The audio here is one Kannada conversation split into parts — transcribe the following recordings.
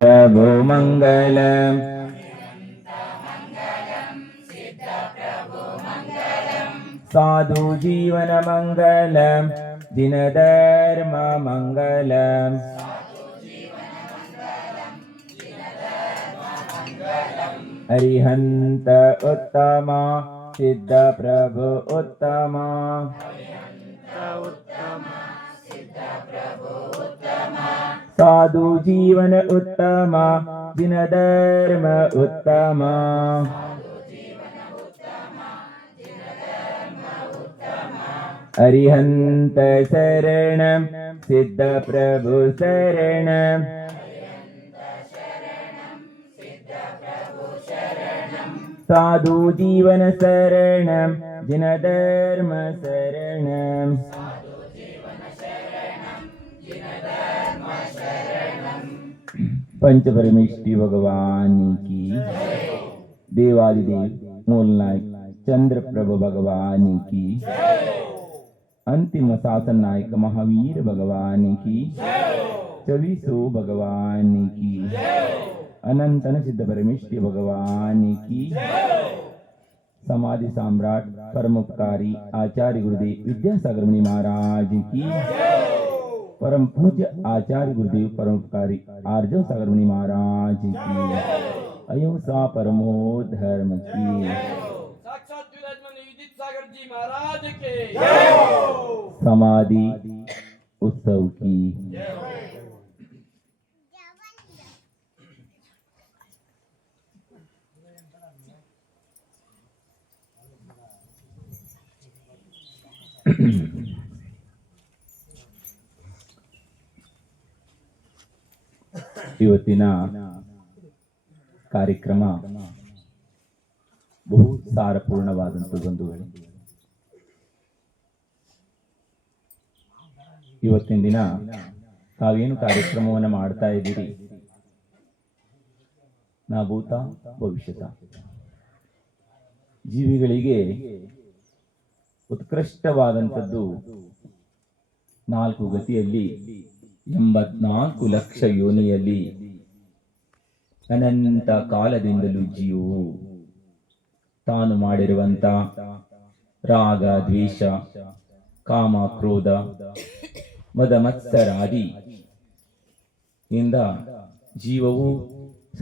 प्रभु मंगलम साधु जीवन मंगलम दिन धर्म मंगलम अरिहंत उत्तमा सिद्ध प्रभु उत्तमा साधु जीवन उत्तमा दिन धर्म उत्तमा अरिहंत शरणम सिद्ध प्रभु शरणम साधु जीवन शरणम दिन धर्म शरणम पंच परमेष्टि भगवान की देवादिदेव मूलनायक चंद्र प्रभु भगवान की अंतिम शासन नायक महावीर भगवान की चौबीसों भगवान की अनंतन सिद्ध परमेष्टि भगवान की समाधि सम्राट परमोपकारी आचार्य गुरुदेव विद्यासागर मुनि महाराज की परम पूज्य आचार्य गुरुदेव परोपकारी आर्जव सागर मुनि महाराज की अहिंसा परमो धर्म की साक्षात विदित सागर जी महाराज के समाधि उत्सव की ಇವತ್ತಿನ ಕಾರ್ಯಕ್ರಮ ಬಹು ಸಾರಪೂರ್ಣವಾದಂಥ ಬಂಧುಗಳೇ. ಇವತ್ತಿನ ದಿನ ತಾವೇನು ಕಾರ್ಯಕ್ರಮವನ್ನು ಮಾಡ್ತಾ ಇದ್ದೀರಿ, ನಾ ಭೂತ ಭವಿಷ್ಯತ ಜೀವಿಗಳಿಗೆ ಉತ್ಕೃಷ್ಟವಾದಂಥದ್ದು 4 ಗತಿಯಲ್ಲಿ 84 ಲಕ್ಷ ಯೋನಿಯಲ್ಲಿ ಅನಂತ ಕಾಲದಿಂದಲೂ ಜೀವವು ತಾನು ಮಾಡಿರುವಂತ ರಾಗ ದ್ವೇಷ ಕಾಮ ಕ್ರೋಧ ಮದ ಮತ್ಸರಾದಿ ಇಂದ ಜೀವವು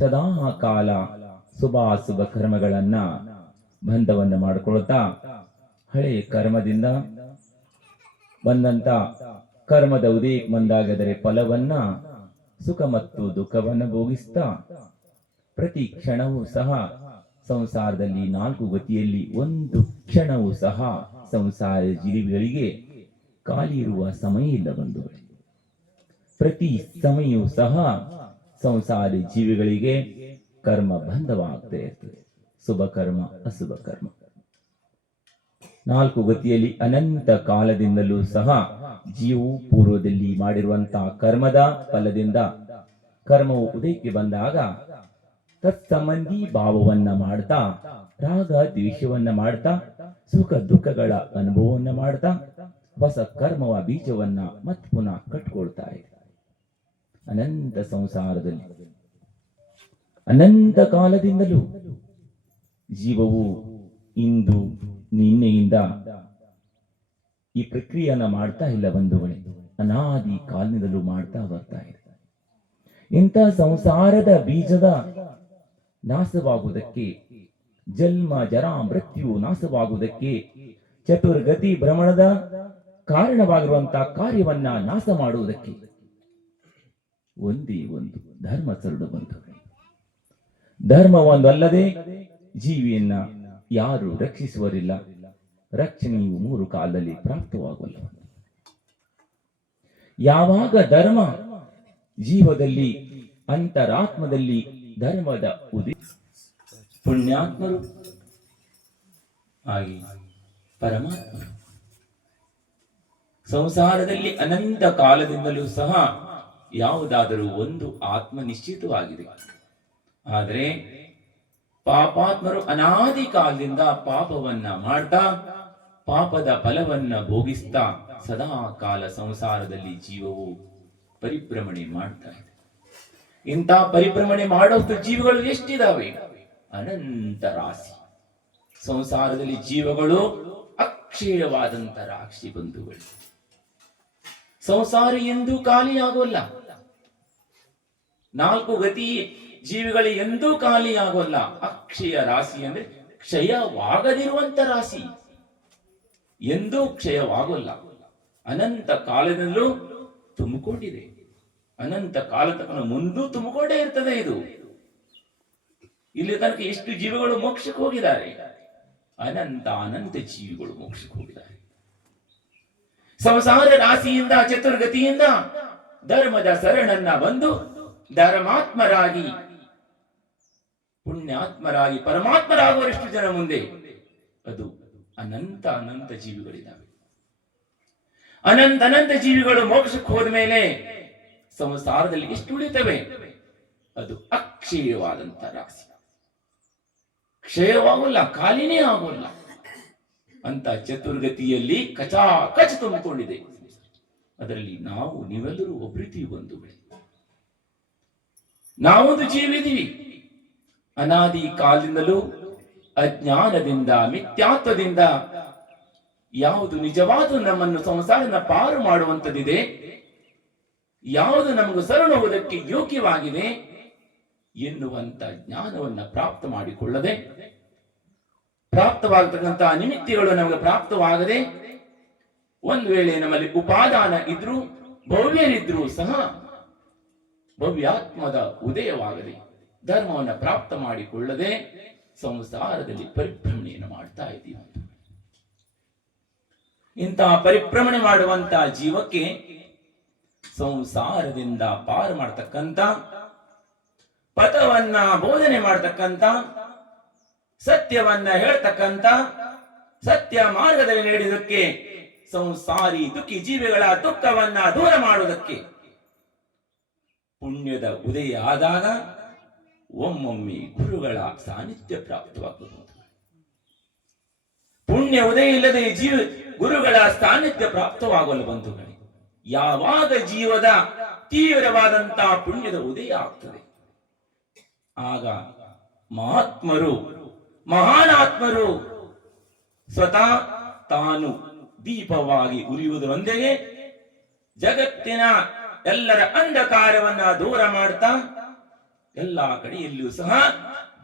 ಸದಾ ಕಾಲ ಶುಭಾಶುಭ ಕರ್ಮಗಳನ್ನ ಬಂಧವನ್ನು ಮಾಡಿಕೊಳ್ತಾ ಹಳೆಯ ಕರ್ಮದಿಂದ ಬಂದಂತ ಕರ್ಮದ ಉದಯಕ್ಕೆ ಬಂದಾಗದರೆ ಫಲವನ್ನ ಸುಖ ಮತ್ತು ದುಃಖವನ್ನ ಭೋಗಿಸ್ತಾ ಪ್ರತಿ ಕ್ಷಣವೂ ಸಹ ಸಂಸಾರದಲ್ಲಿ 4 ಗತಿಯಲ್ಲಿ ಒಂದು ಕ್ಷಣವೂ ಸಹ ಸಂಸಾರ ಜೀವಿಗಳಿಗೆ ಖಾಲಿ ಇರುವ ಸಮಯ ಇಲ್ಲ ಬಂಧುಗಳೇ. ಪ್ರತಿ ಸಮಯವೂ ಸಹ ಸಂಸಾರ ಜೀವಿಗಳಿಗೆ ಕರ್ಮ ಬಂಧವಾಗ್ತಾ ಇರ್ತದೆ, ಶುಭ ಕರ್ಮ ಅಶುಭ ಕರ್ಮ. 4 ಗತಿಯಲ್ಲಿ ಅನಂತ ಕಾಲದಿಂದಲೂ ಸಹ ಜೀವವು ಪೂರ್ವದಲ್ಲಿ ಮಾಡಿರುವಂತಹ ಕರ್ಮದ ಫಲದಿಂದ ಕರ್ಮವು ಉದಯಕ್ಕೆ ಬಂದಾಗ ತತ್ಸಂಬಂಧಿ ಭಾವವನ್ನ ಮಾಡ್ತಾ ರಾಗ ದ್ವೇಷವನ್ನ ಮಾಡ್ತಾ ಸುಖ ದುಃಖಗಳ ಅನುಭವವನ್ನ ಮಾಡ್ತಾ ಹೊಸ ಕರ್ಮವ ಬೀಜವನ್ನ ಮತ್ ಪುನಃ ಕಟ್ಕೊಳ್ತಾ ಇದೆ. ಅನಂತ ಸಂಸಾರದಲ್ಲಿ ಅನಂತ ಕಾಲದಿಂದಲೂ ಜೀವವು ಇಂದು ನಿನ್ನೆಯಿಂದ ಈ ಪ್ರಕ್ರಿಯೆಯನ್ನ ಮಾಡ್ತಾ ಇಲ್ಲ ಬಂಧುಗಳೇ, ಅನಾದಿ ಕಾಲದಿಂದಲೂ ಮಾಡ್ತಾ ಬರ್ತಾ ಇದೆ. ಇಂಥ ಸಂಸಾರದ ಬೀಜದ ನಾಶವಾಗುವುದಕ್ಕೆ, ಜನ್ಮ ಜರಾ ಮೃತ್ಯು ನಾಶವಾಗುವುದಕ್ಕೆ, ಚತುರ್ಗತಿ ಭ್ರಮಣದ ಕಾರಣವಾಗಿರುವಂತಹ ಕಾರ್ಯವನ್ನ ನಾಶ ಮಾಡುವುದಕ್ಕೆ ಒಂದೇ ಒಂದು ಧರ್ಮ ಸರಳು ಬಂಧುಗಳೇ. ಧರ್ಮ ಒಂದಲ್ಲದೆ ಜೀವಿಯನ್ನ ಯಾರು ರಕ್ಷಿಸುವರಿಲ್ಲ, ರಕ್ಷಣೆಯು 3 ಕಾಲದಲ್ಲಿ ಪ್ರಾಪ್ತವಾಗಲ್ಲ. ಯಾವಾಗ ಧರ್ಮ ಜೀವದಲ್ಲಿ ಅಂತರಾತ್ಮದಲ್ಲಿ ಧರ್ಮದ ಉದಯ ಪುಣ್ಯಾತ್ಮರು ಆಗಿ ಪರಮಾತ್ಮರು ಸಂಸಾರದಲ್ಲಿ ಅನಂತ ಕಾಲದಿಂದಲೂ ಸಹ ಯಾವುದಾದರೂ ಒಂದು ಆತ್ಮ ನಿಶ್ಚಿತವಾಗಿದೆ. ಆದರೆ ಪಾಪಾತ್ಮರು ಅನಾದಿ ಕಾಲದಿಂದ ಪಾಪವನ್ನ ಮಾಡ್ತಾ ಪಾಪದ ಫಲವನ್ನ ಭೋಗಿಸ್ತಾ ಸದಾ ಕಾಲ ಸಂಸಾರದಲ್ಲಿ ಜೀವವು ಪರಿಭ್ರಮಣೆ ಮಾಡ್ತಾ ಇದೆ. ಇಂಥ ಪರಿಭ್ರಮಣೆ ಮಾಡೋಷ್ಟು ಜೀವಗಳು ಎಷ್ಟಿದಾವೆ? ಅನಂತ ರಾಶಿ. ಸಂಸಾರದಲ್ಲಿ ಜೀವಗಳು ಅಕ್ಷಯವಾದಂತ ರಾಶಿ ಬಂಧುಗಳು. ಸಂಸಾರ ಎಂದೂ ಖಾಲಿಯಾಗೋಲ್ಲ. ನಾಲ್ಕು ಗತಿ ಜೀವಿಗಳು ಎಂದೂ ಖಾಲಿಯಾಗೋಲ್ಲ. ಅಕ್ಷಯ ರಾಶಿ ಅಂದ್ರೆ ಕ್ಷಯವಾಗದಿರುವಂತ ರಾಶಿ, ಎಂದೂ ಕ್ಷಯವಾಗೋಲ್ಲ. ಅನಂತ ಕಾಲದಲ್ಲೂ ತುಂಬಿಕೊಂಡಿದೆ. ಅನಂತ ಕಾಲ ತನಕ ಮುಂದೂ ತುಂಬಿಕೊಂಡೇ ಇರ್ತದೆ. ಇದು ಇಲ್ಲಿ ತನಕ ಎಷ್ಟು ಜೀವಿಗಳು ಮೋಕ್ಷಕ್ಕೆ ಹೋಗಿದ್ದಾರೆ? ಅನಂತ ಜೀವಿಗಳು ಮೋಕ್ಷಕ್ಕೆ ಹೋಗಿದ್ದಾರೆ. ಸಂಸಾರ ರಾಶಿಯಿಂದ ಚತುರ್ಗತಿಯಿಂದ ಧರ್ಮದ ಶರಣನ್ನ ಬಂದು ಧರ್ಮಾತ್ಮರಾಗಿ ಪುಣ್ಯಾತ್ಮರಾಗಿ ಪರಮಾತ್ಮರಾಗುವಷ್ಟು ಜನ ಮುಂದೆ ಅದು ಅನಂತ ಜೀವಿಗಳಿದ್ದಾವೆ. ಅನಂತ ಜೀವಿಗಳು ಮೋಕ್ಷಕ್ಕೆ ಹೋದ ಮೇಲೆ ಸಂಸಾರದಲ್ಲಿ ಎಷ್ಟು ಉಳಿತವೆ? ಅದು ಅಕ್ಷಯವಾದಂತ ರಾಶಿ, ಕ್ಷಯವಾಗೋಲ್ಲ, ಖಾಲಿನೇ ಆಗೋಲ್ಲ. ಅಂತ ಚತುರ್ಗತಿಯಲ್ಲಿ ಕಚ ತುಂಬಿಕೊಂಡಿದೆ. ಅದರಲ್ಲಿ ನೀವೆಲ್ಲರೂ ಒಬ್ಬರಿತೀವಿ ಬಂಧುಗಳೇ. ನಾವೊಂದು ಜೀವಿದೀವಿ. ಅನಾದಿ ಕಾಲದಿಂದಲೂ ಅಜ್ಞಾನದಿಂದ ಮಿಥ್ಯಾತ್ವದಿಂದ ಯಾವುದು ನಿಜವಾದ ನಮ್ಮನ್ನು ಸಂಸಾರನ ಪಾರು ಮಾಡುವಂತದ್ದಿದೆ, ಯಾವುದು ನಮಗೂ ಶರಣುವುದಕ್ಕೆ ಯೋಗ್ಯವಾಗಿದೆ ಎನ್ನುವಂತ ಜ್ಞಾನವನ್ನ ಪ್ರಾಪ್ತ ಮಾಡಿಕೊಳ್ಳದೆ, ಪ್ರಾಪ್ತವಾಗತಕ್ಕಂತಹ ನಿಮಿತ್ತಿಗಳು ನಮಗೆ ಪ್ರಾಪ್ತವಾಗದೆ, ಒಂದು ವೇಳೆ ನಮ್ಮಲ್ಲಿ ಉಪಾದಾನ ಇದ್ರೂ ಭವ್ಯರಿದ್ರೂ ಸಹ ಭವ್ಯಾತ್ಮದ ಉದಯವಾಗದೆ ಧರ್ಮವನ್ನು ಪ್ರಾಪ್ತ ಮಾಡಿಕೊಳ್ಳದೆ ಸಂಸಾರದಲ್ಲಿ ಪರಿಭ್ರಮಣೆಯನ್ನು ಮಾಡ್ತಾ ಇದ್ದೀವಿ. ಇಂತಹ ಪರಿಭ್ರಮಣೆ ಮಾಡುವಂತಹ ಜೀವಕ್ಕೆ ಸಂಸಾರದಿಂದ ಪಾರು ಮಾಡತಕ್ಕಂತ ಪಥವನ್ನ ಬೋಧನೆ ಮಾಡತಕ್ಕಂತ ಸತ್ಯವನ್ನ ಹೇಳ್ತಕ್ಕಂತ ಸತ್ಯ ಮಾರ್ಗದಲ್ಲಿ ನಡೆಯುವುದಕ್ಕೆ, ಸಂಸಾರಿ ದುಃಖಿ ಜೀವಿಗಳ ದುಃಖವನ್ನ ದೂರ ಮಾಡುವುದಕ್ಕೆ ಪುಣ್ಯದ ಉದಯ ಆದಾಗ ಒಮ್ಮೊಮ್ಮೆ ಗುರುಗಳ ಸಾನ್ನಿಧ್ಯ ಪ್ರಾಪ್ತವಾಗುವುದು. ಪುಣ್ಯ ಉದಯ ಇಲ್ಲದೆ ಗುರುಗಳ ಸಾನ್ನಿಧ್ಯ ಪ್ರಾಪ್ತವಾಗಲು ಬಂಧುಗಳೇ, ಯಾವಾಗ ಜೀವದ ತೀವ್ರವಾದಂತಹ ಪುಣ್ಯದ ಉದಯ ಆಗ್ತದೆ, ಆಗ ಮಹಾತ್ಮರು ಮಹಾನಾತ್ಮರು ಸ್ವತಃ ತಾನು ದೀಪವಾಗಿ ಉರಿಯುವುದರೊಂದಿಗೆ ಜಗತ್ತಿನ ಎಲ್ಲರ ಅಂಧಕಾರವನ್ನ ದೂರ ಮಾಡ್ತಾ ಎಲ್ಲಾ ಕಡೆಯಲ್ಲಿಯೂ ಸಹ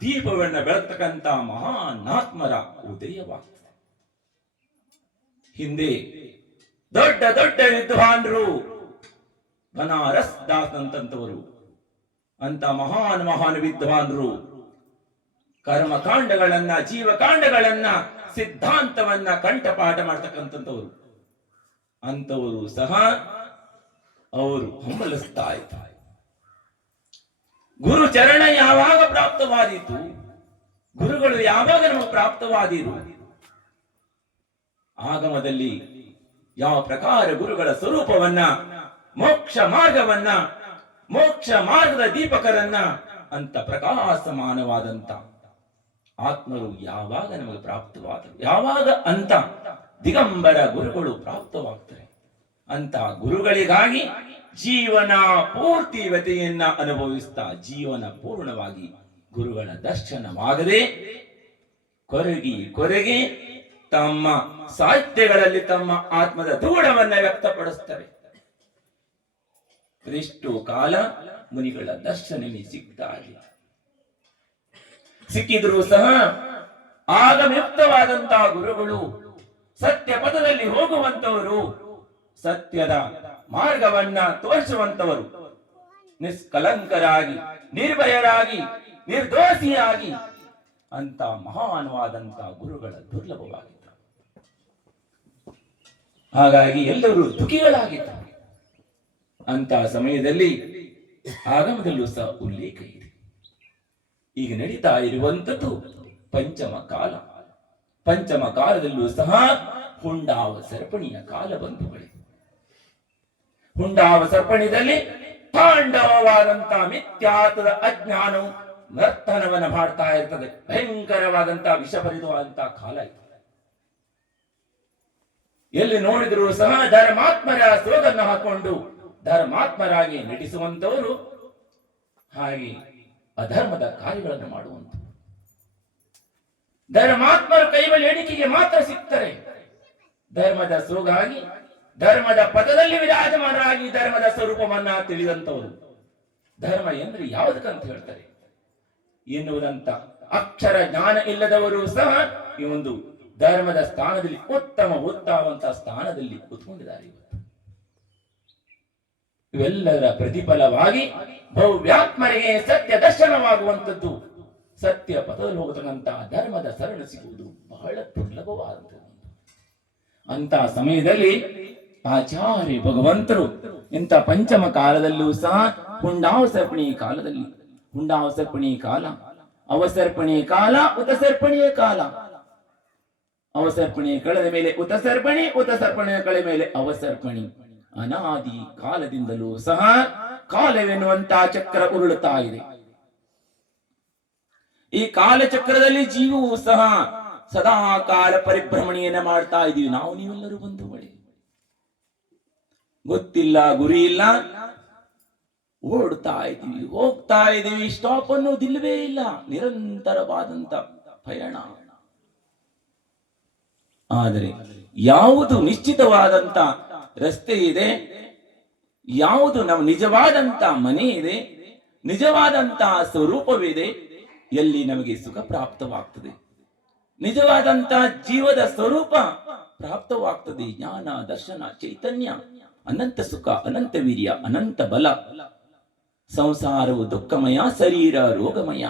ದೀಪವನ್ನ ಬೆಳತಕ್ಕಂತ ಮಹಾನಾತ್ಮರ ಉದಯವಾಗ್ತದೆ. ಹಿಂದೆ ದೊಡ್ಡ ದೊಡ್ಡ ವಿದ್ವಾನ್ರು, ಬನಾರಸ್ ದಾಸ್ ಅಂತವರು, ಅಂತ ಮಹಾನ್ ವಿದ್ವಾನ್ರು ಕರ್ಮಕಾಂಡಗಳನ್ನ ಜೀವಕಾಂಡಗಳನ್ನ ಸಿದ್ಧಾಂತವನ್ನ ಕಂಠಪಾಠ ಮಾಡ್ತಕ್ಕಂಥವರು, ಅಂತವರು ಸಹ ಅವರು ಹಂಬಲಿಸ್ತಾ ಇದ್ದಾರೆ. ಗುರು ಚರಣ ಯಾವಾಗ ಪ್ರಾಪ್ತವಾದೀತು, ಗುರುಗಳು ಯಾವಾಗ ನಮಗೆ ಪ್ರಾಪ್ತವಾದೀರು, ಆಗಮದಲ್ಲಿ ಯಾವ ಪ್ರಕಾರ ಗುರುಗಳ ಸ್ವರೂಪವನ್ನ, ಮೋಕ್ಷ ಮಾರ್ಗವನ್ನ, ಮೋಕ್ಷ ಮಾರ್ಗದ ದೀಪಕರನ್ನ ಅಂತ ಪ್ರಕಾಶಮಾನವಾದಂತ ಆತ್ಮರು ಯಾವಾಗ ನಮಗೆ ಪ್ರಾಪ್ತವಾದರು, ಯಾವಾಗ ಅಂತ ದಿಗಂಬರ ಗುರುಗಳು ಪ್ರಾಪ್ತವಾಗ್ತಾರೆ. ಅಂತ ಗುರುಗಳಿಗಾಗಿ ಜೀವನ ಪೂರ್ತಿ ವ್ಯತೆಯನ್ನ ಅನುಭವಿಸ್ತಾ ಜೀವನ ಪೂರ್ಣವಾಗಿ ಗುರುಗಳ ದರ್ಶನವಾಗದೆ ಕೊರಗಿ ತಮ್ಮ ಸಾಹಿತ್ಯಗಳಲ್ಲಿ ತಮ್ಮ ಆತ್ಮದ ಧೂಳವನ್ನ ವ್ಯಕ್ತಪಡಿಸ್ತಾರೆ. ಎಷ್ಟು ಕಾಲ ಮುನಿಗಳ ದರ್ಶನವೇ ಸಿಗ್ತಾ ಇಲ್ಲ. ಸಿಕ್ಕಿದ್ರು ಸಹ ಆಗಮ್ಯುಕ್ತವಾದಂತಹ ಗುರುಗಳು, ಸತ್ಯ ಪದದಲ್ಲಿ ಹೋಗುವಂತವರು, ಸತ್ಯದ ಮಾರ್ಗವನ್ನ ತೋರಿಸುವಂತವರು, ನಿಷ್ಕಲಂಕರಾಗಿ ನಿರ್ಭಯರಾಗಿ ನಿರ್ದೋಷಿಯಾಗಿ ಅಂತ ಮಹಾನವಾದಂತ ಗುರುಗಳ ದುರ್ಲಭವಾಗಿದ್ದರು. ಹಾಗಾಗಿ ಎಲ್ಲರೂ ದುಃಖಿಗಳಾಗಿದ್ದಾರೆ. ಅಂತ ಸಮಯದಲ್ಲಿ ಆಗಮದಲ್ಲೂ ಸಹ ಉಲ್ಲೇಖ ಇದೆ. ಈಗ ನಡೀತಾ ಇರುವಂತದ್ದು ಪಂಚಮ ಕಾಲ. ಪಂಚಮ ಕಾಲದಲ್ಲೂ ಸಹ ಹುಂಡಾವ ಸರ್ಪಣಿಯ ಕಾಲ ಬಂಧುಗಳೇ. ಹುಂಡಾವ ಸರ್ಪಣಿದಲ್ಲಿ ಪಾಂಡವವಾದಂತಹ ಮಿಥ್ಯಾತ್ವದ ಅಜ್ಞಾನವು ನರ್ತನವನ್ನ ಮಾಡ್ತಾ ಇರ್ತದೆ. ಭಯಂಕರವಾದಂತಹ ವಿಷಭರಿತವಾದಂತಹ ಕಾಲ ಇದೆ. ಎಲ್ಲಿ ನೋಡಿದ್ರು ಸಹ ಧರ್ಮಾತ್ಮರ ಸೋದನ್ನು ಹಾಕೊಂಡು ಧರ್ಮಾತ್ಮರಾಗಿ ನಟಿಸುವಂತವರು ಹಾಗೆ ಅಧರ್ಮದ ಕಾರ್ಯಗಳನ್ನು ಮಾಡುವಂತ ಧರ್ಮಾತ್ಮರ ಕೈಬಳಿ ಎಣಿಕೆಗೆ ಮಾತ್ರ ಸಿಗ್ತಾರೆ. ಧರ್ಮದ ಸೋಗಾಗಿ ಧರ್ಮದ ಪದದಲ್ಲಿ ವಿರಾಜಮಾನರಾಗಿ ಧರ್ಮದ ಸ್ವರೂಪವನ್ನ ತಿಳಿದಂತವರು ಧರ್ಮ ಎಂದ್ರೆ ಯಾವುದಕ್ಕಂತ ಹೇಳ್ತಾರೆ ಎನ್ನುವುದಂತ ಅಕ್ಷರ ಜ್ಞಾನ ಇಲ್ಲದವರು ಸಹ ಈ ಒಂದು ಧರ್ಮದ ಸ್ಥಾನದಲ್ಲಿ ಉತ್ತಮವಂತ ಸ್ಥಾನದಲ್ಲಿ ಕೂತ್ಕೊಂಡಿದ್ದಾರೆ. ಇವೆಲ್ಲರ ಪ್ರತಿಫಲವಾಗಿ ಭವ್ಯಾತ್ಮರಿಗೆ ಸತ್ಯ ದರ್ಶನವಾಗುವಂಥದ್ದು, ಸತ್ಯ ಪಥದಲ್ಲಿ ಹೋಗತಕ್ಕಂತಹ ಧರ್ಮದ ಸರಳ ಸಿಗುವುದು ಬಹಳ ದುರ್ಲಭವಾದಂಥದ್ದು. ಅಂತ ಸಮಯದಲ್ಲಿ ಆಚಾರ್ಯ ಭಗವಂತರು ಇಂಥ ಪಂಚಮ ಕಾಲದಲ್ಲೂ ಸಹ ಹುಂಡಾವಸರ್ಪಣಿ ಕಾಲದಲ್ಲಿ, ಹುಂಡಾವಸರ್ಪಣಿ ಕಾಲ, ಅವಸರ್ಪಣಿ ಕಾಲ, ಉತಸರ್ಪಣಿಯ ಕಾಲ, ಅವಸರ್ಪಣಿ ಕಳೆದ ಮೇಲೆ ಉತಸರ್ಪಣಿ, ಉತಸರ್ಪಣಿಯ ಕಳೆದ ಮೇಲೆ ಅವಸರ್ಪಣಿ. ಅನಾದಿ ಕಾಲದಿಂದಲೂ ಸಹ ಕಾಲವೆನ್ನುವಂತಹ ಚಕ್ರ ಉರುಳುತ್ತಾ ಇದೆ. ಈ ಕಾಲಚಕ್ರದಲ್ಲಿ ಜೀವವು ಸಹ ಸದಾ ಕಾಲ ಪರಿಭ್ರಮಣೆಯನ್ನ ಮಾಡ್ತಾ ಇದೀವಿ. ನಾವು ನೀವೆಲ್ಲರೂ ಬಂದು ಬಳಿ ಗೊತ್ತಿಲ್ಲ, ಗುರಿ ಇಲ್ಲ, ಓಡ್ತಾ ಇದೀವಿ, ಹೋಗ್ತಾ ಇದೀವಿ, ಸ್ಟಾಪ್ ಅನ್ನೋದಿಲ್ಲವೇ ಇಲ್ಲ. ನಿರಂತರವಾದಂತ ಪಯಣ. ಆದರೆ ಯಾವುದು ನಿಶ್ಚಿತವಾದಂತ ರಸ್ತೆ ಇದೆ, ಯಾವುದು ನಮ್ಮ ನಿಜವಾದಂತ ಮನೆ ಇದೆ, ನಿಜವಾದಂತ ಸ್ವರೂಪವಿದೆ, ಎಲ್ಲಿ ನಮಗೆ ಸುಖ ಪ್ರಾಪ್ತವಾಗ್ತದೆ, ನಿಜವಾದಂತ ಜೀವದ ಸ್ವರೂಪ ಪ್ರಾಪ್ತವಾಗ್ತದೆ. ಜ್ಞಾನ, ದರ್ಶನ, ಚೈತನ್ಯ, ಅನಂತ ಸುಖ, ಅನಂತ ವೀರ್ಯ, ಅನಂತ ಬಲ. ಸಂಸಾರವು ದುಃಖಮಯ, ಶರೀರ ರೋಗಮಯ.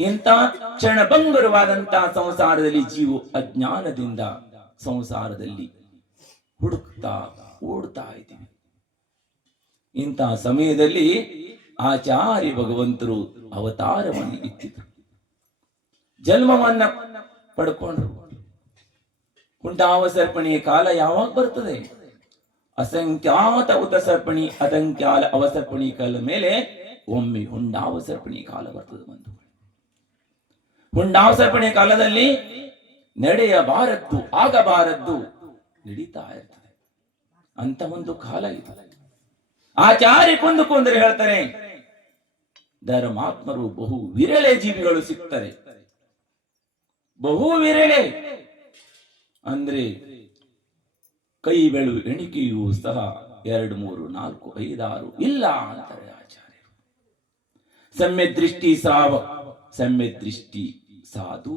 ಇಂಥ ಕ್ಷಣಭಂಗುರವಾದಂತಹ ಸಂಸಾರದಲ್ಲಿ ಜೀವ ಅಜ್ಞಾನದಿಂದ ಸಂಸಾರದಲ್ಲಿ ಹುಡುಕ್ತಾ ಓಡ್ತಾ ಇದ್ದೀವಿ. ಇಂತಹ ಸಮಯದಲ್ಲಿ ಆಚಾರ್ಯ ಭಗವಂತರು ಅವತಾರವನ್ನು ಇಟ್ಟಿದ್ರು, ಜನ್ಮವನ್ನ ಪಡ್ಕೊಂಡ್ರು. ಹುಂಡಾವಸರ್ಪಣೆಯ ಕಾಲ ಯಾವಾಗ ಬರ್ತದೆ? ಅಸಂಖ್ಯಾತ ಉತಸರ್ಪಣಿ, ಅಸಂಖ್ಯಾತ ಅವಸರ್ಪಣಿ ಕಾಲ ಮೇಲೆ ಒಮ್ಮೆ ಹುಂಡಾವಸರ್ಪಣಿ ಕಾಲ ಬರ್ತದೆ. ಬಂದು ಹುಂಡಾವಸರ್ಪಣಿ ಕಾಲದಲ್ಲಿ ನಡೆಯಬಾರದ್ದು, ಆಗಬಾರದ್ದು ನಡೀತಾ ಇರ್ತದೆ. ಅಂತ ಒಂದು ಕಾಲ ಇದು. ಆಚಾರ್ಯ ಕುಂದುಕೊಂಡ್ರೆ ಹೇಳ್ತಾರೆ, ಧರ್ಮಾತ್ಮರು ಬಹು ವಿರಳೆ ಜೀವಿಗಳು ಸಿಗ್ತಾರೆ. ಬಹು ವಿರಳೆ ಅಂದ್ರೆ ಕೈ ಬೆಳು ಎಣಿಕೆಯೂ ಸಹ 2, 3, 4, 5, 6 ಇಲ್ಲ ಅಂತಾರೆ ಆಚಾರ್ಯರು. ಸಮ್ಯ ದೃಷ್ಟಿ ಸಾವ, ಸಮ್ಯ ದೃಷ್ಟಿ ಸಾಧು.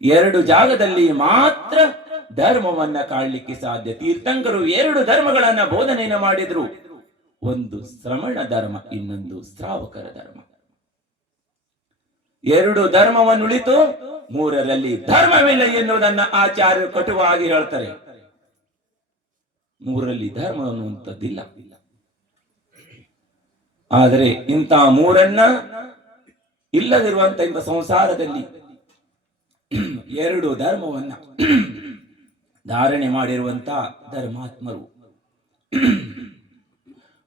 2 ಜಾಗದಲ್ಲಿ ಮಾತ್ರ ಧರ್ಮವನ್ನ ಕಾಣಲಿಕ್ಕೆ ಸಾಧ್ಯ. ತೀರ್ಥಂಕರು 2 ಧರ್ಮಗಳನ್ನ ಬೋಧನೆಯನ್ನು ಮಾಡಿದ್ರು. ಒಂದು ಶ್ರಮಣ ಧರ್ಮ, ಇನ್ನೊಂದು ಶ್ರಾವಕರ ಧರ್ಮ. 2 ಧರ್ಮವನ್ನುಳಿತು, 3ರಲ್ಲಿ ಧರ್ಮವಿಲ್ಲ ಎನ್ನುವುದನ್ನ ಆಚಾರ್ಯರು ಕಟುವಾಗಿ ಹೇಳ್ತಾರೆ. 3ರಲ್ಲಿ ಧರ್ಮ ಅನ್ನುವಂಥದ್ದಿಲ್ಲ. ಆದರೆ ಇಂಥ 3ಅನ್ನ ಇಲ್ಲದಿರುವಂತ ಇಂಥ ಸಂಸಾರದಲ್ಲಿ 2 ಧರ್ಮವನ್ನ ಧಾರಣೆ ಮಾಡಿರುವಂತ ಧರ್ಮಾತ್ಮರು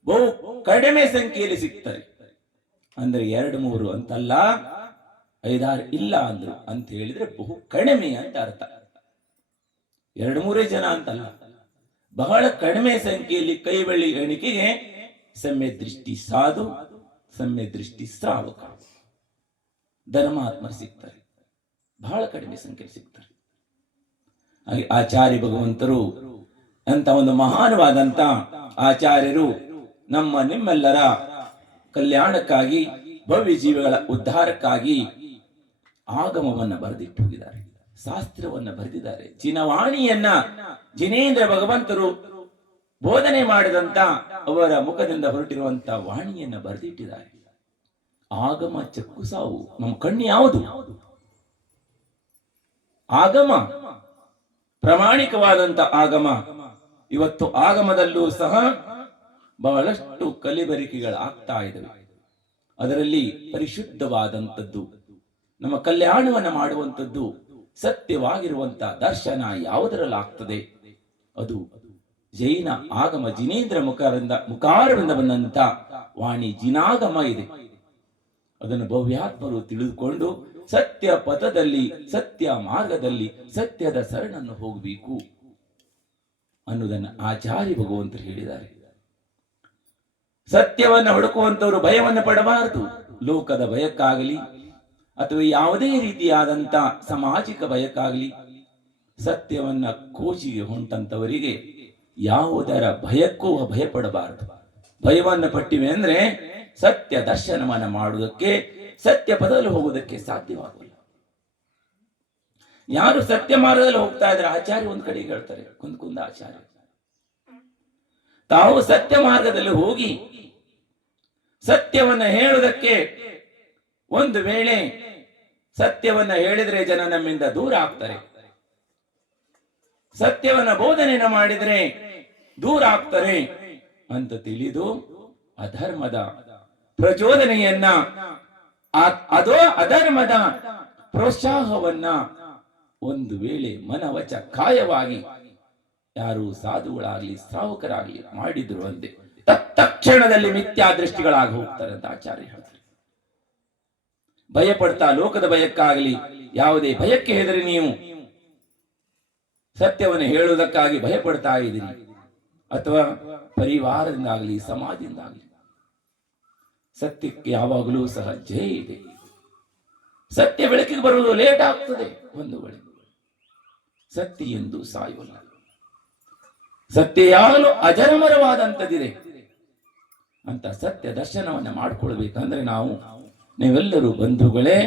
ಬಹು ಕಡಿಮೆ ಸಂಖ್ಯೆಯಲ್ಲಿ ಸಿಗ್ತಾರೆ. ಅಂದ್ರೆ 2, 3 ಅಂತಲ್ಲ, 5, 6 ಇಲ್ಲ ಅಂದ್ರು ಅಂತ ಹೇಳಿದ್ರೆ ಬಹು ಕಡಿಮೆ ಅಂತ ಅರ್ಥ. 2, 3 ಜನ ಅಂತಲ್ಲ, ಬಹಳ ಕಡಿಮೆ ಸಂಖ್ಯೆಯಲ್ಲಿ ಕೈ ಬಳಿ ಎಣಿಕೆಗೆ ಸಮ್ಯ ದೃಷ್ಟಿ ಸಾಧು, ಸಮ್ಯ ದೃಷ್ಟಿ ಶ್ರಾವಕ ಧರ್ಮಾತ್ಮರು ಸಿಗ್ತಾರೆ. ಬಹಳ ಕಡಿಮೆ ಸಂಖ್ಯೆಯಲ್ಲಿ ಸಿಗ್ತಾರೆ. ಹಾಗೆ ಆಚಾರ್ಯ ಭಗವಂತರು ಅಂತ ಒಂದು ಮಹಾನವಾದಂತ ಆಚಾರ್ಯರು ನಮ್ಮ ನಿಮ್ಮೆಲ್ಲರ ಕಲ್ಯಾಣಕ್ಕಾಗಿ, ಭವ್ಯ ಜೀವಿಗಳ ಉದ್ಧಾರಕ್ಕಾಗಿ ಆಗಮವನ್ನ ಬರೆದಿಟ್ಟು ಹೋಗಿದ್ದಾರೆ, ಶಾಸ್ತ್ರವನ್ನ ಬರೆದಿದ್ದಾರೆ. ಜಿನವಾಣಿಯನ್ನ ಜಿನೇಂದ್ರ ಭಗವಂತರು ಬೋಧನೆ ಮಾಡಿದಂತ ಅವರ ಮುಖದಿಂದ ಹೊರಟಿರುವಂತ ವಾಣಿಯನ್ನ ಬರೆದಿಟ್ಟಿದ್ದಾರೆ. ಆಗಮ ಚಕ್ಕು ಸಾವು. ನಮ್ಮ ಕಣ್ಣು ಯಾವುದು? ಆಗಮ, ಪ್ರಾಮಾಣಿಕವಾದಂತ ಆಗಮ. ಇವತ್ತು ಆಗಮದಲ್ಲೂ ಸಹ ಬಹಳಷ್ಟು ಕಲಿಬರಿಕೆಗಳಾಗ್ತಾ ಇದ್ದಾವೆ. ಅದರಲ್ಲಿ ಪರಿಶುದ್ಧವಾದಂಥದ್ದು, ನಮ್ಮ ಕಲ್ಯಾಣವನ್ನ ಮಾಡುವಂಥದ್ದು, ಸತ್ಯವಾಗಿರುವಂತ ದರ್ಶನ ಯಾವುದರಲ್ಲಾಗ್ತದೆ? ಅದು ಜೈನ ಆಗಮ, ಜಿನೇಂದ್ರ ಮುಖಾರದಿಂದ ಬಂದಂತ ವಾಣಿ ಜಿನಾಗಮ ಇದೆ. ಅದನ್ನು ಭವ್ಯಾತ್ಮರು ತಿಳಿದುಕೊಂಡು ಸತ್ಯ ಪಥದಲ್ಲಿ, ಸತ್ಯ ಮಾರ್ಗದಲ್ಲಿ, ಸತ್ಯದ ಶರಣನ್ನು ಹೋಗಬೇಕು ಅನ್ನುವುದನ್ನು ಆಚಾರ್ಯ ಭಗವಂತರು ಹೇಳಿದ್ದಾರೆ. ಸತ್ಯವನ್ನ ಹುಡುಕುವಂತವರು ಭಯವನ್ನು ಪಡಬಾರದು. ಲೋಕದ ಭಯಕ್ಕಾಗಲಿ ಅಥವಾ ಯಾವುದೇ ರೀತಿಯಾದಂತ ಸಾಮಾಜಿಕ ಭಯಕ್ಕಾಗಲಿ ಸತ್ಯವನ್ನ ಕೋಚಿಗೆ ಹೊಂಟಂತವರಿಗೆ ಯಾವುದರ ಭಯಕ್ಕೂ ಭಯಪಡಬಾರದು. ಭಯವನ್ನು ಪಟ್ಟಿವೆ ಅಂದ್ರೆ ಸತ್ಯ ದರ್ಶನವನ್ನ ಮಾಡುವುದಕ್ಕೆ, ಸತ್ಯ ಪದದಲ್ಲಿ ಹೋಗುವುದಕ್ಕೆ ಸಾಧ್ಯವಾಗಲ್ಲ. ಯಾರು ಸತ್ಯ ಮಾರ್ಗದಲ್ಲಿ ಹೋಗ್ತಾ ಇದ್ರೆ ಆಚಾರ್ಯ ಒಂದ್ ಕಡೆಗೆ ಹೇಳ್ತಾರೆ, ಕುಂದ ಆಚಾರ್ಯ ತಾವು ಸತ್ಯ ಮಾರ್ಗದಲ್ಲಿ ಹೋಗಿ ಸತ್ಯವನ್ನ ಹೇಳುವುದಕ್ಕೆ, ಒಂದು ವೇಳೆ ಸತ್ಯವನ್ನ ಹೇಳಿದ್ರೆ ಜನ ನಮ್ಮಿಂದ ದೂರ ಆಗ್ತಾರೆ, ಸತ್ಯವನ್ನ ಬೋಧನೆಯನ್ನು ಮಾಡಿದ್ರೆ ದೂರ ಆಗ್ತಾರೆ ಅಂತ ತಿಳಿದು ಅಧರ್ಮದ ಪ್ರಚೋದನೆಯನ್ನ, ಅದೋ ಅಧರ್ಮದ ಪ್ರೋತ್ಸಾಹವನ್ನ ಒಂದು ವೇಳೆ ಮನವಚ ಕಾಯವಾಗಿ ಯಾರು ಸಾಧುಗಳಾಗ್ಲಿ ಶ್ರಾವಕರಾಗ್ಲಿ ಮಾಡಿದ್ರು ಅಂತೆ ತಕ್ಷಣದಲ್ಲಿ ಮಿಥ್ಯಾ ದೃಷ್ಟಿಗಳಾಗಿ ಹೋಗ್ತಾರೆ ಅಂತ ಆಚಾರ್ಯ ಹೇಳ್ತಾರೆ. ಭಯಪಡ್ತಾ ಲೋಕದ ಭಯಕ್ಕಾಗಲಿ ಯಾವುದೇ ಭಯಕ್ಕೆ ಹೆದರಿ ನೀವು ಸತ್ಯವನ್ನು ಹೇಳುವುದಕ್ಕಾಗಿ ಭಯಪಡ್ತಾ ಇದ್ದೀರಿ, ಅಥವಾ ಪರಿವಾರದಿಂದಾಗಲಿ ಸಮಾಜದಿಂದಾಗಲಿ ಸತ್ಯಕ್ಕೆ ಯಾವಾಗಲೂ ಸಹ ಜಯ ಇದೆ. ಸತ್ಯ ಬೆಳಕಿಗೆ ಬರುವುದು ಲೇಟ್ ಆಗ್ತದೆ, ಒಂದು ವೇಳೆ ಸತ್ಯ ಎಂದು ಸಾಯುವಲ್ಲ. ಸತ್ಯ ಯಾಗಲೂ ಅಜರಮರವಾದಂಥದ್ದಿದೆ ಅಂತ ಸತ್ಯ ದರ್ಶನವನ್ನ ಮಾಡಿಕೊಳ್ಬೇಕಂದ್ರೆ ನೀವೆಲ್ಲರೂ ಬಂಧುಗಳೇ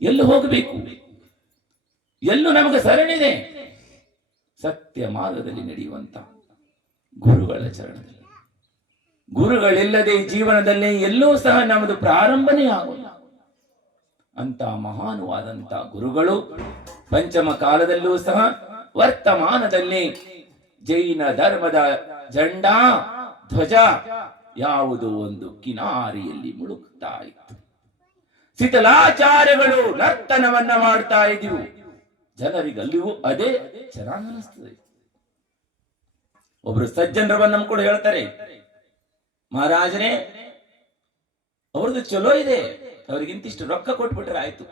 ಎಲ್ಲೂ ಹೋಗಬೇಕು, ಎಲ್ಲೂ ನಮಗೆ ಸರಣಿದೆ. ಸತ್ಯ ಮಾರ್ಗದಲ್ಲಿ ನಡೆಯುವಂತ ಗುರುಗಳ ಚರಣದಲ್ಲಿ. ಗುರುಗಳಿಲ್ಲದೆ ಜೀವನದಲ್ಲಿ ಎಲ್ಲೂ ಸಹ ನಮ್ಮದು ಪ್ರಾರಂಭನೇ ಆಗೋಲ್ಲ. ಅಂತ ಮಹಾನುವಾದಂತ ಗುರುಗಳು ಪಂಚಮ ಕಾಲದಲ್ಲೂ ಸಹ ವರ್ತಮಾನದಲ್ಲಿ ಜೈನ ಧರ್ಮದ ಜಂಡಾ ಧ್ವಜ ಯಾವುದೋ ಒಂದು ಕಿನಾರಿಯಲ್ಲಿ ಮುಳುಗ್ತಾ ಇತ್ತು. ಶಿಥಿಲಾಚಾರ್ಯಗಳು ನರ್ತನವನ್ನ ಮಾಡ್ತಾ ಇದ್ದೀವಿ, ಜನರಿಗಲ್ಲಿಯೂ ಅದೇ ಚೆನ್ನಾಗಿ ಅನಿಸ್ತದೆ. ಒಬ್ರು ಸಜ್ಜನರವನ್ನ ಕೂಡ ಹೇಳ್ತಾರೆ, ಮಹಾರಾಜರೇ ಅವ್ರದ್ದು ಚಲೋ ಇದೆ, ಅವ್ರಿಗಿಂತಿಷ್ಟು ರೊಕ್ಕ ಕೊಟ್ಬಿಟ್ರೆ ಆಯ್ತು.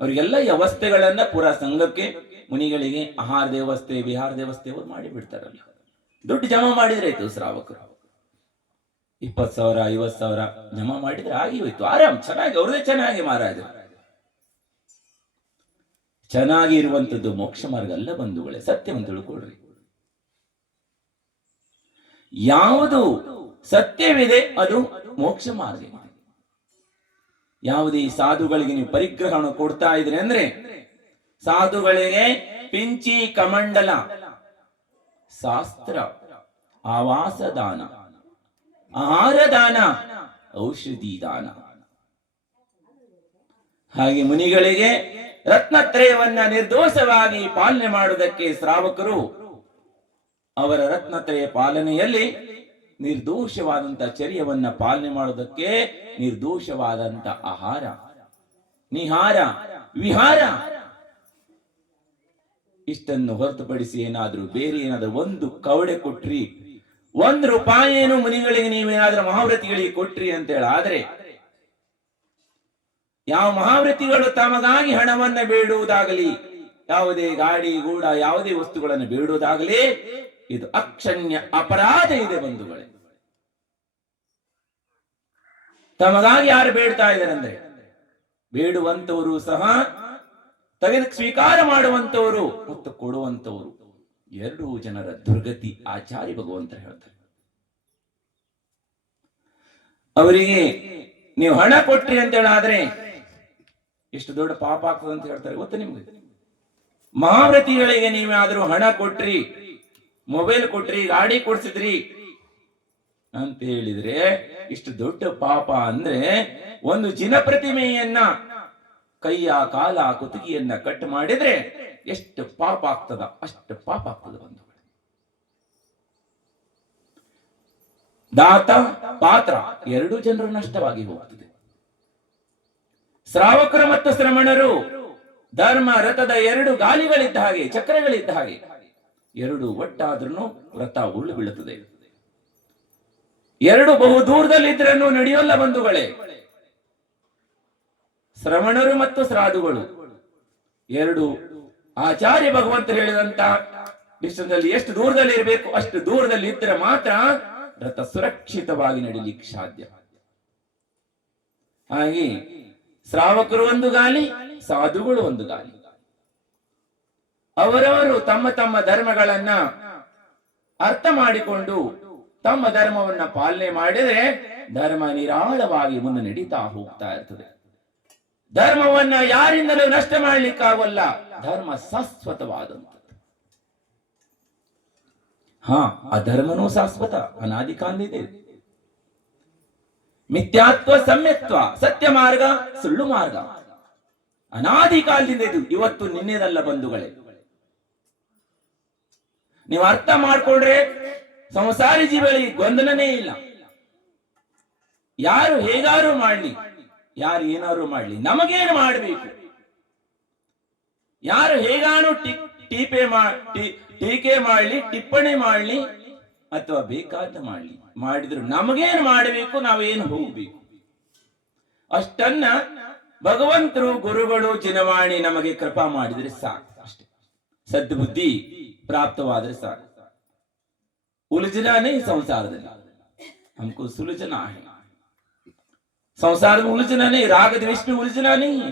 ಅವ್ರಿಗೆಲ್ಲ ಈ ಅವಸ್ಥೆಗಳನ್ನ ಪೂರಾ ಸಂಘಕ್ಕೆ, ಮುನಿಗಳಿಗೆ ಆಹಾರ ವ್ಯವಸ್ಥೆ, ವಿಹಾರ ವ್ಯವಸ್ಥೆ ಅವ್ರು ಮಾಡಿ ಬಿಡ್ತಾರಲ್ಲ. ದುಡ್ಡು ಜಮಾ ಮಾಡಿದ್ರೆ ಆಯ್ತು. ಶ್ರಾವಕರು 20,000 50,000 ಜಮಾ ಮಾಡಿದ್ರೆ ಆಗಿ ಹೋಯ್ತು, ಆರಾಮ್ ಚೆನ್ನಾಗಿ, ಅವ್ರದೇ ಚೆನ್ನಾಗಿ. ಮಹಾರಾಜ ಚೆನ್ನಾಗಿ ಇರುವಂತದ್ದು ಮೋಕ್ಷ ಮಾರ್ಗ ಅಲ್ಲ ಬಂಧುಗಳೇ, ಸತ್ಯವನ್ನು ತಿಳ್ಕೊಳ್ರಿ. ಯಾವುದು ಸತ್ಯವಿದೆ ಅದು ಮೋಕ್ಷ ಮಾರ್ಗ. ಯಾವುದೇ ಸಾಧುಗಳಿಗೆ ನೀವು ಪರಿಗ್ರಹವನ್ನು ಕೊಡ್ತಾ ಇದ್ರಿ ಅಂದ್ರೆ ಸಾಧುಗಳಿಗೆ ಪಿಂಚಿ ಕಮಂಡಲ, ಶಾಸ್ತ್ರ, ಆವಾಸ ದಾನ, ಆಹಾರ ದಾನ, ಔಷಧಿ ದಾನ. ಹಾಗೆ ಮುನಿಗಳಿಗೆ ರತ್ನತ್ರಯವನ್ನ ನಿರ್ದೋಷವಾಗಿ ಪಾಲನೆ ಮಾಡುವುದಕ್ಕೆ ಶ್ರಾವಕರು ಅವರ ರತ್ನತ್ರಯ ಪಾಲನೆಯಲ್ಲಿ ನಿರ್ದೋಷವಾದಂತ ಚರ್ಯವನ್ನ ಪಾಲನೆ ಮಾಡುವುದಕ್ಕೆ ನಿರ್ದೋಷವಾದಂತ ಆಹಾರ, ನಿಹಾರ, ವಿಹಾರ ಇಷ್ಟನ್ನು ಹೊರತುಪಡಿಸಿ ಏನಾದ್ರೂ ಬೇರೆ ಏನಾದ್ರೂ ಒಂದು ಕವಡೆ ಕೊಟ್ರಿ, 1 ರೂಪಾಯಿಯನ್ನು ಮುನಿಗಳಿಗೆ ನೀವೇನಾದ್ರೂ ಮಹಾವ್ರತಿಗಳಿಗೆ ಕೊಟ್ರಿ ಅಂತ ಹೇಳಾದ್ರೆ, ಯಾವ ಮಹಾವ್ರತಿಗಳು ತಮಗಾಗಿ ಹಣವನ್ನ ಬೇಡುವುದಾಗಲಿ, ಯಾವುದೇ ಗಾಡಿ ಗೂಡ ಯಾವುದೇ ವಸ್ತುಗಳನ್ನು ಬೇಡುವುದಾಗಲಿ, ಇದು ಅಕ್ಷಣ್ಯ ಅಪರಾಧ ಇದೆ ಬಂಧುಗಳೇ. ತಮಗಾಗಿ ಯಾರು ಬೇಡ್ತಾ ಇದ್ದಾರೆ ಅಂದ್ರೆ ಬೇಡುವಂತವರು ಸಹ ತೆಗೆದು ಸ್ವೀಕಾರ ಮಾಡುವಂತವರು ಮತ್ತು ಕೊಡುವಂತವರು ಎರಡೂ ಜನರ ದುರ್ಗತಿ ಆಚಾರ್ಯ ಭಗವಂತ ಹೇಳ್ತಾರೆ. ಅವರಿಗೆ ನೀವು ಹಣ ಕೊಟ್ರಿ ಅಂತ ಹೇಳಾದ್ರೆ ಎಷ್ಟು ದೊಡ್ಡ ಪಾಪ ಆಗ್ತದೆ ಅಂತ ಹೇಳ್ತಾರೆ ಗೊತ್ತ ನಿಮ್ಗೆ. ಮಹಾವ್ರತಿಗಳಿಗೆ ನೀವಾದ್ರೂ ಹಣ ಕೊಟ್ರಿ, ಮೊಬೈಲ್ ಕೊಟ್ರಿ, ಗಾಡಿ ಕೊಡ್ಸಿದ್ರಿ ಅಂತ ಹೇಳಿದ್ರೆ ಇಷ್ಟು ದೊಡ್ಡ ಪಾಪ ಅಂದ್ರೆ ಒಂದು ಜಿನ ಪ್ರತಿಮೆಯನ್ನ ಕೈಯ ಕಾಲ ಕುತ್ತಿಗೆಯನ್ನ ಕಟ್ ಮಾಡಿದ್ರೆ ಎಷ್ಟು ಪಾಪ ಆಗ್ತದ, ಅಷ್ಟು ಪಾಪ ಆಗ್ತದ. ಒಂದು ದಾತ ಪಾತ್ರ ಎರಡೂ ಜನರು ನಷ್ಟವಾಗಿ ಹೋಗ್ತದೆ. ಶ್ರಾವಕರು ಮತ್ತು ಶ್ರಮಣರು ಧರ್ಮ ರಥದ 2 ಗಾಲಿಗಳಿದ್ದ ಹಾಗೆ, ಚಕ್ರಗಳಿದ್ದ ಹಾಗೆ, ಎರಡು ಒಟ್ಟಾದ್ರೂ ರಥ ಉರುಳು ಬೀಳುತ್ತದೆ. ಎರಡು ಬಹು ದೂರದಲ್ಲಿದ್ರೂ ನಡೆಯೋಲ್ಲ ಬಂಧುಗಳೇ. ಶ್ರಮಣರು ಮತ್ತು ಸಾಧುಗಳು ಎರಡು ಆಚಾರ್ಯ ಭಗವಂತ ಹೇಳಿದಂತ ಡಿಸ್ಟೆನ್ಸ್ ಎಷ್ಟು ದೂರದಲ್ಲಿ ಇರಬೇಕು ಅಷ್ಟು ದೂರದಲ್ಲಿ ಇದ್ರೆ ಮಾತ್ರ ರಥ ಸುರಕ್ಷಿತವಾಗಿ ನಡೀಲಿಕ್ಕೆ ಸಾಧ್ಯ. ಹಾಗೆ ಶ್ರಾವಕರು ಒಂದು ಗಾಲಿ, ಸಾಧುಗಳು ಒಂದು ಗಾಲಿ. ಅವರವರು ತಮ್ಮ ತಮ್ಮ ಧರ್ಮಗಳನ್ನ ಅರ್ಥ ಮಾಡಿಕೊಂಡು ತಮ್ಮ ಧರ್ಮವನ್ನ ಪಾಲನೆ ಮಾಡಿದ್ರೆ ಧರ್ಮ ನಿರಾಳವಾಗಿ ಮುಂದೆ ನಡೀತಾ ಹೋಗ್ತಾ ಇರ್ತದೆ. ಧರ್ಮವನ್ನ ಯಾರಿಂದಲೂ ನಷ್ಟ ಮಾಡ್ಲಿಕ್ಕಾಗಲ್ಲ. ಧರ್ಮ ಶಾಶ್ವತವಾದಂಥದ್ದು. ಆ ಧರ್ಮನೂ ಶಾಶ್ವತ, ಅನಾದಿ ಕಾಲದಿಂದ ಇದೆ. ಮಿಥ್ಯಾತ್ವ ಸಮ್ಯತ್ವ, ಸತ್ಯ ಮಾರ್ಗ ಸುಳ್ಳು ಮಾರ್ಗ ಅನಾದಿ ಕಾಲದಿಂದ ಇದು. ಇವತ್ತು ನಿನ್ನೆದಲ್ಲ ಬಂಧುಗಳೇ. ನೀವು ಅರ್ಥ ಮಾಡ್ಕೊಂಡ್ರೆ ಸಂಸಾರಿ ಜೀವಗಳಿಗೆ ಗೊಂದಲನೇ ಇಲ್ಲ. ಯಾರು ಹೇಗಾರು ಮಾಡ್ಲಿ, ಯಾರು ಏನಾರು ಮಾಡ್ಲಿ, ನಮಗೇನು ಮಾಡಬೇಕು? ಯಾರು ಹೇಗಾನು ಟೀಕೆ ಮಾಡ್ಲಿ, ಟಿಪ್ಪಣಿ ಮಾಡ್ಲಿ, ಅಥವಾ ಬೇಕಾದ ಮಾಡ್ಲಿ, ಮಾಡಿದ್ರು ನಮಗೇನು ಮಾಡಬೇಕು? ನಾವೇನು ಹೋಗ್ಬೇಕು? ಅಷ್ಟನ್ನ ಭಗವಂತರು, ಗುರುಗಳು, ಚಿನವಾಣಿ ನಮಗೆ ಕೃಪಾ ಮಾಡಿದ್ರೆ ಸಾಕು. ಅಷ್ಟೇ. ಸದ್ಬುದ್ಧಿ ಪ್ರಾಪ್ತವಾದ್ರೆ ಸಾಕು. ಉಲझना नहीं ಸಂಸಾರದಲ್ಲಿ. हमको सुलझना है. ಸಂಸಾರ ಉಲझना नहीं, ರಾಗ ದ್ವೇಷ ಉಲझना नहीं.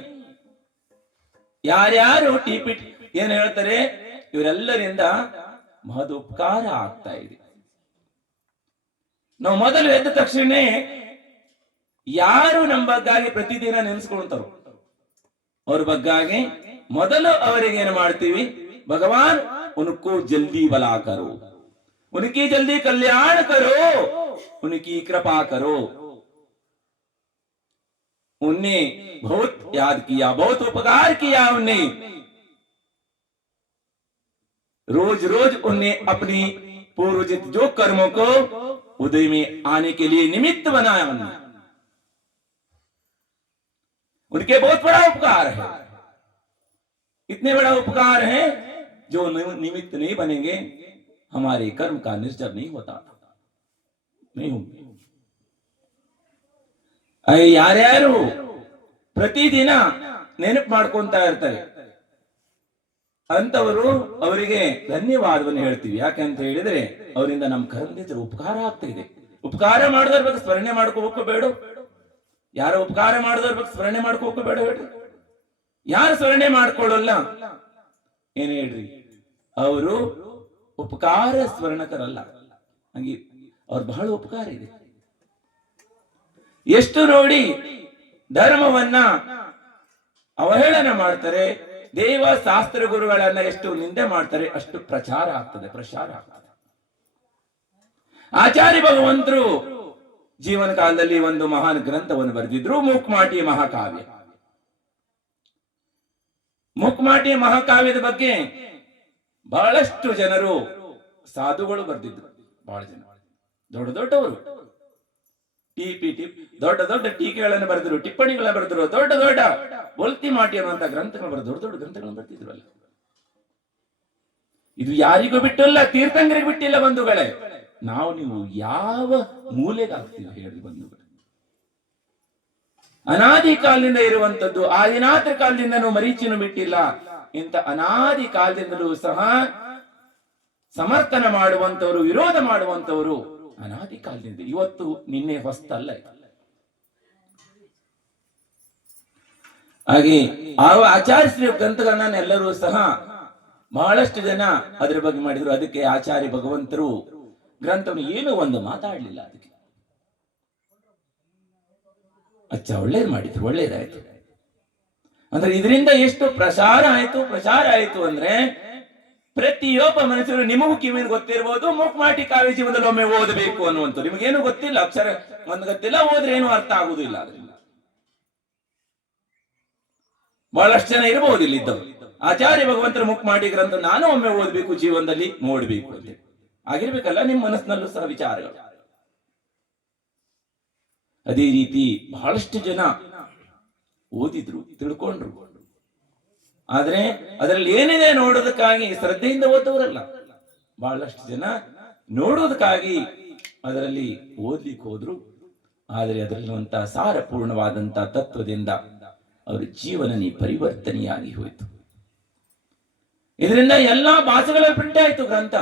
ಯಾರ್ಯಾರು ಏನ್ ಹೇಳ್ತಾರೆ, ಇವರೆಲ್ಲರಿಂದ ಮಹದುಪಕಾರ ಆಗ್ತಾ ಇದೆ. ನಾವು ಮೊದಲು ಎದ್ದ ತಕ್ಷಣ ಯಾರು ನಮ್ಮ ಬಗ್ಗಾಗಿ ಪ್ರತಿದಿನ ನೆನೆಸ್ಕೊಳ್ತಾರೋ ಅವ್ರ ಬಗ್ಗಾಗಿ ಮೊದಲು ಅವರಿಗೆ ಏನು ಮಾಡ್ತೀವಿ? ಭಗವಾನ್ उनको जल्दी भला करो, उनकी जल्दी कल्याण करो, उनकी कृपा करो. उनने बहुत याद किया, बहुत उपकार किया. उनने रोज रोज उनने अपनी पूर्वजित जो कर्मों को उदय में आने के लिए निमित्त बनाया. उनके बहुत बड़ा उपकार है. इतने बड़ा उपकार है, जो निमित्त नहीं बनेंगे हमारे कर्म का निर्जर नहीं होता, नहीं होंगे. ಯಾರ್ಯಾರು ಪ್ರತಿದಿನ ನೆನಪು ಮಾಡ್ಕೊಂತಾ ಇರ್ತಾರೆ ಅಂತವರು ಅವರಿಗೆ ಧನ್ಯವಾದವನ್ನು ಹೇಳ್ತೀವಿ. ಯಾಕೆಂತ ಹೇಳಿದ್ರೆ ಅವರಿಂದ ನಮ್ಮ ಕರ್ಮದಿಂದ ಉಪಕಾರ ಆಗ್ತಾ ಇದೆ. ಉಪಕಾರ ಮಾಡಿದವ್ರ ಬಗ್ಗೆ ಸ್ಮರಣೆ ಮಾಡ್ಕೋಬೇಕು ಬೇಡ? ಯಾರೋ ಉಪಕಾರ ಮಾಡಿದವ್ರ ಬಗ್ಗೆ ಸ್ಮರಣೆ ಮಾಡ್ಕೋಬೇಕು ಬೇಡ? ಹೇಳ್ರಿ. ಯಾರು ಸ್ಮರಣೆ ಮಾಡ್ಕೊಳ್ಳಲ್ಲ ಏನ್ ಹೇಳ್ರಿ, ಅವರು ಉಪಕಾರ ಸ್ಮರಣಕರಲ್ಲ. ಹಾಗೆ ಅವ್ರು ಬಹಳ ಉಪಕಾರ ಇದೆ. ಎಷ್ಟು ನೋಡಿ ಧರ್ಮವನ್ನ ಅವಹೇಳನ ಮಾಡ್ತಾರೆ, ದೇವ ಶಾಸ್ತ್ರ ಗುರುಗಳನ್ನ ಎಷ್ಟು ನಿಂದೆ ಮಾಡ್ತಾರೆ, ಅಷ್ಟು ಪ್ರಚಾರ ಆಗ್ತದೆ, ಪ್ರಸಾರ ಆಗ್ತದೆ. ಆಚಾರ್ಯ ಭಗವಂತರು ಜೀವನ ಕಾಲದಲ್ಲಿ ಒಂದು ಮಹಾನ್ ಗ್ರಂಥವನ್ನು ಬರೆದಿದ್ರು, ಮೂಕ್ಮಾಟಿ ಮಹಾಕಾವ್ಯ. ಮೂಕ್ಮಾಟಿ ಮಹಾಕಾವ್ಯದ ಬಗ್ಗೆ ಬಹಳಷ್ಟು ಜನರು ಸಾಧುಗಳು ಬರೆದಿದ್ರು. ಬಹಳ ಜನ ದೊಡ್ಡ ದೊಡ್ಡವರು ದೊಡ್ಡ ದೊಡ್ಡ ಟೀಕೆಗಳನ್ನು ಬರೆದರು, ಟಿಪ್ಪಣಿಗಳನ್ನ ಬರೆದರು, ದೊಡ್ಡ ದೊಡ್ಡ ಒಲ್ತಿ ಮಾಟಿ ಅನ್ನುವಂತ ಗ್ರಂಥಗಳು ಬರೆದು ದೊಡ್ಡ ದೊಡ್ಡ ಗ್ರಂಥಗಳನ್ನು ಬರ್ತಿದ್ರು ಅಲ್ಲ. ಇದು ಯಾರಿಗೂ ಬಿಟ್ಟಲ್ಲ, ತೀರ್ಥಂಕರಿಗೆ ಬಿಟ್ಟಿಲ್ಲ ಬಂಧುಗಳೇ. ನಾವು ನೀವು ಯಾವ ಮೂಲೆಗಾಗ್ತೀವಿ ಹೇಳಿ ಬಂಧುಗಳೇ? ಅನಾದಿ ಕಾಲದಿಂದ ಇರುವಂತದ್ದು, ಆದಿನಾಥ ಕಾಲದಿಂದನೂ ಮರೀಚಿನೂ ಬಿಟ್ಟಿಲ್ಲ. ಇಂಥ ಅನಾದಿ ಕಾಲದಿಂದಲೂ ಸಹ ಸಮರ್ಥನ ಮಾಡುವಂತವರು, ವಿರೋಧ ಮಾಡುವಂತವರು ಅನಾದಿ ಕಾಲದಿಂದ, ಇವತ್ತು ನಿನ್ನೆ ಹೊಸ್ತಲ್ಲ. ಹಾಗೆ ಆಚಾರ್ಯ ಶ್ರೀ ಗ್ರಂಥಗಳನ್ನ ಎಲ್ಲರೂ ಸಹ ಬಹಳಷ್ಟು ಜನ ಅದರ ಬಗ್ಗೆ ಮಾಡಿದ್ರು. ಅದಕ್ಕೆ ಆಚಾರ್ಯ ಭಗವಂತರು ಗ್ರಂಥವನ್ನು ಏನೂ ಒಂದು ಮಾತಾಡ್ಲಿಲ್ಲ. ಅದಕ್ಕೆ ಒಳ್ಳೇದು ಮಾಡಿದ್ರು, ಒಳ್ಳೇದಾಯ್ತು. ಅಂದ್ರೆ ಇದರಿಂದ ಎಷ್ಟು ಪ್ರಚಾರ ಆಯ್ತು ಅಂದ್ರೆ ಪ್ರತಿಯೊಬ್ಬ ಮನುಷ್ಯರು, ನಿಮಗೂ ಕಿವಿನ ಗೊತ್ತಿರ್ಬೋದು, ಮೂಕ್ಮಾಟಿ ಕಾವ್ಯ ಜೀವನದಲ್ಲಿ ಒಮ್ಮೆ ಓದಬೇಕು ಅನ್ನುವಂಥ. ನಿಮಗೇನು ಗೊತ್ತಿಲ್ಲ, ಅಕ್ಷರ ಒಂದು ಗೊತ್ತಿಲ್ಲ, ಓದ್ರೆ ಏನು ಅರ್ಥ ಆಗುದಿಲ್ಲ. ಅದರಿಂದ ಬಹಳಷ್ಟು ಜನ ಇರಬಹುದು ಇಲ್ಲಿದ್ದವು. ಆಚಾರ್ಯ ಭಗವಂತರ ಮೂಕ್ಮಾಟಿ ಗ್ರಂಥ ನಾನು ಒಮ್ಮೆ ಓದ್ಬೇಕು, ಜೀವನದಲ್ಲಿ ನೋಡ್ಬೇಕು ಅಂತ ಆಗಿರ್ಬೇಕಲ್ಲ ನಿಮ್ಮ ಮನಸ್ಸಿನಲ್ಲೂ ಸಹ ವಿಚಾರಗಳು. ಅದೇ ರೀತಿ ಬಹಳಷ್ಟು ಜನ ಓದಿದ್ರು, ತಿಳ್ಕೊಂಡ್ರು. ಆದ್ರೆ ಅದರಲ್ಲಿ ಏನಿದೆ ನೋಡೋದಕ್ಕಾಗಿ ಶ್ರದ್ಧೆಯಿಂದ ಓದೋರಲ್ಲ. ಬಹಳಷ್ಟು ಜನ ನೋಡೋದಕ್ಕಾಗಿ ಅದರಲ್ಲಿ ಓದ್ಲಿಕ್ಕೆ ಹೋದ್ರು. ಆದರೆ ಅದರಲ್ಲಿರುವಂತಹ ಸಾರಪೂರ್ಣವಾದಂತಹ ತತ್ವದಿಂದ ಅವರ ಜೀವನನೇ ಪರಿವರ್ತನೆಯಾಗಿ ಹೋಯಿತು. ಇದರಿಂದ ಎಲ್ಲಾ ಭಾಷೆಗಳಲ್ಲಿ ಪ್ರಿಂಟ್ ಆಯ್ತು ಗ್ರಂಥ.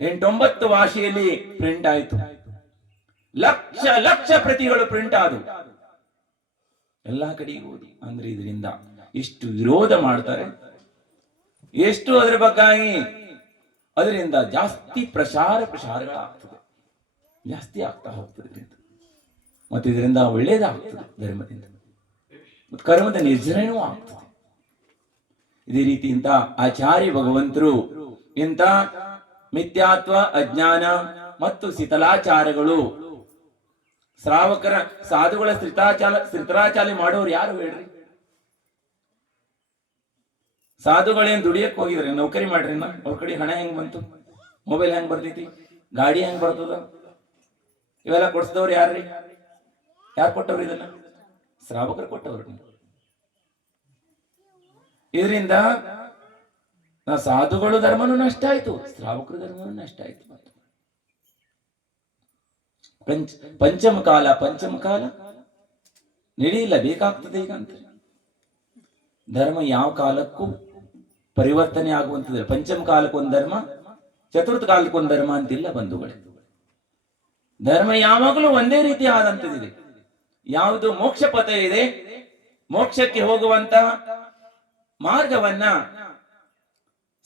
8-9 ಭಾಷೆಯಲ್ಲಿ ಪ್ರಿಂಟ್ ಆಯಿತು. ಲಕ್ಷ ಲಕ್ಷ ಪ್ರತಿಗಳು ಪ್ರಿಂಟ್ ಆದವು. ಎಲ್ಲಾ ಕಡೆಗೂ ಓದಿ. ಅಂದ್ರೆ ಇದರಿಂದ ಎಷ್ಟು ವಿರೋಧ ಮಾಡ್ತಾರೆ, ಎಷ್ಟು ಅದರ ಬಗ್ಗಾಗಿ ಅದರಿಂದ ಜಾಸ್ತಿ ಪ್ರಸಾರಗಳಾಗ್ತದೆ, ಜಾಸ್ತಿ ಆಗ್ತಾ ಹೋಗ್ತದೆ. ಮತ್ತೆ ಇದರಿಂದ ಒಳ್ಳೇದಾಗ್ತದೆ, ಧರ್ಮದಿಂದ ಮತ್ತು ಕರ್ಮದ ನಿರ್ಜನವೂ ಆಗ್ತದೆ. ಇದೇ ರೀತಿ ಇಂಥ ಆಚಾರ್ಯ ಭಗವಂತರು ಇಂಥ ಮಿಥ್ಯಾತ್ವ, ಅಜ್ಞಾನ ಮತ್ತು ಶಿಥಿಲಾಚಾರಗಳು ಶ್ರಾವಕರ ಸಾಧುಗಳ ಸ್ಥಿತಾಚಾಲಿ ಮಾಡೋರು ಯಾರು ಹೇಳ್ರಿ? ಸಾಧುಗಳೇನ್ ದುಡಿಯಕ್ ಹೋಗಿದ್ರಿ, ನೌಕರಿ ಮಾಡ್ರಿ, ಅವ್ರ ಕಡೆ ಹಣ ಹೆಂಗ್ ಬಂತು, ಮೊಬೈಲ್ ಹೆಂಗ್ ಬರ್ತೈತಿ, ಗಾಡಿ ಹೆಂಗ್ ಬರ್ತದ, ಇವೆಲ್ಲ ಕೊಡ್ಸಿದವ್ರು ಯಾರ್ರಿ? ಯಾರು ಕೊಟ್ಟವ್ರು ಇದನ್ನ? ಶ್ರಾವಕರು ಕೊಟ್ಟವ್ರು. ಇದರಿಂದ ಸಾಧುಗಳು ಧರ್ಮನೂ ನಷ್ಟ ಆಯ್ತು, ಶ್ರಾವಕರ ಧರ್ಮನೂ ನಷ್ಟ ಆಯ್ತು. ಪಂಚಮ ಕಾಲ ನಡೆಯಿಲ್ಲ, ಬೇಕಾಗ್ತದೆ ಈಗ ಅಂತ. ಧರ್ಮ ಯಾವ ಕಾಲಕ್ಕೂ ಪರಿವರ್ತನೆ ಆಗುವಂತದ್ದು. ಪಂಚಮ ಕಾಲಕ್ಕೊಂದು ಧರ್ಮ, ಚತುರ್ಥ ಕಾಲಕ್ಕೊಂದು ಧರ್ಮ ಅಂತಿಲ್ಲ ಬಂಧುಗಳೇ. ಧರ್ಮ ಯಾವಾಗಲೂ ಒಂದೇ ರೀತಿ ಆದಂತದಿದೆ. ಯಾವುದು ಮೋಕ್ಷ ಪಥ ಇದೆ, ಮೋಕ್ಷಕ್ಕೆ ಹೋಗುವಂತ ಮಾರ್ಗವನ್ನ,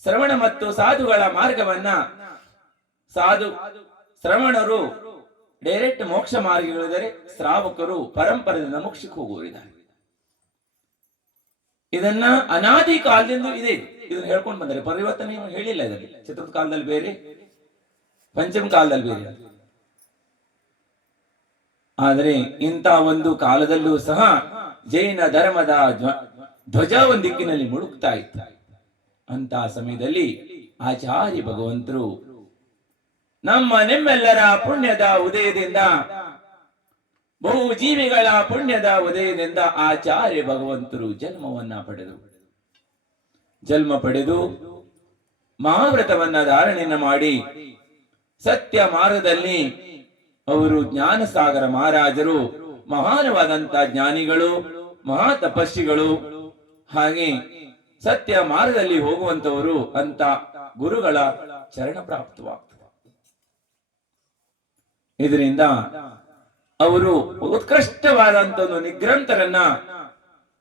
ಶ್ರವಣ ಮತ್ತು ಸಾಧುಗಳ ಮಾರ್ಗವನ್ನ ಶ್ರವಣರು ಡೈರೆಕ್ಟ್ ಮೋಕ್ಷ ಮಾರ್ಗಗಳಿದ್ದಾರೆ, ಶ್ರಾವಕರು ಪರಂಪರೆಯಿಂದ ಮೋಕ್ಷಕ್ಕೆ ಹೋಗುವರಿದ್ದಾರೆ. ಇದನ್ನ ಅನಾದಿ ಕಾಲದಿಂದ ಇದೆ, ಇದನ್ನ ಹೇಳ್ಕೊಂಡು ಬಂದರೆ ಪರಿವರ್ತನೆ ಹೇಳಿಲ್ಲ. ಇದರಲ್ಲಿ ಚತುರ್ಥ ಕಾಲದಲ್ಲಿ ಬೇರೆ, ಪಂಚಮ ಕಾಲದಲ್ಲಿ ಬೇರೆ. ಆದರೆ ಇಂಥ ಒಂದು ಕಾಲದಲ್ಲೂ ಸಹ ಜೈನ ಧರ್ಮದ ಧ್ವಜ ಒಂದು ದಿಕ್ಕಿನಲ್ಲಿ ಮುಳುಗ್ತಾ ಇತ್ತು. ಅಂತ ಸಮಯದಲ್ಲಿ ಆಚಾರ್ಯ ಭಗವಂತರು ನಿಮ್ಮೆಲ್ಲರ ಪುಣ್ಯದ ಉದಯದಿಂದ, ಬಹು ಜೀವಿಗಳ ಪುಣ್ಯದ ಉದಯದಿಂದ ಆಚಾರ್ಯ ಭಗವಂತರು ಜನ್ಮ ಪಡೆದು ಮಹಾವ್ರತವನ್ನ ಧಾರಣೆಯನ್ನ ಮಾಡಿ ಸತ್ಯ ಮಾರ್ಗದಲ್ಲಿ ಅವರು ಜ್ಞಾನಸಾಗರ ಮಹಾರಾಜರು, ಮಹಾನವಾದಂತ ಜ್ಞಾನಿಗಳು, ಮಹಾ ತಪಸ್ವಿಗಳು, ಹಾಗೆ ಸತ್ಯ ಮಾರ್ಗದಲ್ಲಿ ಹೋಗುವಂತವರು ಅಂತ ಗುರುಗಳ ಚರಣ ಪ್ರಾಪ್ತವಾಗ್ತದೆ. ಇದರಿಂದ ಅವರು ಉತ್ಕೃಷ್ಟವಾದಂತ ಒಂದು ನಿಗ್ರಂಥರನ್ನ,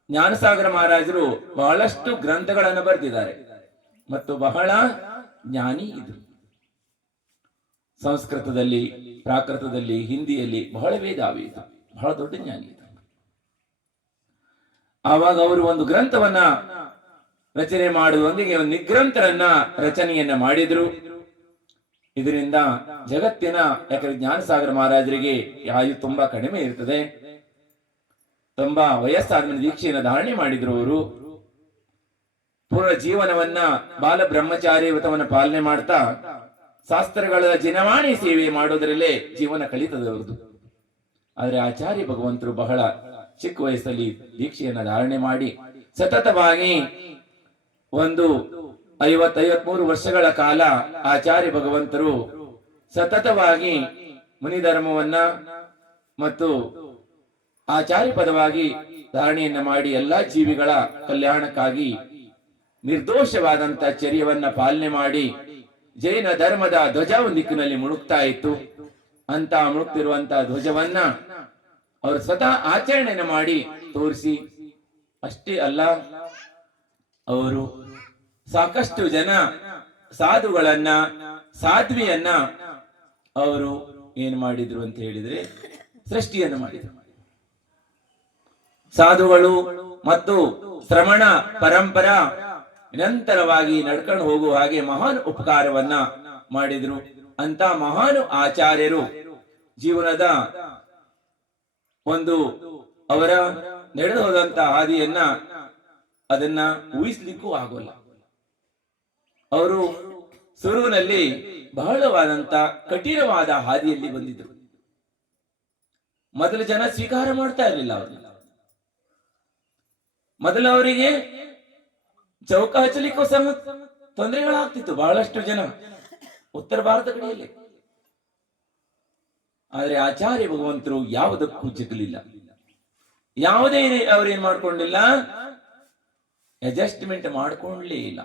ಜ್ಞಾನಸಾಗರ ಮಹಾರಾಜರು ಬಹಳಷ್ಟು ಗ್ರಂಥಗಳನ್ನು ಬರೆದಿದ್ದಾರೆ ಮತ್ತು ಬಹಳ ಜ್ಞಾನಿ ಇದ್ರು. ಸಂಸ್ಕೃತದಲ್ಲಿ, ಪ್ರಾಕೃತದಲ್ಲಿ, ಹಿಂದಿಯಲ್ಲಿ ಬಹಳ ವೇದಾವಿ ಇತ್ತು, ಬಹಳ ದೊಡ್ಡ ಜ್ಞಾನಿ ಇತ್ತು. ಆವಾಗ ಅವರು ಒಂದು ಗ್ರಂಥವನ್ನ ರಚನೆ ಮಾಡುವುದೊಂದಿಗೆ ಒಂದು ನಿಗ್ರಂಥರನ್ನ ರಚನೆಯನ್ನ ಮಾಡಿದ್ರು. ಇದರಿಂದ ಜಗತ್ತಿನ, ಯಾಕಂದ್ರೆ ಜ್ಞಾನಸಾಗರ ಮಹಾರಾಜರಿಗೆ ಆಯು ತುಂಬಾ ಕಡಿಮೆ ಇರ್ತದೆ, ತುಂಬಾ ವಯಸ್ಸಾದ ದೀಕ್ಷೆಯನ್ನು ಧಾರಣೆ ಮಾಡಿದ್ರು. ಅವರು ಪೂರ್ವ ಜೀವನವನ್ನ ಬಾಲ ಬ್ರಹ್ಮಚಾರಿ ವ್ರತವನ್ನ ಪಾಲನೆ ಮಾಡ್ತಾ ಶಾಸ್ತ್ರಗಳ ಜನವಾಣಿ ಸೇವೆ ಮಾಡೋದ್ರಲ್ಲೇ ಜೀವನ ಕಳೀತದವ್ರದ್ದು. ಆದ್ರೆ ಆಚಾರ್ಯ ಭಗವಂತರು ಬಹಳ ಚಿಕ್ಕ ವಯಸ್ಸಲ್ಲಿ ದೀಕ್ಷೆಯನ್ನ ಧಾರಣೆ ಮಾಡಿ ಸತತವಾಗಿ ಒಂದು 50-53 ವರ್ಷಗಳ ಕಾಲ ಆಚಾರ್ಯ ಭಗವಂತರು ಸತತವಾಗಿ ಮುನಿಧರ್ಮವನ್ನ ಮತ್ತು ಆಚಾರ್ಯ ಪದವಾಗಿ ಧಾರಣೆಯನ್ನ ಮಾಡಿ ಎಲ್ಲಾ ಜೀವಿಗಳ ಕಲ್ಯಾಣಕ್ಕಾಗಿ ನಿರ್ದೋಷವಾದಂತ ಚರ್ಯವನ್ನ ಪಾಲನೆ ಮಾಡಿ ಜೈನ ಧರ್ಮದ ಧ್ವಜ ಒಂದು ದಿಕ್ಕಿನಲ್ಲಿ ಮುಳುಗ್ತಾ ಇತ್ತು. ಅಂತ ಮುಳುಗ್ತಿರುವಂತ ಧ್ವಜವನ್ನ ಅವರು ಸ್ವತಃ ಆಚರಣೆಯನ್ನು ಮಾಡಿ ತೋರಿಸಿ, ಅಷ್ಟೇ ಅಲ್ಲ, ಅವರು ಸಾಕಷ್ಟು ಜನ ಸಾಧುಗಳನ್ನ, ಸಾಧ್ವಿಯನ್ನ ಅವರು ಏನ್ ಮಾಡಿದ್ರು ಅಂತ ಹೇಳಿದ್ರೆ ಸೃಷ್ಟಿಯನ್ನು ಮಾಡಿದ್ರು. ಸಾಧುಗಳು ಮತ್ತು ಶ್ರವಣ ಪರಂಪರ ನಿರಂತರವಾಗಿ ನಡ್ಕೊಂಡು ಹೋಗುವ ಹಾಗೆ ಮಹಾನ್ ಉಪಕಾರವನ್ನ ಮಾಡಿದ್ರು. ಅಂತ ಮಹಾನ್ ಆಚಾರ್ಯರು ಜೀವನದ ಒಂದು ಅವರ ನಡೆದು ಹೋದಂತ ಹಾದಿಯನ್ನ ಅದನ್ನ ಊಹಿಸ್ಲಿಕ್ಕೂ ಆಗೋಲ್ಲ. ಅವರು ಶುರುವಿನಲ್ಲಿ ಬಹಳವಾದಂತ ಕಠಿಣವಾದ ಹಾದಿಯಲ್ಲಿ ಬಂದಿದ್ರು. ಮೊದಲು ಜನ ಸ್ವೀಕಾರ ಮಾಡ್ತಾ ಇರಲಿಲ್ಲ ಅವ್ರನ್ನ. ಮೊದಲು ಅವರಿಗೆ ಚೌಕ ಹಚ್ಚಲಿಕ್ಕೂ ಸಹ ತೊಂದರೆಗಳಾಗ್ತಿತ್ತು ಬಹಳಷ್ಟು ಜನ ಉತ್ತರ ಭಾರತ ಕಡೆಯಲ್ಲಿ. ಆದ್ರೆ ಆಚಾರ್ಯ ಭಗವಂತರು ಯಾವುದಕ್ಕೂ ಜಗಲಿಲ್ಲ, ಯಾವುದೇ ಅವ್ರೇನ್ ಮಾಡ್ಕೊಂಡಿಲ್ಲ, ಅಡ್ಜಸ್ಟ್ಮೆಂಟ್ ಮಾಡ್ಕೊಳ್ಳೇ ಇಲ್ಲ.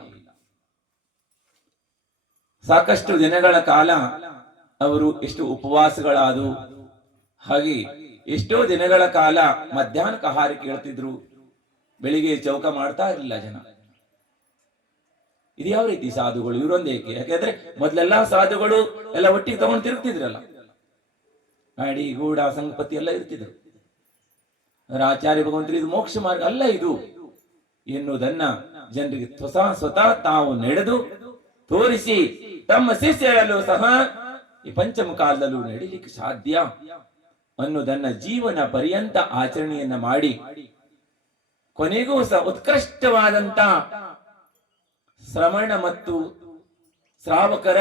ಸಾಕಷ್ಟು ದಿನಗಳ ಕಾಲ ಅವರು ಎಷ್ಟು ಉಪವಾಸಗಳಾದವು. ಹಾಗೆ ಎಷ್ಟೋ ದಿನಗಳ ಕಾಲ ಮಧ್ಯಾಹ್ನಕ್ಕೆ ಆಹಾರ ಕೇಳ್ತಿದ್ರು, ಬೆಳಿಗ್ಗೆ ಚೌಕ ಮಾಡ್ತಾ ಇರಲಿಲ್ಲ ಜನ. ಇದು ಯಾವ ರೀತಿ ಸಾಧುಗಳು ಇವರೊಂದೇಕೆ? ಯಾಕೆಂದ್ರೆ ಮೊದಲೆಲ್ಲಾ ಸಾಧುಗಳು ಎಲ್ಲ ಒಟ್ಟಿಗೆ ತಗೊಂಡು ತಿರುಗ್ತಿದ್ರಲ್ಲ, ಗಾಡಿ ಗೂಡ ಸಂಗಪತಿ ಎಲ್ಲ ಇರ್ತಿದ್ರು. ಆಚಾರ್ಯ ಭಗವಂತರು ಇದು ಮೋಕ್ಷ ಮಾರ್ಗ ಅಲ್ಲ ಇದು ಎನ್ನುವುದನ್ನ ಜನರಿಗೆ ಸ್ವತಃ ತಾವು ನಡೆದು ತೋರಿಸಿ ತಮ್ಮ ಶಿಷ್ಯರಲ್ಲೂ ಸಹ ಈ ಪಂಚಮಕಾಲದಲ್ಲೂ ನಡೀಲಿಕ್ಕೆ ಸಾಧ್ಯ ಅನ್ನೋದನ್ನ ಜೀವನ ಪರ್ಯಂತ ಆಚರಣೆಯನ್ನ ಮಾಡಿ ಕೊನೆಗೂ ಸಹ ಉತ್ಕೃಷ್ಟವಾದಂತ ಶ್ರವಣ ಮತ್ತು ಶ್ರಾವಕರ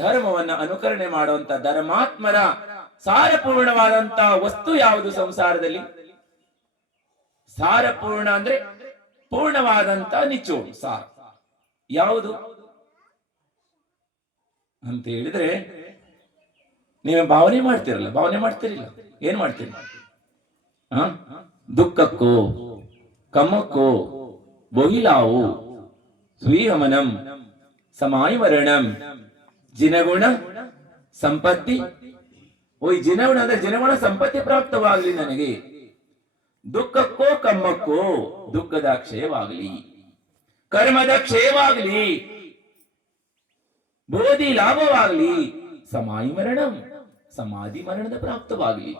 ಧರ್ಮವನ್ನ ಅನುಕರಣೆ ಮಾಡುವಂತ ಧರ್ಮಾತ್ಮರ ಸಾರಪೂರ್ಣವಾದಂತ ವಸ್ತು ಯಾವುದು ಸಂಸಾರದಲ್ಲಿ? ಸಾರಪೂರ್ಣ ಅಂದ್ರೆ ಪೂರ್ಣವಾದಂತ ನಿಚೋಡು ಸಾರ ಯಾವುದು ಅಂತ ಹೇಳಿದ್ರೆ, ನೀವು ಭಾವನೆ ಮಾಡ್ತಿರಲ್ಲ, ಭಾವನೆ ಮಾಡ್ತಿರಿಲ್ಲ, ಏನ್ ಮಾಡ್ತೀರಿ? ದುಃಖಕ್ಕೋ ಕಮ್ಮಕ್ಕೋ ಬೊಹಿಲಾವು ಸ್ವೀಗಮನಂ ಸಮಾಯಿಮರಣಂ ಜಿನಗುಣ ಸಂಪತ್ತಿ. ಈ ಜಿನಗುಣ ಅಂದ್ರೆ ಜಿನಗುಣ ಸಂಪತ್ತಿ ಪ್ರಾಪ್ತವಾಗಲಿ ನನಗೆ. ದುಃಖಕ್ಕೋ ಕಮ್ಮಕ್ಕೋ ದುಃಖದ ಕ್ಷಯವಾಗಲಿ, ಕರ್ಮದ ಕ್ಷಯವಾಗಲಿ, ಬೋಧಿ ಲಾಭವಾಗಲಿ, ಸಮಾಯಿ ಮರಣಂ ಸಮಾಧಿ ಮರಣದ ಪ್ರಾಪ್ತವಾಗಲಿ.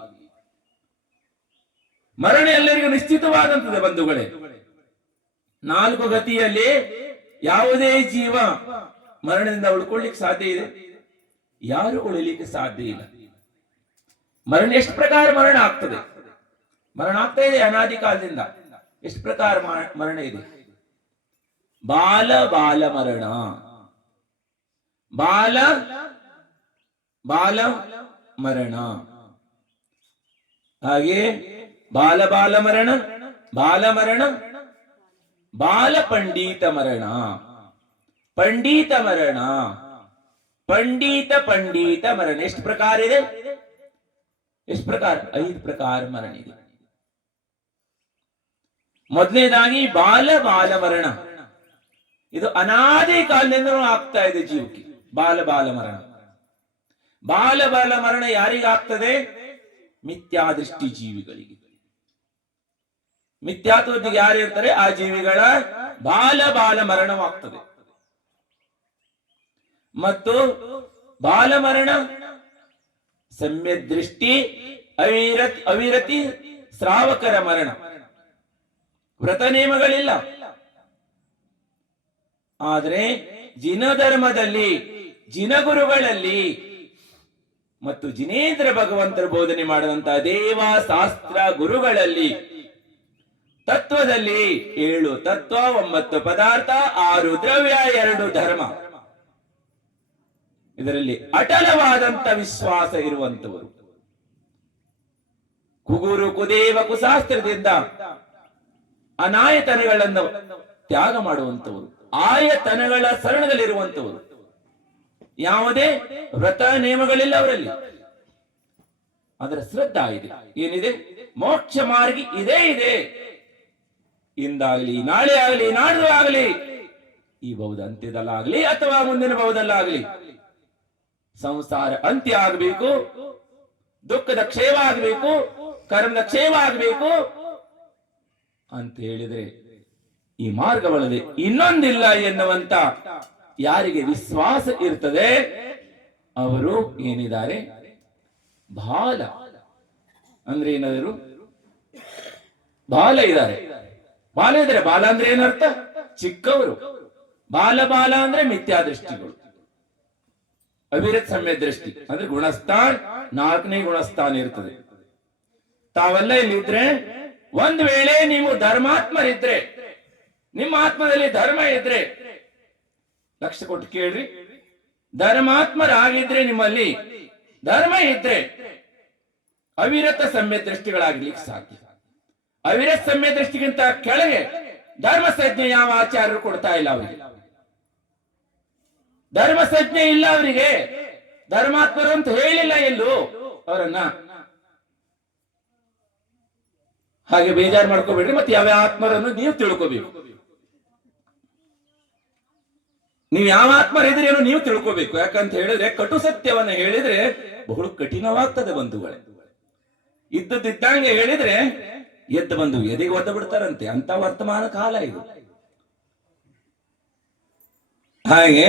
ಮರಣ ಎಲ್ಲರಿಗೂ ನಿಶ್ಚಿತವಾದಂತದೆ ಬಂಧುಗಳೇ. 4 ಗತಿಯಲ್ಲಿ ಯಾವುದೇ ಜೀವ ಮರಣದಿಂದ ಉಳ್ಕೊಳ್ಳಿಕ್ಕೆ ಸಾಧ್ಯ ಇದೆ? ಯಾರು ಉಳಿಲಿಕ್ಕೆ ಸಾಧ್ಯ ಇಲ್ಲ. ಮರಣ ಎಷ್ಟು ಪ್ರಕಾರ ಮರಣ ಆಗ್ತದೆ? ಮರಣ ಆಗ್ತಾ ಇದೆ ಅನಾದಿ ಕಾಲದಿಂದ. ಎಷ್ಟು ಪ್ರಕಾರ ಮರಣ ಇದೆ? ಬಾಲ ಬಾಲ ಮರಣ, ಬಾಲ ಬಾಲ ಮರಣ, ಹಾಗೆ ಬಾಲ ಬಾಲ ಮರಣ, ಬಾಲ ಮರಣ, ಬಾಲ ಪಂಡಿತ ಮರಣ, ಪಂಡಿತ ಮರಣ, ಪಂಡಿತ ಮರಣ. ಎಷ್ಟು ಪ್ರಕಾರ ಇದೆ? ಎಷ್ಟು ಪ್ರಕಾರ? 5 ಪ್ರಕಾರ ಮರಣ ಇದೆ. ಮೊದಲನೇದಾಗಿ ಬಾಲ ಬಾಲ ಮರಣ. ಇದು ಅನಾದಿ ಕಾಲದಿಂದ ಆಗ್ತಾ ಇದೆ ಜೀವಕ್ಕೆ. ಬಾಲ ಬಾಲ ಮರಣ. ಬಾಲ ಬಾಲ ಮರಣ ಯಾರಿಗಾಗ್ತದೆ? ಮಿಥ್ಯಾದೃಷ್ಟಿ ಜೀವಿಗಳಿಗೆ. ಮಿಥ್ಯಾತ್ವದಿಗೆ ಯಾರು ಇರ್ತಾರೆ ಆ ಜೀವಿಗಳ ಬಾಲ ಬಾಲ ಮರಣವಾಗ್ತದೆ. ಮತ್ತು ಬಾಲ ಮರಣ ಸಮ್ಯಕ್ ದೃಷ್ಟಿ ಅವಿರತಿ ಶ್ರಾವಕರ ಮರಣ. ವ್ರತ ನಿಯಮಗಳಿಲ್ಲ, ಆದ್ರೆ ಜಿನ ಧರ್ಮದಲ್ಲಿ, ಜಿನ ಗುರುಗಳಲ್ಲಿ ಮತ್ತು ಜಿನೇಂದ್ರ ಭಗವಂತರ ಬೋಧನೆ ಮಾಡಿದಂತಹ ದೇವ ಶಾಸ್ತ್ರ ಗುರುಗಳಲ್ಲಿ ತತ್ವದಲ್ಲಿ 7 ತತ್ವ, 9 ಪದಾರ್ಥ, 6 ದ್ರವ್ಯ, 2 ಧರ್ಮ, ಇದರಲ್ಲಿ ಅಟಲವಾದಂತ ವಿಶ್ವಾಸ ಇರುವಂತವರು, ಕುಗುರು ಕುದೇವ ಕುಶಾಸ್ತ್ರದಿಂದ ಅನಾಯತನಗಳನ್ನು ತ್ಯಾಗ ಮಾಡುವಂತವರು, ಆಯತನಗಳ ಶರಣದಲ್ಲಿರುವಂತವರು. ಯಾವುದೇ ವ್ರತ ನಿಯಮಗಳಿಲ್ಲ ಅವರಲ್ಲಿ, ಅದರ ಶ್ರದ್ಧಾ ಇದೆ. ಏನಿದೆ? ಮೋಕ್ಷ ಮಾರ್ಗಿ ಇದೇ ಇದೆ. ಇಂದಾಗಲಿ, ನಾಳೆ ಆಗಲಿ, ನಾಡ್ದು ಆಗಲಿ, ಈ ಬೌದ್ಧ ಅಂತ್ಯದಲ್ಲಾಗಲಿ ಅಥವಾ ಮುಂದಿನ ಬೌದ್ಧಲ್ಲಾಗಲಿ ಸಂಸಾರ ಅಂತ್ಯ ಆಗಬೇಕು, ದುಃಖದ ಕ್ಷಯವಾಗಬೇಕು, ಕರ್ಮದ ಕ್ಷಯವಾಗಬೇಕು ಅಂತ ಹೇಳಿದ್ರೆ ಈ ಮಾರ್ಗವಲ್ಲದೆ ಇನ್ನೊಂದಿಲ್ಲ ಎನ್ನುವಂತ ಯಾರಿಗೆ ವಿಶ್ವಾಸ ಇರ್ತದೆ ಅವರು ಏನಿದ್ದಾರೆ? ಬಾಲ ಅಂದ್ರೆ ಏನಾದ್ರು ಬಾಲ ಇದ್ದಾರೆ. ಬಾಲ ಇದ್ದಾರೆ. ಬಾಲ ಅಂದ್ರೆ ಏನರ್ಥ? ಚಿಕ್ಕವರು. ಬಾಲ ಬಾಲ ಅಂದ್ರೆ ಮಿಥ್ಯಾದೃಷ್ಟಿಗಳು. ಅವಿರತ್ ಸಮ್ಯ ದೃಷ್ಟಿ ಅಂದ್ರೆ ಗುಣಸ್ಥಾನ್, 4ನೇ ಗುಣಸ್ಥಾನ ಇರ್ತದೆ. ತಾವೆಲ್ಲ ಇಲ್ಲಿದ್ರೆ, ಒಂದ್ ವೇಳೆ ನೀವು ಧರ್ಮಾತ್ಮರಿದ್ರೆ, ನಿಮ್ಮ ಆತ್ಮದಲ್ಲಿ ಧರ್ಮ ಇದ್ರೆ, ಲಕ್ಷ್ಯ ಕೊಟ್ಟು ಕೇಳ್ರಿ, ಧರ್ಮಾತ್ಮರಾಗಿದ್ರೆ, ನಿಮ್ಮಲ್ಲಿ ಧರ್ಮ ಇದ್ರೆ ಅವಿರತ ಸಮ್ಯ ದೃಷ್ಟಿಗಳಾಗ್ಲಿಕ್ಕೆ ಸಾಧ್ಯ. ಅವಿರತ ಸಮ್ಯ ದೃಷ್ಟಿಗಿಂತ ಕೆಳಗೆ ಧರ್ಮ ಸಂಜ್ಞೆ ಯಾವ ಆಚಾರ್ಯರು ಕೊಡ್ತಾ ಇಲ್ಲ ಅವರಿಗೆ. ಧರ್ಮ ಸಂಜ್ಞೆ ಇಲ್ಲ ಅವರಿಗೆ. ಧರ್ಮಾತ್ಮರು ಅಂತ ಹೇಳಿಲ್ಲ ಎಲ್ಲೂ ಅವರನ್ನ. ಹಾಗೆ ಬೇಜಾರು ಮಾಡ್ಕೋಬೇಡ್ರಿ. ಮತ್ತೆ ಯಾವ ಆತ್ಮರನ್ನು ನೀವು ತಿಳ್ಕೋಬೇಕು. ನೀವು ಯಾವ ಆತ್ಮರಿದ್ರೇನೋ ನೀವು ತಿಳ್ಕೋಬೇಕು. ಯಾಕಂತ ಹೇಳಿದ್ರೆ ಕಟು ಸತ್ಯವನ್ನ ಹೇಳಿದ್ರೆ ಬಹಳ ಕಠಿಣವಾಗ್ತದೆ ಬಂಧುಗಳೇ. ಇದ್ದದ್ದಿದ್ದಂಗೆ ಹೇಳಿದ್ರೆ ಎದ್ದು ಬಂದು ಎದೆಗೆ ಒದ್ದು ಬಿಡ್ತಾರಂತೆ. ಅಂತ ವರ್ತಮಾನ ಕಾಲ ಇದು. ಹಾಗೆ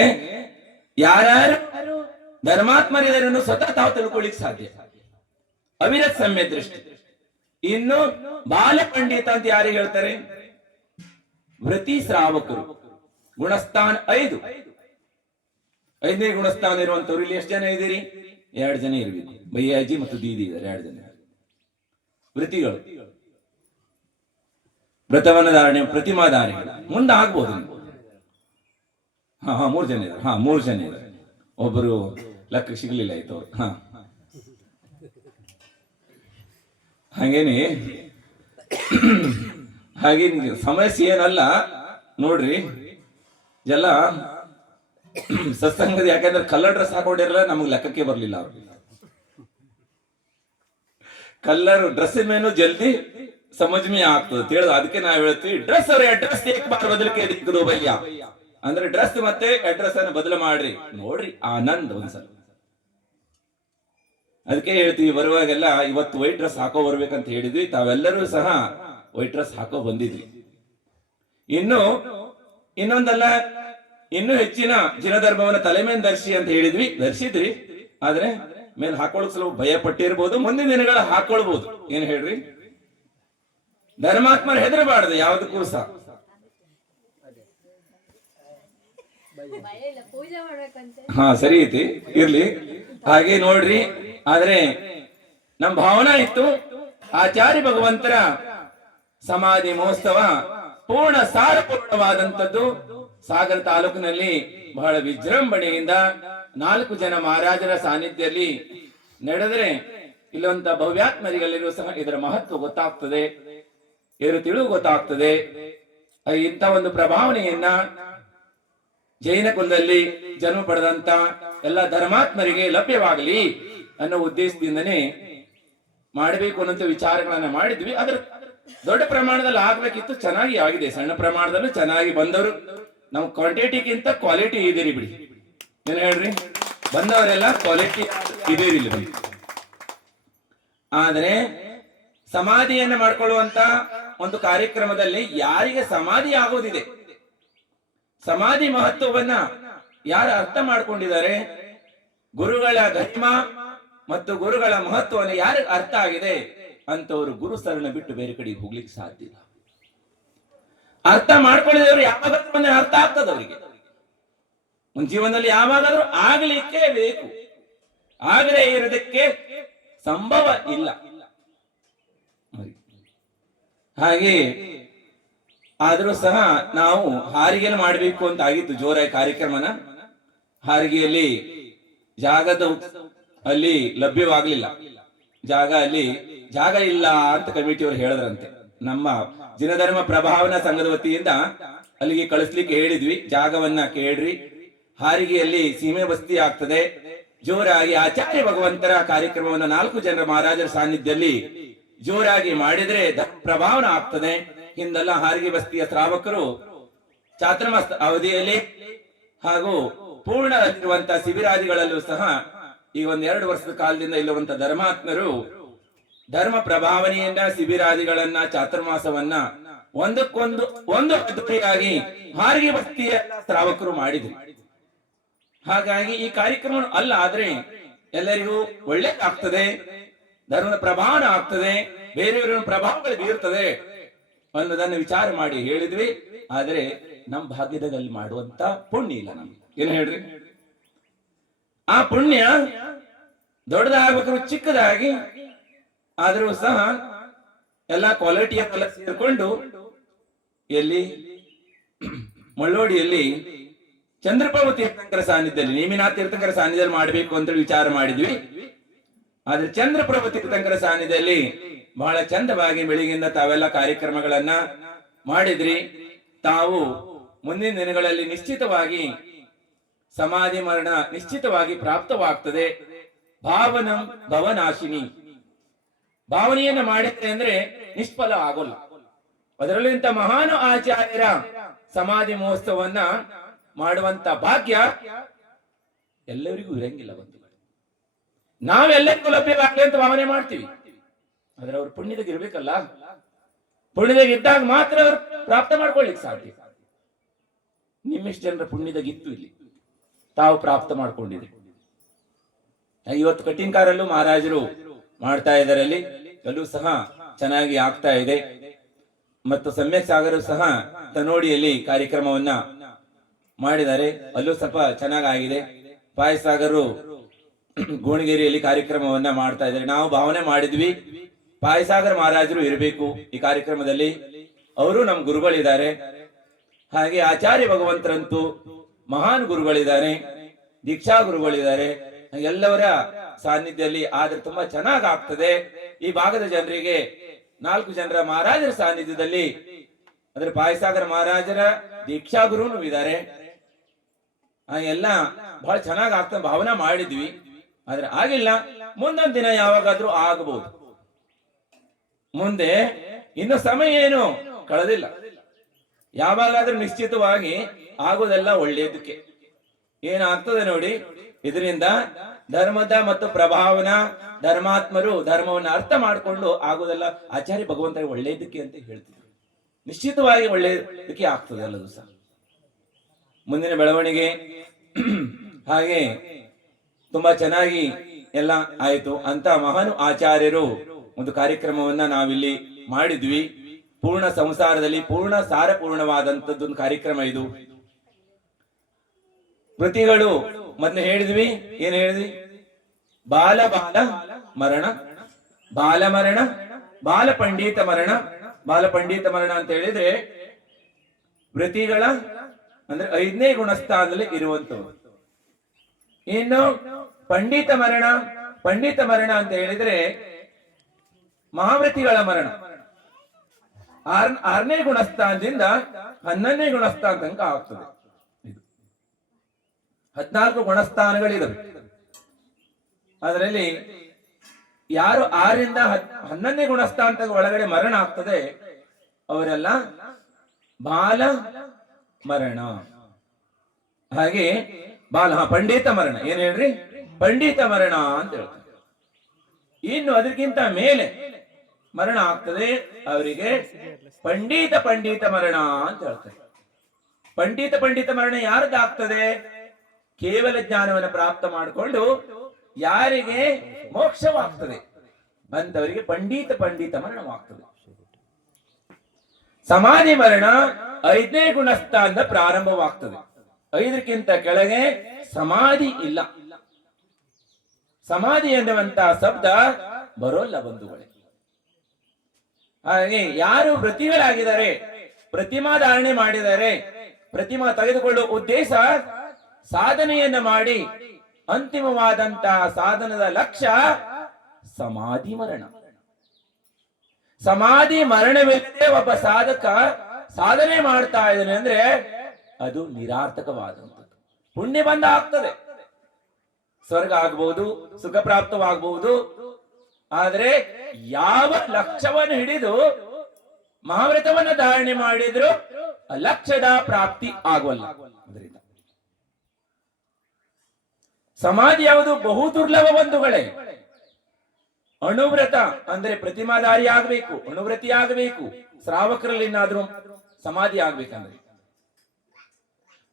ಯಾರ್ಯಾರು ಧರ್ಮಾತ್ಮರಿದರನ್ನು ಸ್ವತಃ ತಾವು ತಿಳ್ಕೊಳ್ಳಿಕ್ ಸಾಧ್ಯ. ಅವಿರತ್ ಸಮ್ಯ ದೃಷ್ಟಿ. ಇನ್ನು ಬಾಲ ಪಂಡಿತ ಅಂತ ಯಾರಿಗೆ ಹೇಳ್ತಾರೆ? ವೃತ್ತಿ ಶ್ರಾವಕರು. ಗುಣಸ್ಥಾನ 5. 5ನೇ ಗುಣಸ್ಥಾನ ಇರುವಂತವ್ರು ಇಲ್ಲಿ ಎಷ್ಟು ಜನ ಇದ್ದೀರಿ? 2 ಜನ ಇರ್ಬೇಕು. ಬಯ್ಯಾಜಿ ಮತ್ತು ದೀದಿ ಇದ್ದಾರೆ, 2 ಜನ ವೃತ್ತಿಗಳು. ವ್ರತವನ್ನ ಧಾರಣೆ, ಪ್ರತಿಮಾ ಧಾರಣೆ ಮುಂದೆ ಆಗ್ಬೋದು. 3 ಜನ ಇದ್ದಾರೆ. 3 ಜನ ಇದ್ದಾರೆ. ಒಬ್ಬರು ಲೆಕ್ಕ ಸಿಗ್ಲಿಲ್ಲ ಆಯ್ತು ಅವ್ರು. ಹಾಗೆ ಸಮಸ್ಯೆ ಏನಲ್ಲ ನೋಡ್ರಿ. ಎಲ್ಲ ಸತ್ಸಂಗದ ಯಾಕಂದ್ರೆ ಕಲರ್ ಡ್ರೆಸ್ ಹಾಕೊಂಡಿರಲ್ಲ, ನಮ್ಗೆ ಲೆಕ್ಕಕ್ಕೆ ಬರ್ಲಿಲ್ಲ ಅವ್ರಿಗೆ. ಕಲರ್ ಡ್ರೆಸ್ ಮೇನು ಜಲ್ದಿ ಸಮಜ್ಮೆ ಆಗ್ತದೆ ತಿಳಿದು. ಅದಕ್ಕೆ ನಾವ್ ಹೇಳ್ತೀವಿ ಡ್ರೆಸ್ ಅವ್ರ ಅಡ್ರೆಸ್ ಬದಲಿಕೆ ಭಯ್ಯ ಅಂದ್ರೆ ಡ್ರೆಸ್ ಮತ್ತೆ ಅಡ್ರೆಸ್ ಅನ್ನು ಬದಲು ಮಾಡ್ರಿ. ನೋಡ್ರಿ ಆನಂದ್ ಒಂದ್ಸಲ. ಅದಕ್ಕೆ ಹೇಳ್ತೀವಿ ಬರುವಾಗೆಲ್ಲ ಇವತ್ತು ವೈಟ್ ಡ್ರೆಸ್ ಹಾಕೋ ಬರ್ಬೇಕಂತ ಹೇಳಿದ್ವಿ. ತಾವೆಲ್ಲರೂ ಸಹ ವೈಟ್ ಡ್ರೆಸ್ ಹಾಕೋ ಬಂದಿದ್ವಿ. ಇನ್ನೊಂದಲ್ಲ, ಇನ್ನೂ ಹೆಚ್ಚಿನ ಜಿನಧರ್ಮವನ್ನ ತಲೆ ಮೇಲೆ ಧರಿಸಿ ಅಂತ ಹೇಳಿದ್ವಿ, ಧರಿಸಿದ್ರಿ. ಆದ್ರೆ ಮೇಲೆ ಹಾಕೊಳ್ಳೋಕ್ ಸ್ವಲ್ಪ ಭಯ ಪಟ್ಟಿರ್ಬೋದು. ಮುಂದಿನ ದಿನಗಳ ಹಾಕೊಳ್ಬಹುದು. ಏನ್ ಹೇಳ್ರಿ? ಧರ್ಮಾತ್ಮರು ಹೆದರಬಾರ್ದು ಯಾವುದಕ್ಕೂ ಸಹ. ಸರಿ ಐತಿ, ಇರ್ಲಿ. ಹಾಗೆ ನೋಡ್ರಿ. ಆದ್ರೆ ನಮ್ ಭಾವನಾ ಇತ್ತು ಆಚಾರ್ಯ ಭಗವಂತರ ಸಮಾಧಿ ಮಹೋತ್ಸವ ಪೂರ್ಣ ಸಾರಪೂರ್ಣವಾದಂಥದ್ದು. ಸಾಗರ ತಾಲೂಕಿನಲ್ಲಿ ಬಹಳ ವಿಜೃಂಭಣೆಯಿಂದ 4 ಜನ ಮಹಾರಾಜರ ಸಾನ್ನಿಧ್ಯದಲ್ಲಿ ನಡೆದರೆ ಇಲ್ಲೊಂತ ಭವ್ಯಾತ್ಮರಿಗಲ್ಲಿರುವ ಸಹ ಇದರ ಮಹತ್ವ ಗೊತ್ತಾಗ್ತದೆ, ಇದರ ತಿಳಿವು ಗೊತ್ತಾಗ್ತದೆ. ಇಂಥ ಒಂದು ಪ್ರಭಾವನೆಯನ್ನ ಜೈನ ಕುಲದಲ್ಲಿ ಜನ್ಮ ಪಡೆದಂತ ಎಲ್ಲ ಧರ್ಮಾತ್ಮರಿಗೆ ಲಭ್ಯವಾಗಲಿ ಅನ್ನೋ ಉದ್ದೇಶದಿಂದನೇ ಮಾಡಬೇಕು ಅನ್ನೋ ವಿಚಾರಗಳನ್ನ ಮಾಡಿದ್ವಿ. ಅದ್ರ ದೊಡ್ಡ ಪ್ರಮಾಣದಲ್ಲಿ ಆಗ್ಬೇಕಿತ್ತು, ಚೆನ್ನಾಗಿ ಆಗಿದೆ. ಸಣ್ಣ ಪ್ರಮಾಣದಲ್ಲೂ ಚೆನ್ನಾಗಿ ಬಂದವರು. ನಾವು ಕ್ವಾಂಟಿಟಿಗಿಂತ ಕ್ವಾಲಿಟಿ ಇದೀರಿ ಬಿಡಿ. ಏನ್ ಹೇಳ್ರಿ? ಬಂದವರೆಲ್ಲ ಕ್ವಾಲಿಟಿ ಇದೀರಿ ಇಲ್ಲಿ ಬಂದು. ಆದ್ರೆ ಸಮಾಧಿಯನ್ನ ಮಾಡ್ಕೊಳ್ಳುವಂತ ಒಂದು ಕಾರ್ಯಕ್ರಮದಲ್ಲಿ ಯಾರಿಗೆ ಸಮಾಧಿ ಆಗೋದಿದೆ, ಸಮಾಧಿ ಮಹತ್ವವನ್ನ ಯಾರು ಅರ್ಥ ಮಾಡ್ಕೊಂಡಿದ್ದಾರೆ, ಗುರುಗಳ ಗರಿಮ ಮತ್ತು ಗುರುಗಳ ಮಹತ್ವವನ್ನು ಯಾರು ಅರ್ಥ ಆಗಿದೆ ಅಂತವರು ಗುರು ಶರಣ ಬಿಟ್ಟು ಬೇರೆ ಕಡೆಗೆ ಹೋಗ್ಲಿಕ್ಕೆ ಸಾಧ್ಯ ಇಲ್ಲ. ಅರ್ಥ ಮಾಡ್ಕೊಳ್ಳಿದವರು ಯಾವಾಗಾದ್ರೂ ಅರ್ಥ ಆಗ್ತದೆ ಅವರಿಗೆ. ಒಂದು ಜೀವನದಲ್ಲಿ ಯಾವಾಗಾದ್ರೂ ಆಗ್ಲಿಕ್ಕೆ ಬೇಕು, ಆಗದೆ ಇರೋದಕ್ಕೆ ಸಂಭವ ಇಲ್ಲ. ಹಾಗೆ ಆದ್ರೂ ಸಹ ನಾವು ಹಾರಿಗೆಯನ್ನು ಮಾಡಬೇಕು ಅಂತ ಆಗಿತ್ತು ಜೋರಾಗಿ ಕಾರ್ಯಕ್ರಮನ. ಹಾರಿಗೆಯಲ್ಲಿ ಜಾಗದ ಅಲ್ಲಿ ಲಭ್ಯವಾಗ್ಲಿಲ್ಲ. ಜಾಗ ಇಲ್ಲ ಅಂತ ಕಮಿಟಿಯವರು ಹೇಳಿದ್ರಂತೆ. ನಮ್ಮ ಜಿನಧರ್ಮ ಪ್ರಭಾವನಾ ಸಂಘದ ವತಿಯಿಂದ ಅಲ್ಲಿಗೆ ಕಳಿಸ್ಲಿಕ್ಕೆ ಹೇಳಿದ್ವಿ. ಜಾಗವನ್ನ ಕೇಳ್ರಿ, ಹಾರಿಗೆಯಲ್ಲಿ ಸೀಮೆ ಬಸ್ತಿ ಆಗ್ತದೆ. ಜೋರಾಗಿ ಆಚಾರ್ಯ ಭಗವಂತರ ಕಾರ್ಯಕ್ರಮವನ್ನು 4 ಜನರ ಮಹಾರಾಜರ ಸಾನ್ನಿಧ್ಯದಲ್ಲಿ ಜೋರಾಗಿ ಮಾಡಿದ್ರೆ ಪ್ರಭಾವನ ಆಗ್ತದೆ. ಹಿಂದೆಲ್ಲ ಹಾರಿಗೆ ಬಸ್ತಿಯ ಶ್ರಾವಕರು ಚಾತುರ್ಮಾಸ ಅವಧಿಯಲ್ಲಿ ಹಾಗೂ ಪೂರ್ಣ ಇರುವಂತಹ ಶಿಬಿರಾದಿಗಳಲ್ಲೂ ಸಹ ಈ 1-2 ವರ್ಷದ ಕಾಲದಿಂದ ಇಲ್ಲಿರುವಂತಹ ಧರ್ಮಾತ್ಮರು ಧರ್ಮ ಪ್ರಭಾವನೆಯನ್ನ ಶಿಬಿರಾದಿಗಳನ್ನ ಚಾತುರ್ಮಾಸವನ್ನ ಒಂದು ಅದ್ಭುತವಾಗಿ ಹಾರಿಗೆ ಬಸ್ತಿಯ ಶ್ರಾವಕರು ಮಾಡಿದ್ರು. ಹಾಗಾಗಿ ಈ ಕಾರ್ಯಕ್ರಮ ಅಲ್ಲ ಆದ್ರೆ ಎಲ್ಲರಿಗೂ ಒಳ್ಳೆದಾಗ್ತದೆ, ಧರ್ಮದ ಪ್ರಭಾವನ ಆಗ್ತದೆ, ಬೇರೆಯವರ ಪ್ರಭಾವಗಳು ಬೀರ್ತದೆ ಅನ್ನೋದನ್ನು ವಿಚಾರ ಮಾಡಿ ಹೇಳಿದ್ವಿ. ಆದ್ರೆ ನಮ್ ಭಾಗ್ಯದಲ್ಲಿ ಮಾಡುವಂತ ಪುಣ್ಯ ಇಲ್ಲ ನಮ್ಗೆ. ಏನ್ ಹೇಳ್ರಿ? ಆ ಪುಣ್ಯ ದೊಡ್ಡದಾಗಬೇಕು, ಚಿಕ್ಕದಾಗಿ ಆದ್ರೂ ಸಹ ಎಲ್ಲಾ ಕ್ವಾಲಿಟಿಯ ಫಲ ಸೇರ್ಕೊಂಡು ಎಲ್ಲಿ ಮಳ್ಳೋಡಿಯಲ್ಲಿ ಚಂದ್ರಪ್ರಭು ತೀರ್ಥಂಕರ ಸಾನ್ನಿಧ್ಯದಲ್ಲಿ, ನೇಮಿನಾಥ ತೀರ್ಥಂಕರ ಸಾನ್ನಿಧ್ಯದಲ್ಲಿ ಮಾಡ್ಬೇಕು ಅಂತ ವಿಚಾರ ಮಾಡಿದ್ವಿ. ಆದ್ರೆ ಚಂದ್ರಪ್ರಭು ತೀರ್ಥಂಕರ ಸಾನ್ನಿಧ್ಯದಲ್ಲಿ ಬಹಳ ಚಂದವಾಗಿ ಬೆಳಿಗ್ಗೆಯಿಂದ ತಾವೆಲ್ಲ ಕಾರ್ಯಕ್ರಮಗಳನ್ನ ಮಾಡಿದ್ರಿ. ತಾವು ಮುಂದಿನ ದಿನಗಳಲ್ಲಿ ನಿಶ್ಚಿತವಾಗಿ ಸಮಾಧಿ ಮರಣ ನಿಶ್ಚಿತವಾಗಿ ಪ್ರಾಪ್ತವಾಗ್ತದೆ. ಭಾವನಂ ಭವನಾಶಿನಿ, ಭಾವನೆಯನ್ನ ಮಾಡಿದ್ರೆ ಅಂದ್ರೆ ನಿಷ್ಫಲ ಆಗೋಲ್ಲ. ಅದರಲ್ಲಿ ಇಂಥ ಮಹಾನ್ ಆಚಾರ್ಯರ ಸಮಾಧಿ ಮಹೋತ್ಸವನ್ನ ಮಾಡುವಂತ ಭಾಗ್ಯ ಎಲ್ಲರಿಗೂ ಇರಂಗಿಲ್ಲ. ಬಂದು ನಾವೆಲ್ಲರಿಗೂ ಲಭ್ಯವಾಗಲಿ ಅಂತ ಭಾವನೆ ಮಾಡ್ತೀವಿ, ಆದ್ರೆ ಅವ್ರು ಪುಣ್ಯದಾಗ ಇರ್ಬೇಕಲ್ಲ. ಪುಣ್ಯದಾಗ ಇದ್ದಾಗ ಮಾತ್ರ ಅವ್ರು ಪ್ರಾಪ್ತ ಮಾಡ್ಕೊಳ್ಳಿಕ್ ಸಾಧ್ಯ. ನಿಮ್ಮಿಷ್ಟ ಜನರ ಪುಣ್ಯದಾಗ ಇತ್ತು, ಇಲ್ಲಿ ತಾವು ಪ್ರಾಪ್ತ ಮಾಡ್ಕೊಂಡಿದ್ರಿ. ಇವತ್ತು ಕಠಿಣಕಾರಲ್ಲೂ ಮಹಾರಾಜರು ಮಾಡ್ತಾ ಇದ್ದಾರೆ, ಅಲ್ಲೂ ಸಹ ಚೆನ್ನಾಗಿ ಆಗ್ತಾ ಇದೆ. ಮತ್ತು ಸಮ್ಯಕ್ ಸಾಗರ ಸಹ ತನೋಡಿಯಲ್ಲಿ ಕಾರ್ಯಕ್ರಮವನ್ನ ಮಾಡಿದ್ದಾರೆ, ಅಲ್ಲೂ ಸ್ವಲ್ಪ ಚೆನ್ನಾಗಿದೆ. ಪಾಯಸಾಗರು ಗೋಣಗೇರಿಯಲ್ಲಿ ಕಾರ್ಯಕ್ರಮವನ್ನ ಮಾಡ್ತಾ ಇದ್ದಾರೆ. ನಾವು ಭಾವನೆ ಮಾಡಿದ್ವಿ ಪಾಯಸಾಗರ ಮಹಾರಾಜರು ಇರಬೇಕು ಈ ಕಾರ್ಯಕ್ರಮದಲ್ಲಿ, ಅವರು ನಮ್ಮ ಗುರುಗಳಿದ್ದಾರೆ. ಹಾಗೆ ಆಚಾರ್ಯ ಭಗವಂತರಂತೂ ಮಹಾನ್ ಗುರುಗಳಿದ್ದಾರೆ, ದೀಕ್ಷಾ ಗುರುಗಳಿದ್ದಾರೆ. ಎಲ್ಲವರ ಸಾನ್ನಿಧ್ಯದಲ್ಲಿ ಆದ್ರೆ ತುಂಬಾ ಚೆನ್ನಾಗಿ ಆಗ್ತದೆ. ಈ ಭಾಗದ ಜನರಿಗೆ 4 ಜನರ ಮಹಾರಾಜರ ಸಾನ್ನಿಧ್ಯದಲ್ಲಿ, ಅಂದ್ರೆ ಪಾಯಸಾಗರ ಮಹಾರಾಜರ ದೀಕ್ಷಾ ಗುರುನು ಇದ್ದಾರೆ. ಎಲ್ಲ ಬಹಳ ಚೆನ್ನಾಗಿ ಆಗ್ತದೆ ಭಾವನೆ ಮಾಡಿದ್ವಿ, ಆದ್ರೆ ಆಗಿಲ್ಲ. ಮುಂದೊಂದು ದಿನ ಯಾವಾಗಾದ್ರೂ ಆಗಬಹುದು. ಮುಂದೆ ಇನ್ನು ಸಮಯ ಏನು ಕಳೆದಿಲ್ಲ, ಯಾವಾಗಾದ್ರೂ ನಿಶ್ಚಿತವಾಗಿ ಆಗೋದೆಲ್ಲ ಒಳ್ಳೆಯದಕ್ಕೆ. ಏನಾಗ್ತದೆ ನೋಡಿ, ಇದರಿಂದ ಧರ್ಮದ ಮತ್ತು ಪ್ರಭಾವನ ಧರ್ಮಾತ್ಮರು ಧರ್ಮವನ್ನು ಅರ್ಥ ಮಾಡಿಕೊಂಡು ಆಗೋದೆಲ್ಲ ಆಚಾರ್ಯ ಭಗವಂತ ಒಳ್ಳೆಯದಕ್ಕೆ ಅಂತ ಹೇಳ್ತಿದ್ರು. ನಿಶ್ಚಿತವಾಗಿ ಒಳ್ಳೆಯದಕ್ಕೆ ಆಗ್ತದೆ ಎಲ್ಲದು ಸಹ. ಮುಂದಿನ ಬೆಳವಣಿಗೆ ಹಾಗೆ ತುಂಬಾ ಚೆನ್ನಾಗಿ ಎಲ್ಲ ಆಯ್ತು ಅಂತ ಮಹಾನ್ ಆಚಾರ್ಯರು ಒಂದು ಕಾರ್ಯಕ್ರಮವನ್ನ ನಾವಿಲ್ಲಿ ಮಾಡಿದ್ವಿ. ಪೂರ್ಣ ಸಂಸಾರದಲ್ಲಿ ಪೂರ್ಣ ಸಾರಪೂರ್ಣವಾದಂತದ್ದೊಂದು ಕಾರ್ಯಕ್ರಮ ಇದು. ಕೃತಿಗಳು ಮೊದಲು ಹೇಳಿದ್ವಿ, ಏನ್ ಹೇಳಿದ್ವಿ? ಬಾಲ ಬಾಲ ಮರಣ, ಬಾಲ ಮರಣ, ಬಾಲ ಪಂಡಿತ ಮರಣ. ಬಾಲ ಪಂಡಿತ ಮರಣ ಅಂತ ಹೇಳಿದ್ರೆ ವೃತ್ತಿಗಳ ಅಂದ್ರೆ 5ನೇ ಗುಣಸ್ಥಾನದಲ್ಲಿ ಇರುವಂತವು. ಇನ್ನು ಪಂಡಿತ ಮರಣ, ಪಂಡಿತ ಮರಣ ಅಂತ ಹೇಳಿದ್ರೆ ಮಹಾವೃತ್ತಿಗಳ ಮರಣ. 6ನೇ ಗುಣಸ್ಥಾನದಿಂದ 11ನೇ ಗುಣಸ್ಥಾನ ತನಕ ಆಗ್ತದೆ. 14 ಗುಣಸ್ಥಾನಗಳಿದಾವೆ. ಅದರಲ್ಲಿ ಯಾರು 6ರಿಂದ 11ನೇ ಗುಣಸ್ಥಾನದ ಒಳಗಡೆ ಮರಣ ಆಗ್ತದೆ ಅವರೆಲ್ಲ ಬಾಲ ಮರಣ. ಹಾಗೆ ಪಂಡಿತ ಮರಣ ಏನ್ ಹೇಳ್ರಿ? ಪಂಡಿತ ಮರಣ ಅಂತ ಹೇಳ್ತಾರೆ. ಇನ್ನು ಅದಕ್ಕಿಂತ ಮೇಲೆ ಮರಣ ಆಗ್ತದೆ ಅವರಿಗೆ ಪಂಡಿತ ಮರಣ ಅಂತ ಹೇಳ್ತಾರೆ. ಪಂಡಿತ ಮರಣ ಯಾರದಾಗ್ತದೆ? ಕೇವಲ ಜ್ಞಾನವನ್ನು ಪ್ರಾಪ್ತ ಮಾಡಿಕೊಂಡು ಯಾರಿಗೆ ಮೋಕ್ಷವಾಗ್ತದೆ ಅಂತವರಿಗೆ ಪಂಡಿತ ಮರಣವಾಗ್ತದೆ. ಸಮಾಧಿ ಮರಣ 5ನೇ ಗುಣಸ್ಥಾನದ ಪ್ರಾರಂಭವಾಗ್ತದೆ. 5ಕ್ಕಿಂತ ಕೆಳಗೆ ಸಮಾಧಿ ಇಲ್ಲ. ಸಮಾಧಿ ಎನ್ನುವಂತ ಶಬ್ದ ಬರೋಲ್ಲ ಬಂಧುಗಳೇ. ಹಾಗೆ ಯಾರು ವ್ರತಿಗಳಾಗಿದ್ದಾರೆ, ಪ್ರತಿಮಾ ಧಾರಣೆ ಮಾಡಿದ್ದಾರೆ, ಪ್ರತಿಮಾ ತೆಗೆದುಕೊಳ್ಳುವ ಉದ್ದೇಶ ಸಾಧನೆಯನ್ನ ಮಾಡಿ ಅಂತಿಮವಾದಂತ ಸಾಧನದ ಲಕ್ಷ್ಯ ಸಮಾಧಿ ಮರಣ. ಸಮಾಧಿ ಮರಣವಿಲ್ಲದೆ ಒಬ್ಬ ಸಾಧಕ ಸಾಧನೆ ಮಾಡ್ತಾ ಇದ್ದಾನೆ ಅಂದ್ರೆ ಅದು ನಿರಾರ್ಥಕವಾದಂಥದ್ದು. ಪುಣ್ಯ ಬಂದ ಆಗ್ತದೆ, ಸ್ವರ್ಗ ಆಗ್ಬಹುದು, ಸುಖ ಪ್ರಾಪ್ತವಾಗಬಹುದು. ಆದ್ರೆ ಯಾವ ಲಕ್ಷ್ಯವನ್ನು ಹಿಡಿದು ಮಹಾವ್ರತವನ್ನ ಧಾರಣೆ ಮಾಡಿದ್ರು ಲಕ್ಷ್ಯದ ಪ್ರಾಪ್ತಿ ಆಗೋಲ್ಲ. ಅದರಿಂದ ಸಮಾಧಿ ಯಾವುದು? ಬಹು ದುರ್ಲಭ ಬಂಧುಗಳೇ. ಅಣುವ್ರತ ಅಂದ್ರೆ ಪ್ರತಿಮಾಧಾರಿ ಆಗ್ಬೇಕು, ಅಣುವ್ರತಿ ಆಗಬೇಕು. ಶ್ರಾವಕರಲ್ಲಿ ಏನಾದ್ರೂ ಸಮಾಧಿ ಆಗ್ಬೇಕಂದ್ರೆ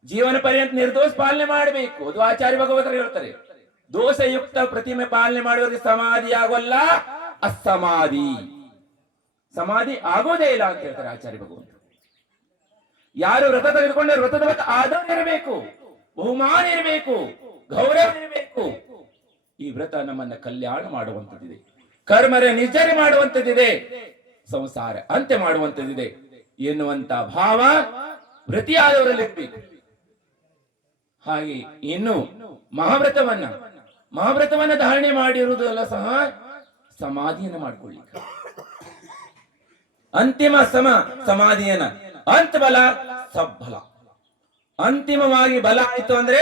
ಜೀವನ ಪರ್ಯಂತ ನಿರ್ದೋಷ ಪಾಲನೆ ಮಾಡಬೇಕು. ಅದು ಆಚಾರ್ಯ ಭಗವತರು ಹೇಳ್ತಾರೆ. ದೋಷಯುಕ್ತ ಪ್ರತಿಮೆ ಪಾಲನೆ ಮಾಡುವವರಿಗೆ ಸಮಾಧಿ ಆಗೋಲ್ಲ, ಅಸಮಾಧಿ. ಸಮಾಧಿ ಆಗೋದೇ ಇಲ್ಲ ಅಂತ ಹೇಳ್ತಾರೆ ಆಚಾರ್ಯ ಭಗವಂತರು. ಯಾರು ವ್ರತ ತೆಗೆದುಕೊಂಡ್ರೆ ವ್ರತದ ಆಧಾರ ಇರಬೇಕು, ಬಹುಮಾನ ಇರಬೇಕು, ಗೌರವ ಇರಬೇಕು. ಈ ವ್ರತ ನಮ್ಮನ್ನ ಕಲ್ಯಾಣ ಮಾಡುವಂತದ್ದಿದೆ, ಕರ್ಮರ ನಿರ್ಜನೆ ಮಾಡುವಂತದ್ದಿದೆ, ಸಂಸಾರ ಅಂತ್ಯ ಮಾಡುವಂತದ್ದಿದೆ ಎನ್ನುವಂತ ಭಾವ ವ್ರತಿಯಾದವರಲ್ಲಿ ಇರಬೇಕು. ಹಾಗೆ ಇನ್ನು ಮಹಾವ್ರತವನ್ನ ಧಾರಣೆ ಮಾಡಿರುವುದೆಲ್ಲ ಸಹ ಸಮಾಧಿಯನ್ನು ಮಾಡಿಕೊಳ್ಳಿಕ್ಕೆ. ಅಂತಿಮ ಸಮಾಧಿಯನ್ನ ಅಂತಬಲ ಸಬ್ಬಲ. ಅಂತಿಮವಾಗಿ ಬಲ ಆಯ್ತು ಅಂದ್ರೆ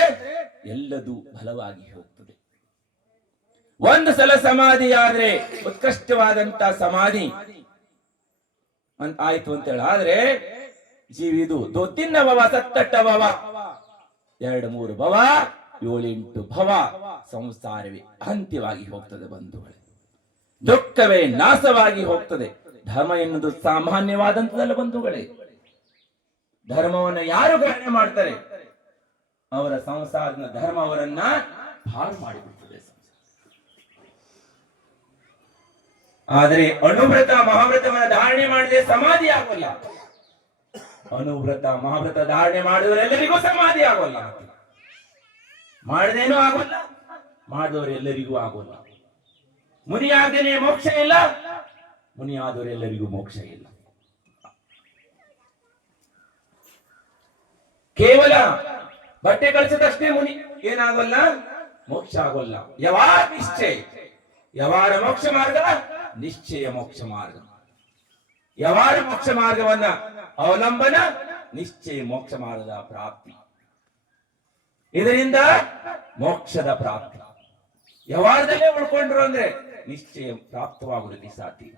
ಎಲ್ಲದೂ ಬಲವಾಗಿ ಹೋಗ್ತದೆ. ಒಂದು ಸಲ ಸಮಾಧಿ ಆದ್ರೆ ಉತ್ಕೃಷ್ಟವಾದಂತ ಸಮಾಧಿ ಅಂತ ಆಯ್ತು ಅಂತ ಹೇಳಿ ಆದ್ರೆ ಜೀವಿದು ದೊತ್ತಿನ ಭವ ಸತ್ತಟ್ಟ ಭವ 2-3 ಭವ 7-8 ಭವ ಸಂಸಾರವೇ ಅಂತ್ಯವಾಗಿ ಹೋಗ್ತದೆ ಬಂಧುಗಳೇ. ದುಃಖವೇ ನಾಶವಾಗಿ ಹೋಗ್ತದೆ. ಧರ್ಮ ಎನ್ನುವುದು ಸಾಮಾನ್ಯವಾದಂತದಲ್ಲ ಬಂಧುಗಳೇ. ಧರ್ಮವನ್ನು ಯಾರು ಗ್ರಹಣೆ ಮಾಡ್ತಾರೆ ಅವರ ಸಂಸಾರದ ಧರ್ಮ ಅವರನ್ನ ಹಾಳು ಮಾಡಿಬಿಡ್ತದೆ. ಆದರೆ ಅನುವ್ರತ ಮಹಾವ್ರತವನ್ನ ಧಾರಣೆ ಮಾಡದೆ ಸಮಾಧಿ ಆಗೋಲ್ಲ. ಅನುವ್ರತ ಮಹಾವ್ರತ ಧಾರಣೆ ಮಾಡಿದವರೆಲ್ಲರಿಗೂ ಸಮಾಧಿ ಆಗೋಲ್ಲ. ಮಾಡದೇನೂ ಆಗೋಲ್ಲ, ಮಾಡಿದವರೆಲ್ಲರಿಗೂ ಆಗೋಲ್ಲ. ಮುನಿಯಾಗದೇನೆ ಮೋಕ್ಷ ಇಲ್ಲ, ಮುನಿಯಾದವರೆಲ್ಲರಿಗೂ ಮೋಕ್ಷ ಇಲ್ಲ. ಕೇವಲ ಬಟ್ಟೆ ಕಳಿಸಿದಷ್ಟೇ ಮುನಿ ಏನಾಗೋಲ್ಲ, ಮೋಕ್ಷ ಆಗೋಲ್ಲ. ಯಾವಾರ ನಿಶ್ಚಯ, ಯಾವಾರ ಮೋಕ್ಷ ಮಾರ್ಗ ನಿಶ್ಚಯ ಮೋಕ್ಷ ಮಾರ್ಗ. ಯಾವಾರ ಮೋಕ್ಷ ಮಾರ್ಗವನ್ನ ಅವಲಂಬನ ನಿಶ್ಚಯ ಮೋಕ್ಷ ಮಾರ್ಗದ ಪ್ರಾಪ್ತಿ. ಇದರಿಂದ ಮೋಕ್ಷದ ಪ್ರಾಪ್ತಿ. ಯಾವಾರದಲ್ಲೇ ಉಳ್ಕೊಂಡ್ರು ಅಂದ್ರೆ ನಿಶ್ಚಯ ಪ್ರಾಪ್ತವಾಗುವುದಕ್ಕೆ ಸಾಧ್ಯ.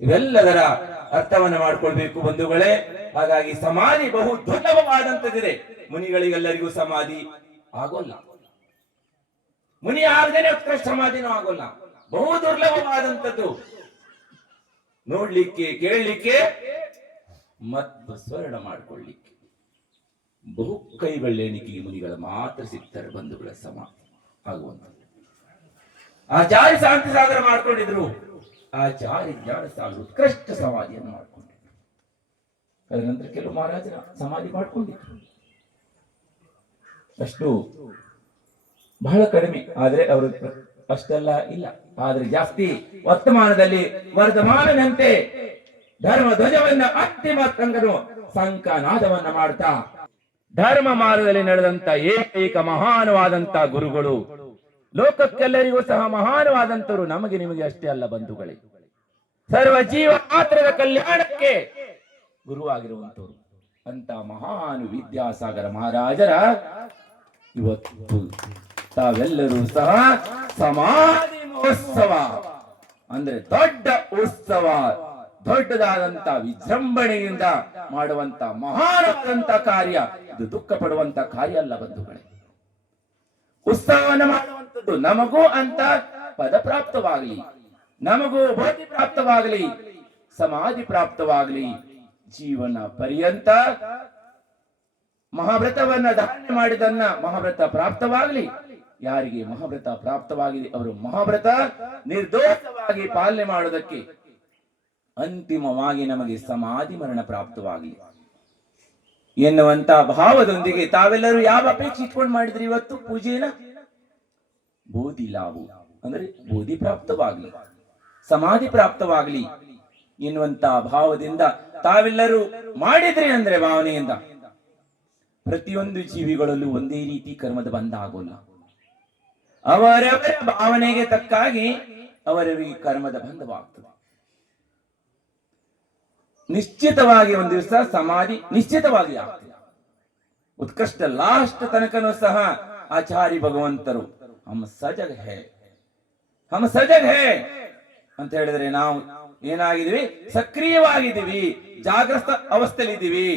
ಇವೆಲ್ಲದರ ಅರ್ಥವನ್ನ ಮಾಡ್ಕೊಳ್ಬೇಕು ಬಂಧುಗಳೇ. ಹಾಗಾಗಿ ಸಮಾಧಿ ಬಹು ದುರ್ಲಭವಾದಂತದಿದೆ. ಮುನಿಗಳಿಗೆಲ್ಲರಿಗೂ ಸಮಾಧಿ ಆಗೋಲ್ಲ. ಮುನಿ ಆಗದೇನೆ ಉತ್ಕೃಷ್ಟ ಸಮಾಧಿನೂ ಆಗೋಲ್ಲ. ಬಹು ದುರ್ಲಭವಾದಂಥದ್ದು. ನೋಡ್ಲಿಕ್ಕೆ, ಕೇಳಲಿಕ್ಕೆ ಮತ್ತು ಸ್ವರ್ಣ ಮಾಡ್ಕೊಳ್ಳಿಕ್ಕೆ ಬಹು ಕೈಗಳೆಣಿಕೆಗೆ ಮುನಿಗಳ ಮಾತ್ರ ಸಿಗ್ತಾರೆ ಬಂಧುಗಳ ಸಮಾಧಿ ಆಗುವಂಥದ್ದು. ಆಚಾರ್ಯ ಶಾಂತಿ ಸಾಗರ ಮಾಡ್ಕೊಂಡಿದ್ರು. ಆಚಾರ್ಯ ಜ್ಞಾನ ಸಾಗರ ಉತ್ಕೃಷ್ಟ ಸಮಾಧಿಯನ್ನು ಮಾಡ್ಕೊಂಡಿದ್ರು. ಅದರ ನಂತರ ಕೆಲವು ಮಹಾರಾಜರ ಸಮಾಧಿ ಮಾಡ್ಕೊಂಡಿದ್ರು. ಅಷ್ಟು ಬಹಳ ಕಡಿಮೆ. ಆದ್ರೆ ಅವರು ಅಷ್ಟೆಲ್ಲ ಇಲ್ಲ. ಆದ್ರೆ ಜಾಸ್ತಿ ವರ್ತಮಾನದಲ್ಲಿ ವರ್ಧಮಾನನಂತೆ ಧರ್ಮ ಧ್ವಜವನ್ನ ಅಂತಿಮ ತಂಗನು ಸಂಕನಾದವನ್ನ ಮಾಡ್ತಾ ಧರ್ಮ ಮಾರ್ಗದಲ್ಲಿ ನಡೆದಂತ ಏಕೈಕ ಮಹಾನವಾದಂತ ಗುರುಗಳು, ಲೋಕಕ್ಕೆಲ್ಲರಿಗೂ ಸಹ ಮಹಾನವಾದಂತರು, ನಮಗೆ ನಿಮಗೆ ಅಷ್ಟೇ ಅಲ್ಲ ಬಂಧುಗಳೇ, ಸರ್ವ ಜೀವ ಮಾತ್ರದ ಕಲ್ಯಾಣಕ್ಕೆ ಗುರುವಾಗಿರುವಂತವರು ಅಂತ ಮಹಾನ್ ವಿದ್ಯಾಸಾಗರ ಮಹಾರಾಜರ ಇವತ್ತು ತಾವೆಲ್ಲರೂ ಸಹ ಸಮಾಧಿ ಮಹೋತ್ಸವ ಅಂದ್ರೆ ದೊಡ್ಡ ಉತ್ಸವ, ದೊಡ್ಡದಾದಂತ ವಿಜೃಂಭಣೆಯಿಂದ ಮಾಡುವಂತ ಮಹಾನವಾದಂತ ಕಾರ್ಯ. ಇದು ದುಃಖ ಪಡುವಂತ ಕಾರ್ಯ ಅಲ್ಲ ಬಂಧುಗಳೇ. ಉತ್ಸವವನ್ನು ಮಾಡುವಂಥದ್ದು ನಮಗೂ ಅಂತ ಪದ ಪ್ರಾಪ್ತವಾಗಲಿ, ನಮಗೂ ಬೋಧಿ ಪ್ರಾಪ್ತವಾಗಲಿ, ಸಮಾಧಿ ಪ್ರಾಪ್ತವಾಗಲಿ, ಜೀವನ ಪರ್ಯಂತ ಮಹಾವ್ರತವನ್ನ ಧಾರಣೆ ಮಾಡಿದನ್ನ ಮಹಾವ್ರತ ಪ್ರಾಪ್ತವಾಗಲಿ. ಯಾರಿಗೆ ಮಹಾವ್ರತ ಪ್ರಾಪ್ತವಾಗಿದೆ ಅವರು ಮಹಾವ್ರತ ನಿರ್ದೋಷವಾಗಿ ಪಾಲನೆ ಮಾಡುವುದಕ್ಕೆ ಅಂತಿಮವಾಗಿ ನಮಗೆ ಸಮಾಧಿ ಮರಣ ಪ್ರಾಪ್ತವಾಗಲಿ ಎನ್ನುವಂತ ಭಾವದೊಂದಿಗೆ ತಾವೆಲ್ಲರೂ ಯಾವ ಅಪೇಕ್ಷೆ ಇಟ್ಕೊಂಡು ಮಾಡಿದ್ರಿ ಇವತ್ತು ಪೂಜೆನ? ಬೋಧಿ ಲಾಭ ಅಂದ್ರೆ ಬೋಧಿ ಪ್ರಾಪ್ತವಾಗಲಿ, ಸಮಾಧಿ ಪ್ರಾಪ್ತವಾಗಲಿ ಎನ್ನುವಂತ ಭಾವದಿಂದ ತಾವೆಲ್ಲರೂ ಮಾಡಿದ್ರಿ ಅಂದ್ರೆ ಭಾವನೆಯಿಂದ ಪ್ರತಿಯೊಂದು ಜೀವಿಗಳಲ್ಲೂ ಒಂದೇ ರೀತಿ ಕರ್ಮದ ಬಂಧ ಆಗೋಲ್ಲ. ಅವರವರ ಭಾವನೆಗೆ ತಕ್ಕಾಗಿ ಅವರವರಿಗೆ ಕರ್ಮದ ಬಂಧವಾಗ್ತದೆ. ನಿಶ್ಚಿತವಾಗಿ ಒಂದು ದಿವಸ ಸಮಾಧಿ ನಿಶ್ಚಿತವಾಗಿ ಆಗ್ತದೆ. ಉತ್ಕೃಷ್ಟ ಲಾಸ್ಟ್ ತನಕನೂ ಸಹ ಆಚಾರ್ಯ ಭಗವಂತರು ಹಮ್ ಸಜಗ್ ಹೇ, ಹಮ್ ಸಜಗ್ ಹೇ ಅಂತ ಹೇಳಿದ್ರೆ ನಾವು ಏನಾಗಿದ್ದೀವಿ? ಸಕ್ರಿಯವಾಗಿದ್ದೀವಿ, ಜಾಗೃತ ಅವಸ್ಥೆಯಲ್ಲಿದ್ದೀವಿ.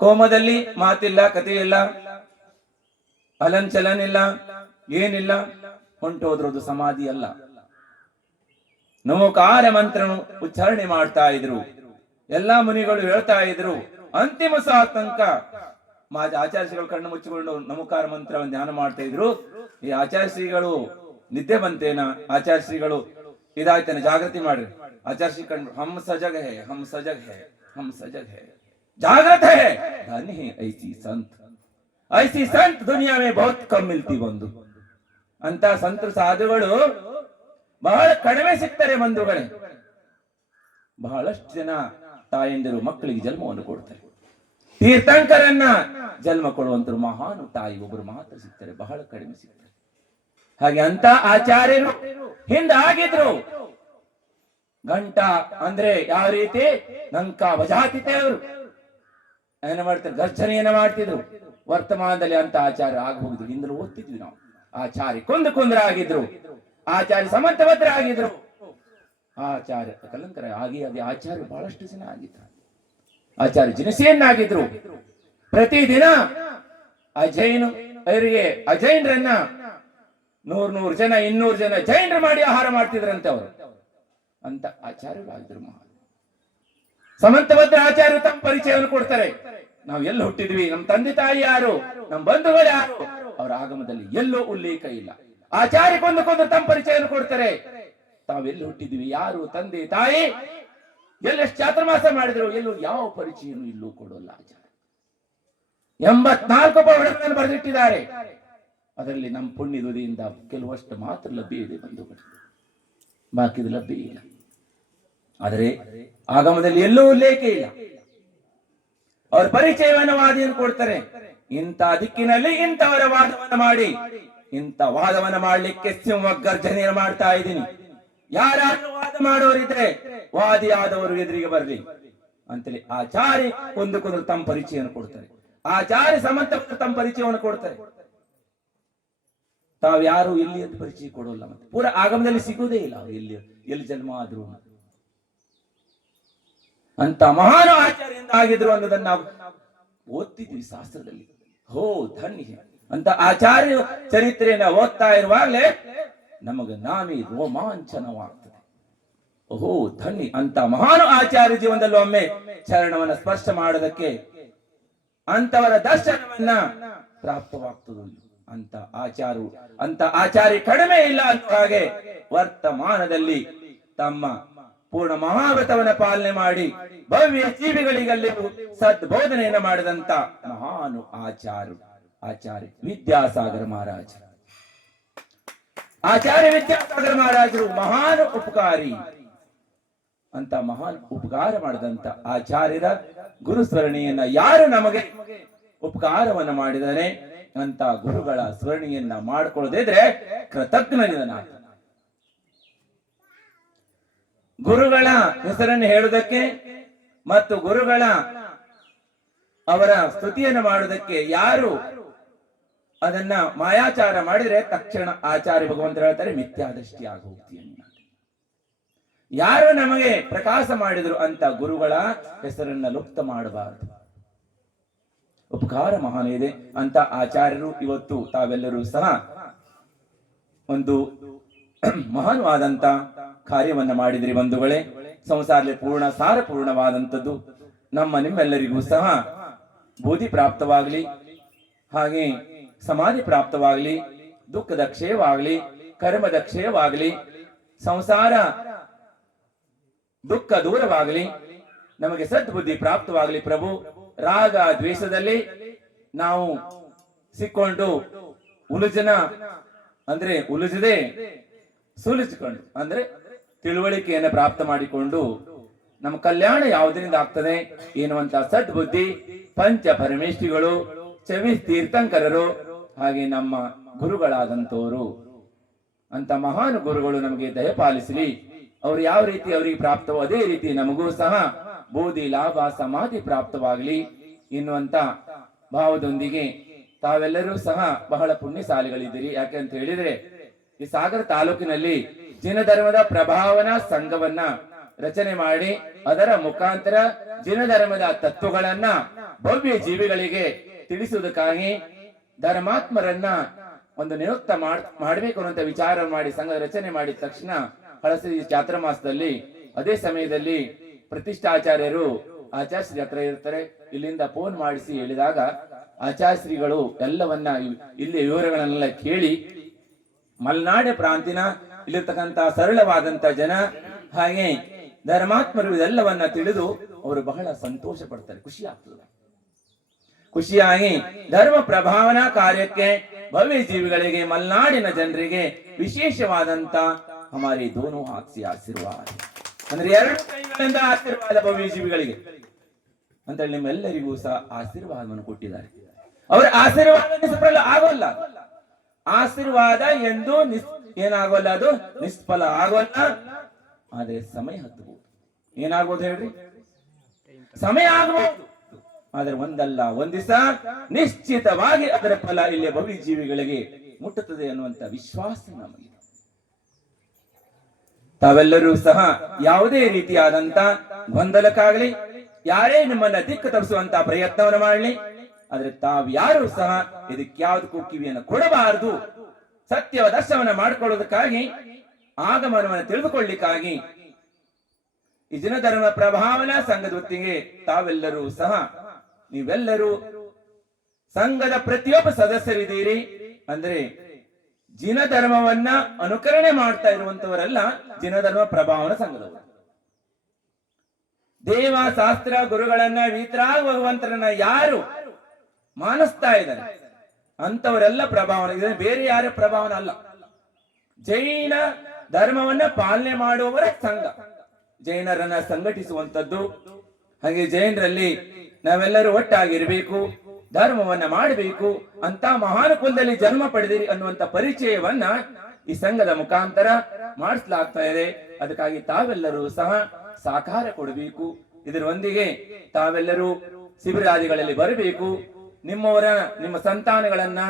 ಕೋಮದಲ್ಲಿ ಮಾತಿಲ್ಲ, ಕಥೆ ಇಲ್ಲ, ಅಲಂಚಲನ್ ಇಲ್ಲ, ಏನಿಲ್ಲ, ಹೊಂಟೋದ್ರದು ಸಮಾಧಿ ಅಲ್ಲ. ನಮೋಕಾರ ಮಂತ್ರ ಉಚ್ಚಾರಣೆ ಮಾಡ್ತಾ ಇದ್ರು. ಎಲ್ಲಾ ಮುನಿಗಳು ಹೇಳ್ತಾ ಇದ್ರು. ಅಂತಿಮ ತನಕ ಆಚಾರ್ಯಗಳು ಕಣ್ಣು ಮುಚ್ಚಿಕೊಂಡು ನಮೋಕಾರ ಮಂತ್ರವನ್ನು ಧ್ಯಾನ ಮಾಡ್ತಾ ಇದ್ರು. ಈ ಆಚಾರ್ಯ ಶ್ರೀಗಳು ನಿದ್ದೆ ಬಂತೇನ? ಆಚಾರ್ಯ ಶ್ರೀಗಳು ಇದಾಯ್ತೇನೆ, ಜಾಗೃತಿ ಮಾಡ್ರಿ. ಆಚಾರ್ಯ ಶ್ರೀ ಕಂಡು ಹಮ್ ಸಜಗ್ ಹೇ, ಹಮ್ ಸಜಗ್ ಹೇ, ಹಮ್ ಸಜಗ್ ಹೇ, ಜಾಗೃತ ಹೇ, धन्य है ऐसी संत, ऐसी संत दुनिया में बहुत कम मिलती बंधु. ಅಂತ ಸಂತ ಸಾಧುಗಳು ಬಹಳ ಕಡಿಮೆ ಸಿಗ್ತಾರೆ ಬಂಧುಗಳೇ. ಬಹಳಷ್ಟು ಜನ ತಾಯಂದಿರು ಮಕ್ಕಳಿಗೆ ಜನ್ಮವನ್ನು ಕೊಡ್ತಾರೆ. ತೀರ್ಥಂಕರನ್ನ ಜನ್ಮ ಕೊಡುವಂತರು ಮಹಾನು ತಾಯಿ ಒಬ್ಬರು ಮಾತ್ರ ಸಿಗ್ತಾರೆ, ಬಹಳ ಕಡಿಮೆ ಸಿಗ್ತಾರೆ. ಹಾಗೆ ಅಂತ ಆಚಾರ್ಯರು ಹಿಂದಾಗಿದ್ರು. ಗಂಟ ಅಂದ್ರೆ ಯಾವ ರೀತಿ ನಂಕ ವಜಾತಿತೆ ಅವರು ಏನ ಮಾಡ್ತಾರೆ, ಗರ್ಜನೆಯನ್ನ ಮಾಡ್ತಿದ್ರು. ವರ್ತಮಾನದಲ್ಲಿ ಅಂತ ಆಚಾರ್ಯ ಆಗಬಹುದು. ಹಿಂದಲೂ ಓದ್ತಿದ್ವಿ ನಾವು. ಆಚಾರ್ಯ ಕುಂದ್ರಾಗಿದ್ರು, ಆಚಾರ್ಯ ಸಮಂತಭದ್ರಾಗಿದ್ರು, ಆಚಾರ್ಯ ಕಲಂಕರ ಆಗಿ ಅದೇ ಆಚಾರ್ಯ ಬಹಳಷ್ಟು ಜನ ಆಗಿದ್ದಾರೆ. ಆಚಾರ್ಯ ಜಿನಸಿಯನ್ನಾಗಿದ್ರು. ಪ್ರತಿದಿನ ಅಜೈನರನ್ನ 100 ಜನ 200 ಜನ ಜೈನರು ಮಾಡಿ ಆಹಾರ ಮಾಡ್ತಿದ್ರಂತೆ ಅವರು. ಅಂತ ಆಚಾರ್ಯರಾಗಿದ್ರು. ಸಮಂತಭದ್ರ ಆಚಾರ್ಯರು ತಮ್ಮ ಪರಿಚಯವನ್ನು ಕೊಡ್ತಾರೆ. ನಾವು ಎಲ್ಲಿ ಹುಟ್ಟಿದ್ವಿ, ನಮ್ಮ ತಂದೆ ತಾಯಿ ಯಾರು, ನಮ್ಮ ಬಂಧುಗಳು ಯಾರು, ಅವರ ಆಗಮದಲ್ಲಿ ಎಲ್ಲೋ ಉಲ್ಲೇಖ ಇಲ್ಲ. ಆಚಾರ್ಯ ಕೊಂದು ತಮ್ಮ ಪರಿಚಯವನ್ನು ಕೊಡ್ತಾರೆ. ತಾವೆಲ್ಲಿ ಹುಟ್ಟಿದ್ವಿ, ಯಾರು ತಂದೆ ತಾಯಿ, ಎಲ್ಲೆಷ್ಟು ಚಾತುರ್ಮಾಸ ಮಾಡಿದ್ರು, ಎಲ್ಲೂ ಯಾವ ಪರಿಚಯನೂ ಇಲ್ಲೂ ಕೊಡೋಲ್ಲ ಆಚಾರ್ಯ. 84 ಪೌಢಗಳನ್ನು ಬರೆದಿಟ್ಟಿದ್ದಾರೆ. ಅದರಲ್ಲಿ ನಮ್ಮ ಪುಣ್ಯದುದಿಯಿಂದ ಕೆಲವಷ್ಟು ಮಾತ್ರ ಲಭ್ಯ ಇದೆ ಬಂಧುಗಳು, ಬಾಕಿದು ಲಭ್ಯ ಇಲ್ಲ. ಆದರೆ ಆಗಮದಲ್ಲಿ ಎಲ್ಲೂ ಉಲ್ಲೇಖ ಇಲ್ಲ. ಅವ್ರ ಪರಿಚಯವನ್ನು ವಾದಿಯನ್ನು ಕೊಡ್ತಾರೆ. ಇಂಥ ದಿಕ್ಕಿನಲ್ಲಿ ಇಂಥವರ ವಾದವನ್ನು ಮಾಡಿ, ಇಂಥ ವಾದವನ್ನು ಮಾಡ್ಲಿಕ್ಕೆ ಸಿಂಹಗರ್ಜನೆಯನ್ನು ಮಾಡ್ತಾ ಇದ್ದೀನಿ. ಯಾರಾದ್ರೂ ವಾದ ಮಾಡೋರಿದ್ರೆ ವಾದಿಯಾದವರು ಎದುರಿಗೆ ಬರ್ಲಿ ಅಂತೇಳಿ ಆಚಾರ್ಯ ಕೊಂದು ತಮ್ಮ ಪರಿಚಯವನ್ನು ಕೊಡ್ತಾರೆ. ಆಚಾರ್ಯ ಸಮಂತ ತಮ್ಮ ಪರಿಚಯವನ್ನು ಕೊಡ್ತಾರೆ. ತಾವ್ ಯಾರು ಎಲ್ಲಿ ಅಂತ ಪರಿಚಯ ಕೊಡೋಲ್ಲ. ಮತ್ತೆ ಪೂರ ಆಗಮದಲ್ಲಿ ಸಿಗೋದೇ ಇಲ್ಲ ಅವ್ರು ಎಲ್ಲಿ ಜನ್ಮ ಆದ್ರು ಅಂತ ಮಹಾನ್ ಆಚಾರ್ಯರಿಂದ ಆಗಿದ್ರು ಅನ್ನೋದನ್ನ ನಾವು ಓದ್ತಿದ್ವಿ ಶಾಸ್ತ್ರದಲ್ಲಿ. ಹೋ ಧನ್ಯ ಅಂತ ಆಚಾರ್ಯ ಚರಿತ್ರೆಯನ್ನ ಓದ್ತಾ ಇರುವಾಗಲೇ ನಮಗೆ ನಾವೇ ರೋಮಾಂಚನವಾಗ್ತದೆ. ಓಹೋ ಧನ್ಯ ಅಂತ ಮಹಾನ್ ಆಚಾರ್ಯ ಜೀವನದಲ್ಲಿ ಒಮ್ಮೆ ಚರಣವನ್ನ ಸ್ಪರ್ಶ ಮಾಡೋದಕ್ಕೆ ಅಂತವರ ದರ್ಶನವನ್ನ ಪ್ರಾಪ್ತವಾಗ್ತದೆ. ಅಂತ ಆಚಾರ್ಯ ಕಡಿಮೆ ಇಲ್ಲ ಅಂತ ಹಾಗೆ ವರ್ತಮಾನದಲ್ಲಿ ತಮ್ಮ ಪೂರ್ಣ ಮಹಾವ್ರತವನ್ನ ಪಾಲನೆ ಮಾಡಿ ಭವ್ಯ ಜೀವಿಗಳಿಗೆಲ್ಲವೂ ಸದ್ಬೋಧನೆಯನ್ನು ಮಾಡಿದಂತ ಮಹಾನು ಆಚಾರ್ಯ ವಿದ್ಯಾಸಾಗರ ಮಹಾರಾಜ. ಆಚಾರ್ಯ ವಿದ್ಯಾಸಾಗರ ಮಹಾರಾಜರು ಮಹಾನ್ ಉಪಕಾರಿ. ಅಂತ ಮಹಾನ್ ಉಪಕಾರ ಮಾಡಿದಂತ ಆಚಾರ್ಯರ ಗುರುಸ್ಮರಣೆಯನ್ನ ಯಾರು ನಮಗೆ ಉಪಕಾರವನ್ನ ಮಾಡಿದಾನೆ ಅಂತ ಗುರುಗಳ ಸ್ಮರಣೆಯನ್ನ ಮಾಡಿಕೊಳ್ಳದಿದ್ರೆ ಕೃತಜ್ಞನಾದ. ಗುರುಗಳ ಹೆಸರನ್ನು ಹೇಳುವುದಕ್ಕೆ ಮತ್ತು ಗುರುಗಳ ಅವರ ಸ್ತುತಿಯನ್ನು ಮಾಡುವುದಕ್ಕೆ ಯಾರು ಅದನ್ನ ಮಾಯಾಚಾರ ಮಾಡಿದ್ರೆ ತಕ್ಷಣ ಆಚಾರ್ಯ ಭಗವಂತರು ಹೇಳ್ತಾರೆ ಮಿಥ್ಯಾದೃಷ್ಟಿ ಆಗೋಗ್ತೀಯ. ಯಾರು ನಮಗೆ ಪ್ರಕಾಶ ಮಾಡಿದ್ರು ಅಂತ ಗುರುಗಳ ಹೆಸರನ್ನ ಲುಪ್ತ ಮಾಡಬಾರದು. ಉಪಕಾರ ಮಹಾನ್ ಇದೆ ಅಂತ ಆಚಾರ್ಯರು ಇವತ್ತು ತಾವೆಲ್ಲರೂ ಸಹ ಒಂದು ಮಹಾನ್ವಾದಂತ ಕಾರ್ಯವನ್ನ ಮಾಡಿದ್ರಿ ಬಂಧುಗಳೇ. ಸಂಸಾರದಲ್ಲಿ ಪೂರ್ಣ ಸಾರಪೂರ್ಣವಾದಂಥದ್ದು ನಿಮ್ಮೆಲ್ಲರಿಗೂ ಸಹ ಬೋಧಿ ಪ್ರಾಪ್ತವಾಗ್ಲಿ, ಹಾಗೆ ಸಮಾಧಿ ಪ್ರಾಪ್ತವಾಗ್ಲಿ, ದುಃಖದ ಕ್ಷಯವಾಗ್ಲಿ, ಕರ್ಮದ ಕ್ಷಯವಾಗ್ಲಿ, ಸಂಸಾರ ದುಃಖ ದೂರವಾಗಲಿ, ನಮಗೆ ಸದ್ಬುದ್ಧಿ ಪ್ರಾಪ್ತವಾಗಲಿ. ಪ್ರಭು ರಾಗ ದ್ವೇಷದಲ್ಲಿ ನಾವು ಸಿಕ್ಕೊಂಡು ಉಲುಜದೆ ಸುಲಿಸಿಕೊಂಡು ಅಂದ್ರೆ ತಿಳುವಳಿಕೆಯನ್ನು ಪ್ರಾಪ್ತ ಮಾಡಿಕೊಂಡು ನಮ್ಮ ಕಲ್ಯಾಣ ಯಾವುದರಿಂದ ಆಗ್ತದೆ ಎನ್ನುವಂತ ಸದ್ಬುದ್ಧಿ ಪಂಚ ಪರಮೇಶ್ವರಿಗಳು, ಚವಿ ತೀರ್ಥಂಕರರು, ಹಾಗೆ ನಮ್ಮ ಗುರುಗಳಾದಂತವರು ಅಂತ ಮಹಾನ್ ಗುರುಗಳು ನಮಗೆ ದಯಪಾಲಿಸಲಿ. ಅವ್ರು ಯಾವ ರೀತಿ ಅವರಿಗೆ ಪ್ರಾಪ್ತವೋ ಅದೇ ರೀತಿ ನಮಗೂ ಸಹ ಬೋಧಿ ಲಾಭ ಸಮಾಧಿ ಪ್ರಾಪ್ತವಾಗಲಿ ಎನ್ನುವಂತ ಭಾವದೊಂದಿಗೆ ತಾವೆಲ್ಲರೂ ಸಹ ಬಹಳ ಪುಣ್ಯಶಾಲಿಗಳಿದ್ದೀರಿ. ಯಾಕೆಂತ ಹೇಳಿದ್ರೆ ಈ ಸಾಗರ ತಾಲೂಕಿನಲ್ಲಿ ಜಿನ ಧರ್ಮದ ಪ್ರಭಾವನಾ ಸಂಘವನ್ನ ರಚನೆ ಮಾಡಿ ಅದರ ಮುಖಾಂತರ ಜಿನ ಧರ್ಮದ ತತ್ವಗಳನ್ನ ಭವ್ಯ ಜೀವಿಗಳಿಗೆ ತಿಳಿಸುವುದಕ್ಕಾಗಿ ಧರ್ಮಾತ್ಮರನ್ನ ಒಂದು ನಿಯುಕ್ತ ಮಾಡಬೇಕು ಅನ್ನುವಂತ ವಿಚಾರ ಮಾಡಿ ಸಂಘ ರಚನೆ ಮಾಡಿದ ತಕ್ಷಣ ಹಳಸರಿ ಚಾತುರ್ಮಾಸದಲ್ಲಿ ಅದೇ ಸಮಯದಲ್ಲಿ ಪ್ರತಿಷ್ಠಾಚಾರ್ಯರು ಆಚಾರ್ಯಶ್ರೀ ಹತ್ರ ಇರ್ತಾರೆ. ಇಲ್ಲಿಂದ ಫೋನ್ ಮಾಡಿಸಿ ಹೇಳಿದಾಗ ಆಚಾರ್ಯಶ್ರೀಗಳು ಎಲ್ಲವನ್ನ ಇಲ್ಲಿ ವಿವರಗಳನ್ನೆಲ್ಲ ಕೇಳಿ ಮಲೆನಾಡು ಪ್ರಾಂತಿನ ಇಲ್ಲಿರ್ತಕ್ಕಂತ ಸರಳವಾದಂತ ಜನ ಹಾಗೆ ಧರ್ಮಾತ್ಮರು ಇದೆಲ್ಲವನ್ನ ತಿಳಿದು ಅವರು ಬಹಳ ಸಂತೋಷ ಪಡ್ತಾರೆ, ಖುಷಿ ಆಗ್ತದೆ. ಖುಷಿಯಾಗಿ ಧರ್ಮ ಪ್ರಭಾವನಾ ಕಾರ್ಯಕ್ಕೆ ಭವ್ಯ ಜೀವಿಗಳಿಗೆ ಮಲೆನಾಡಿನ ಜನರಿಗೆ ವಿಶೇಷವಾದಂತ ಹಮಾರಿ ದೋನೋ ಹಾಕ್ಸಿ ಆಶೀರ್ವಾದ ಅಂದ್ರೆ 2 ಕೈಗಳಿಂದ ಆಶೀರ್ವಾದ ಭವ್ಯ ಜೀವಿಗಳಿಗೆ ಅಂತ ಹೇಳಿ ನಿಮ್ಮೆಲ್ಲರಿಗೂ ಸಹ ಆಶೀರ್ವಾದವನ್ನು ಕೊಟ್ಟಿದ್ದಾರೆ. ಅವರ ಆಶೀರ್ವಾದ ನಿಷ್ಫಲ ಆಗೋಲ್ಲ. ಆಶೀರ್ವಾದ ಎಂದು ಏನಾಗೋಲ್ಲ, ಅದು ನಿಷ್ಫಲ ಆಗೋಲ್ಲ. ಆದ್ರೆ ಸಮಯ ಹತ್ತಬಹುದು. ಏನಾಗೋದು ಹೇಳ್ರಿ, ಸಮಯ ಆಗಬಹುದು. ಆದ್ರೆ ಒಂದಲ್ಲ ಒಂದ್ ದಿವಸ ನಿಶ್ಚಿತವಾಗಿ ಅದರ ಫಲ ಇಲ್ಲಿ ಭವ್ಯ ಜೀವಿಗಳಿಗೆ ಮುಟ್ಟುತ್ತದೆ ಅನ್ನುವಂತ ವಿಶ್ವಾಸ ನಮಗೆ. ತಾವೆಲ್ಲರೂ ಸಹ ಯಾವುದೇ ರೀತಿಯಾದಂತ ಗೊಂದಲಕ್ಕಾಗಲಿ ಯಾರೇ ನಿಮ್ಮನ್ನ ದಿಕ್ಕು ತಪ್ಪಿಸುವಂತ ಪ್ರಯತ್ನವನ್ನು ಮಾಡಲಿ, ಆದ್ರೆ ತಾವ್ಯಾರು ಸಹ ಇದಕ್ಕೆ ಯಾವುದಕ್ಕೂ ಕಿವಿಯನ್ನು ಕೊಡಬಾರದು. ಸತ್ಯವ ದರ್ಶನವನ್ನ ಮಾಡಿಕೊಳ್ಳೋದಕ್ಕಾಗಿ, ಆಗಮನವನ್ನು ತಿಳಿದುಕೊಳ್ಳಿಕ್ಕಾಗಿ ಈ ಜಿನಧರ್ಮ ಪ್ರಭಾವನಾ ಸಂಘದ ಹೊತ್ತಿಗೆ ತಾವೆಲ್ಲರೂ ಸಹ, ನೀವೆಲ್ಲರೂ ಸಂಘದ ಪ್ರತಿಯೊಬ್ಬ ಸದಸ್ಯರಿದ್ದೀರಿ. ಅಂದ್ರೆ ಜಿನಧರ್ಮವನ್ನ ಅನುಕರಣೆ ಮಾಡ್ತಾ ಇರುವಂತವರೆಲ್ಲ ಜಿನಧರ್ಮ ಪ್ರಭಾವನಾ ಸಂಘದವರು. ದೇವ ಶಾಸ್ತ್ರ ಗುರುಗಳನ್ನ ವೀತರಾಗ ಭಗವಂತರನ್ನ ಯಾರು ಮಾನಿಸ್ತಾ ಇದ್ದಾರೆ ಅಂತವರೆಲ್ಲ ಪ್ರಭಾವನ, ಇದು ಬೇರೆ ಯಾರ ಪ್ರಭಾವನ ಅಲ್ಲ. ಜೈನ ಧರ್ಮವನ್ನ ಪಾಲನೆ ಮಾಡುವವರ ಸಂಘ, ಜೈನರನ್ನ ಸಂಘಟಿಸುವಂತದ್ದು. ಹಾಗೆ ಜೈನರಲ್ಲಿ ನಾವೆಲ್ಲರೂ ಒಟ್ಟಾಗಿರ್ಬೇಕು, ಧರ್ಮವನ್ನ ಮಾಡಬೇಕು ಅಂತ ಮಹಾನ್ ಕುಲದಲ್ಲಿ ಜನ್ಮ ಪಡೆದಿರಿ ಅನ್ನುವಂತ ಪರಿಚಯವನ್ನ ಈ ಸಂಘದ ಮುಖಾಂತರ ಮಾಡಿಸಲಾಗ್ತಾ ಇದೆ. ಅದಕ್ಕಾಗಿ ತಾವೆಲ್ಲರೂ ಸಹ ಸಹಕಾರ ಕೊಡಬೇಕು. ಇದರೊಂದಿಗೆ ತಾವೆಲ್ಲರೂ ಶಿಬಿರಾದಿಗಳಲ್ಲಿ ಬರಬೇಕು. ನಿಮ್ಮ ಸಂತಾನಗಳನ್ನ,